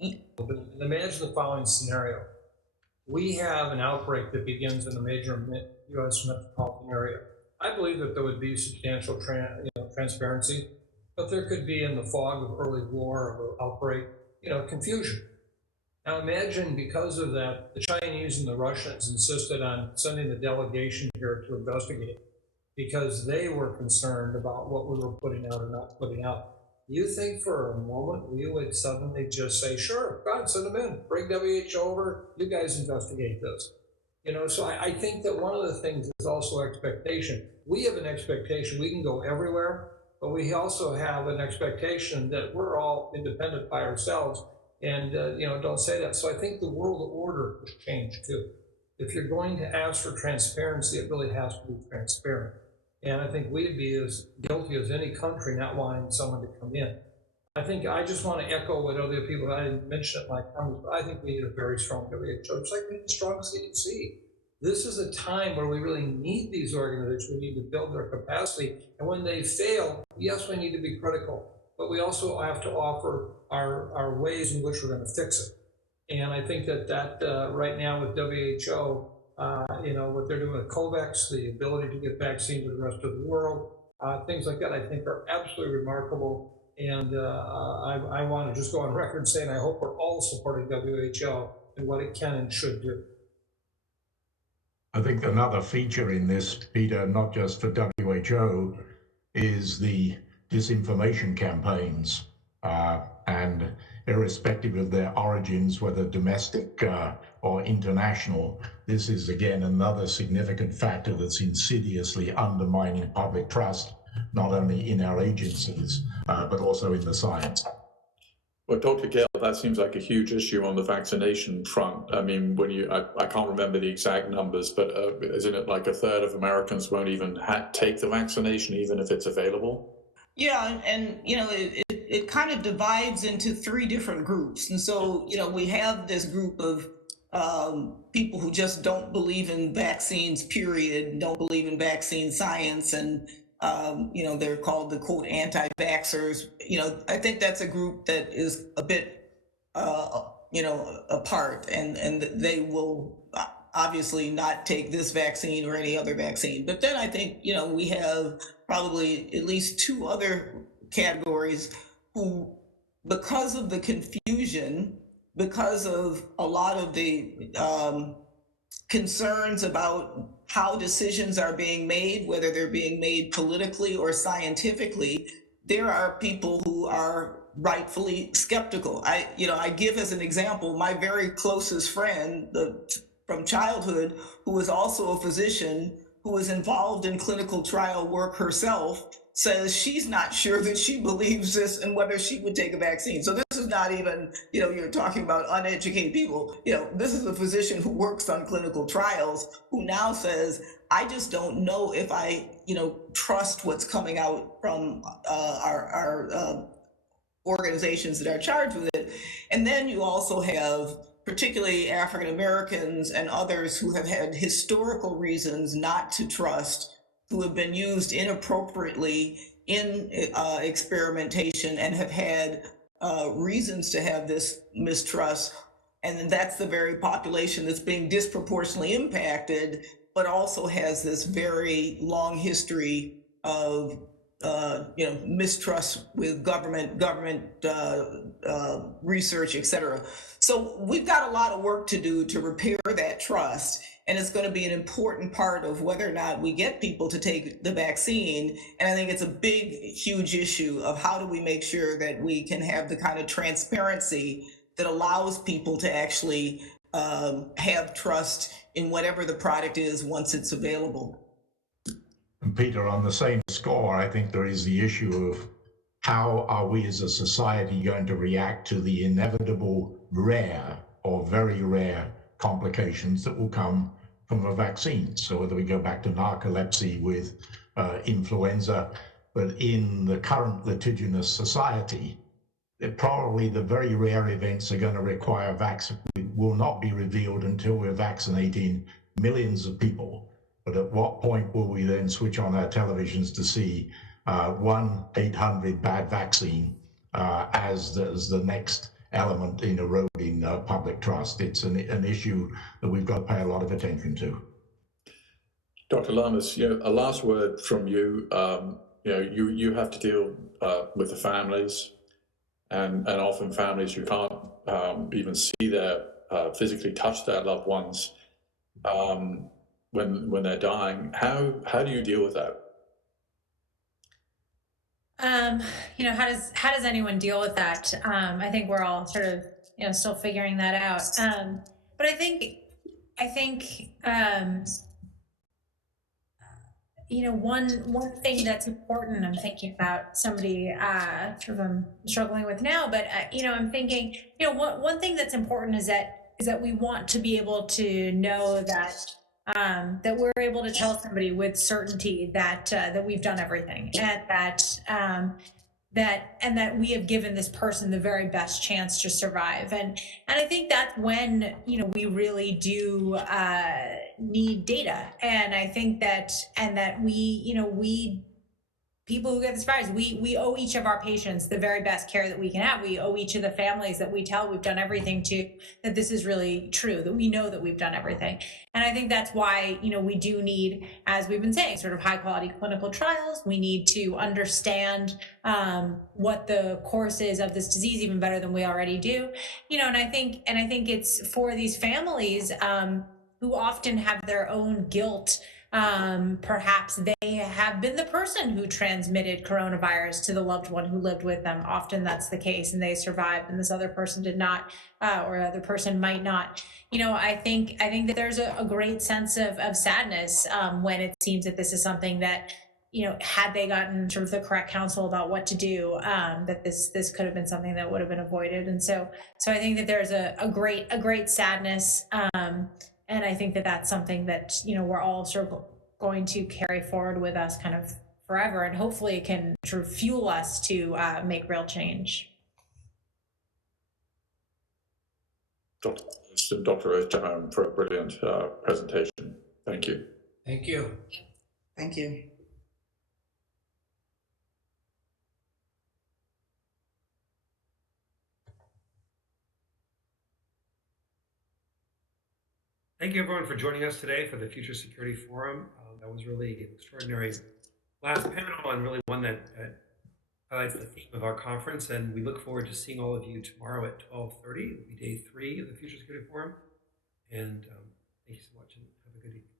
Imagine the following scenario. We have an outbreak that begins in a major U.S. metropolitan area. I believe that there would be substantial transparency, but there could be, in the fog of early war or outbreak, confusion. Now imagine, because of that, the Chinese and the Russians insisted on sending a delegation here to investigate because they were concerned about what we were putting out or not putting out. You think for a moment we would suddenly just say, sure, go ahead, send them in, bring WHO over, you guys investigate this. So I think that one of the things is also expectation. We have an expectation we can go everywhere, but we also have an expectation that we're all independent by ourselves, and don't say that. So I think the world order has changed too. If you're going to ask for transparency, it really has to be transparent. And I think we'd be as guilty as any country not wanting someone to come in. I just want to echo what other people, I didn't mention it in my comments, but I think we need a very strong WHO, just like we need a strong CDC. This is a time where we really need these organizations. We need to build their capacity. And when they fail, yes, we need to be critical, but we also have to offer our ways in which we're going to fix it. And I think that right now with WHO, what they're doing with COVAX, the ability to get vaccine to the rest of the world, things like that, I think are absolutely remarkable. And I want to just go on record saying I hope we're all supporting WHO and what it can and should do. I think another feature in this, Peter, not just for WHO, is the disinformation campaigns. And irrespective of their origins, whether domestic or international, this is again another significant factor that's insidiously undermining public trust, not only in our agencies, but also in the science. Well, Dr. Gale, that seems like a huge issue on the vaccination front. I mean, I can't remember the exact numbers, but isn't it like a third of Americans won't even take the vaccination, even if it's available? Yeah, and it kind of divides into three different groups. And so, we have this group of people who just don't believe in vaccines, period, don't believe in vaccine science, and they're called the quote anti-vaxxers. I think that's a group that is a bit apart, and they will obviously not take this vaccine or any other vaccine. But then I think we have probably at least two other categories who, because of the confusion, because of a lot of the concerns about how decisions are being made, whether they're being made politically or scientifically, there are people who are rightfully skeptical. I give as an example my very closest friend from childhood, who was also a physician, who is involved in clinical trial work herself, says she's not sure that she believes this and whether she would take a vaccine. So this is not even, you're talking about uneducated people. This is a physician who works on clinical trials who now says, I just don't know if I, trust what's coming out from our organizations that are charged with it. And then you also have particularly African Americans and others who have had historical reasons not to trust, who have been used inappropriately in experimentation and have had reasons to have this mistrust. And that's the very population that's being disproportionately impacted, but also has this very long history of mistrust with government research, et cetera. So we've got a lot of work to do to repair that trust. And it's going to be an important part of whether or not we get people to take the vaccine. And I think it's a big, huge issue of how do we make sure that we can have the kind of transparency that allows people to actually have trust in whatever the product is once it's available. And Peter, on the same score, I think there is the issue of how are we as a society going to react to the inevitable rare or very rare complications that will come from a vaccine. So whether we go back to narcolepsy with influenza, but in the current litigious society, probably the very rare events are going to require vaccine will not be revealed until we're vaccinating millions of people. But at what point will we then switch on our televisions to see 1-800 bad vaccine as the next element in eroding public trust? It's an issue that we've got to pay a lot of attention to. Dr. Lamas, a last word from you. You have to deal with the families, and often families who can't even see their physically touch their loved ones when they're dying. How do you deal with that? How does anyone deal with that? I think we're all sort of still figuring that out. But I think one thing that's important, I'm thinking about somebody sort of I'm struggling with now, but I'm thinking one thing that's important is that we want to be able to know that that we're able to tell somebody with certainty that that we've done everything, and that we have given this person the very best chance to survive. And I think that's when we really do need data. And I think that we people who get this virus, we owe each of our patients the very best care that we can have. We owe each of the families that we tell we've done everything to, that this is really true, that we know that we've done everything. And I think that's why, we do need, as we've been saying, sort of high quality clinical trials. We need to understand what the course is of this disease even better than we already do. And I think it's for these families who often have their own guilt. Perhaps they have been the person who transmitted coronavirus to the loved one who lived with them. Often that's the case, and they survived, and this other person did not, or the other person might not. I think that there's a great sense of sadness when it seems that this is something that, had they gotten sort of the correct counsel about what to do, that this could have been something that would have been avoided. And so I think that there's a great sadness. And I think that that's something that, we're all sort of going to carry forward with us kind of forever. And hopefully it can sort of fuel us to make real change. Dr. Osterholm, for a brilliant presentation. Thank you. Thank you. Thank you. Thank you, everyone, for joining us today for the Future Security Forum. That was really an extraordinary last panel, and really one that highlights the theme of our conference. And we look forward to seeing all of you tomorrow at 12:30. It will be day 3 of the Future Security Forum. And thank you so much, and have a good evening.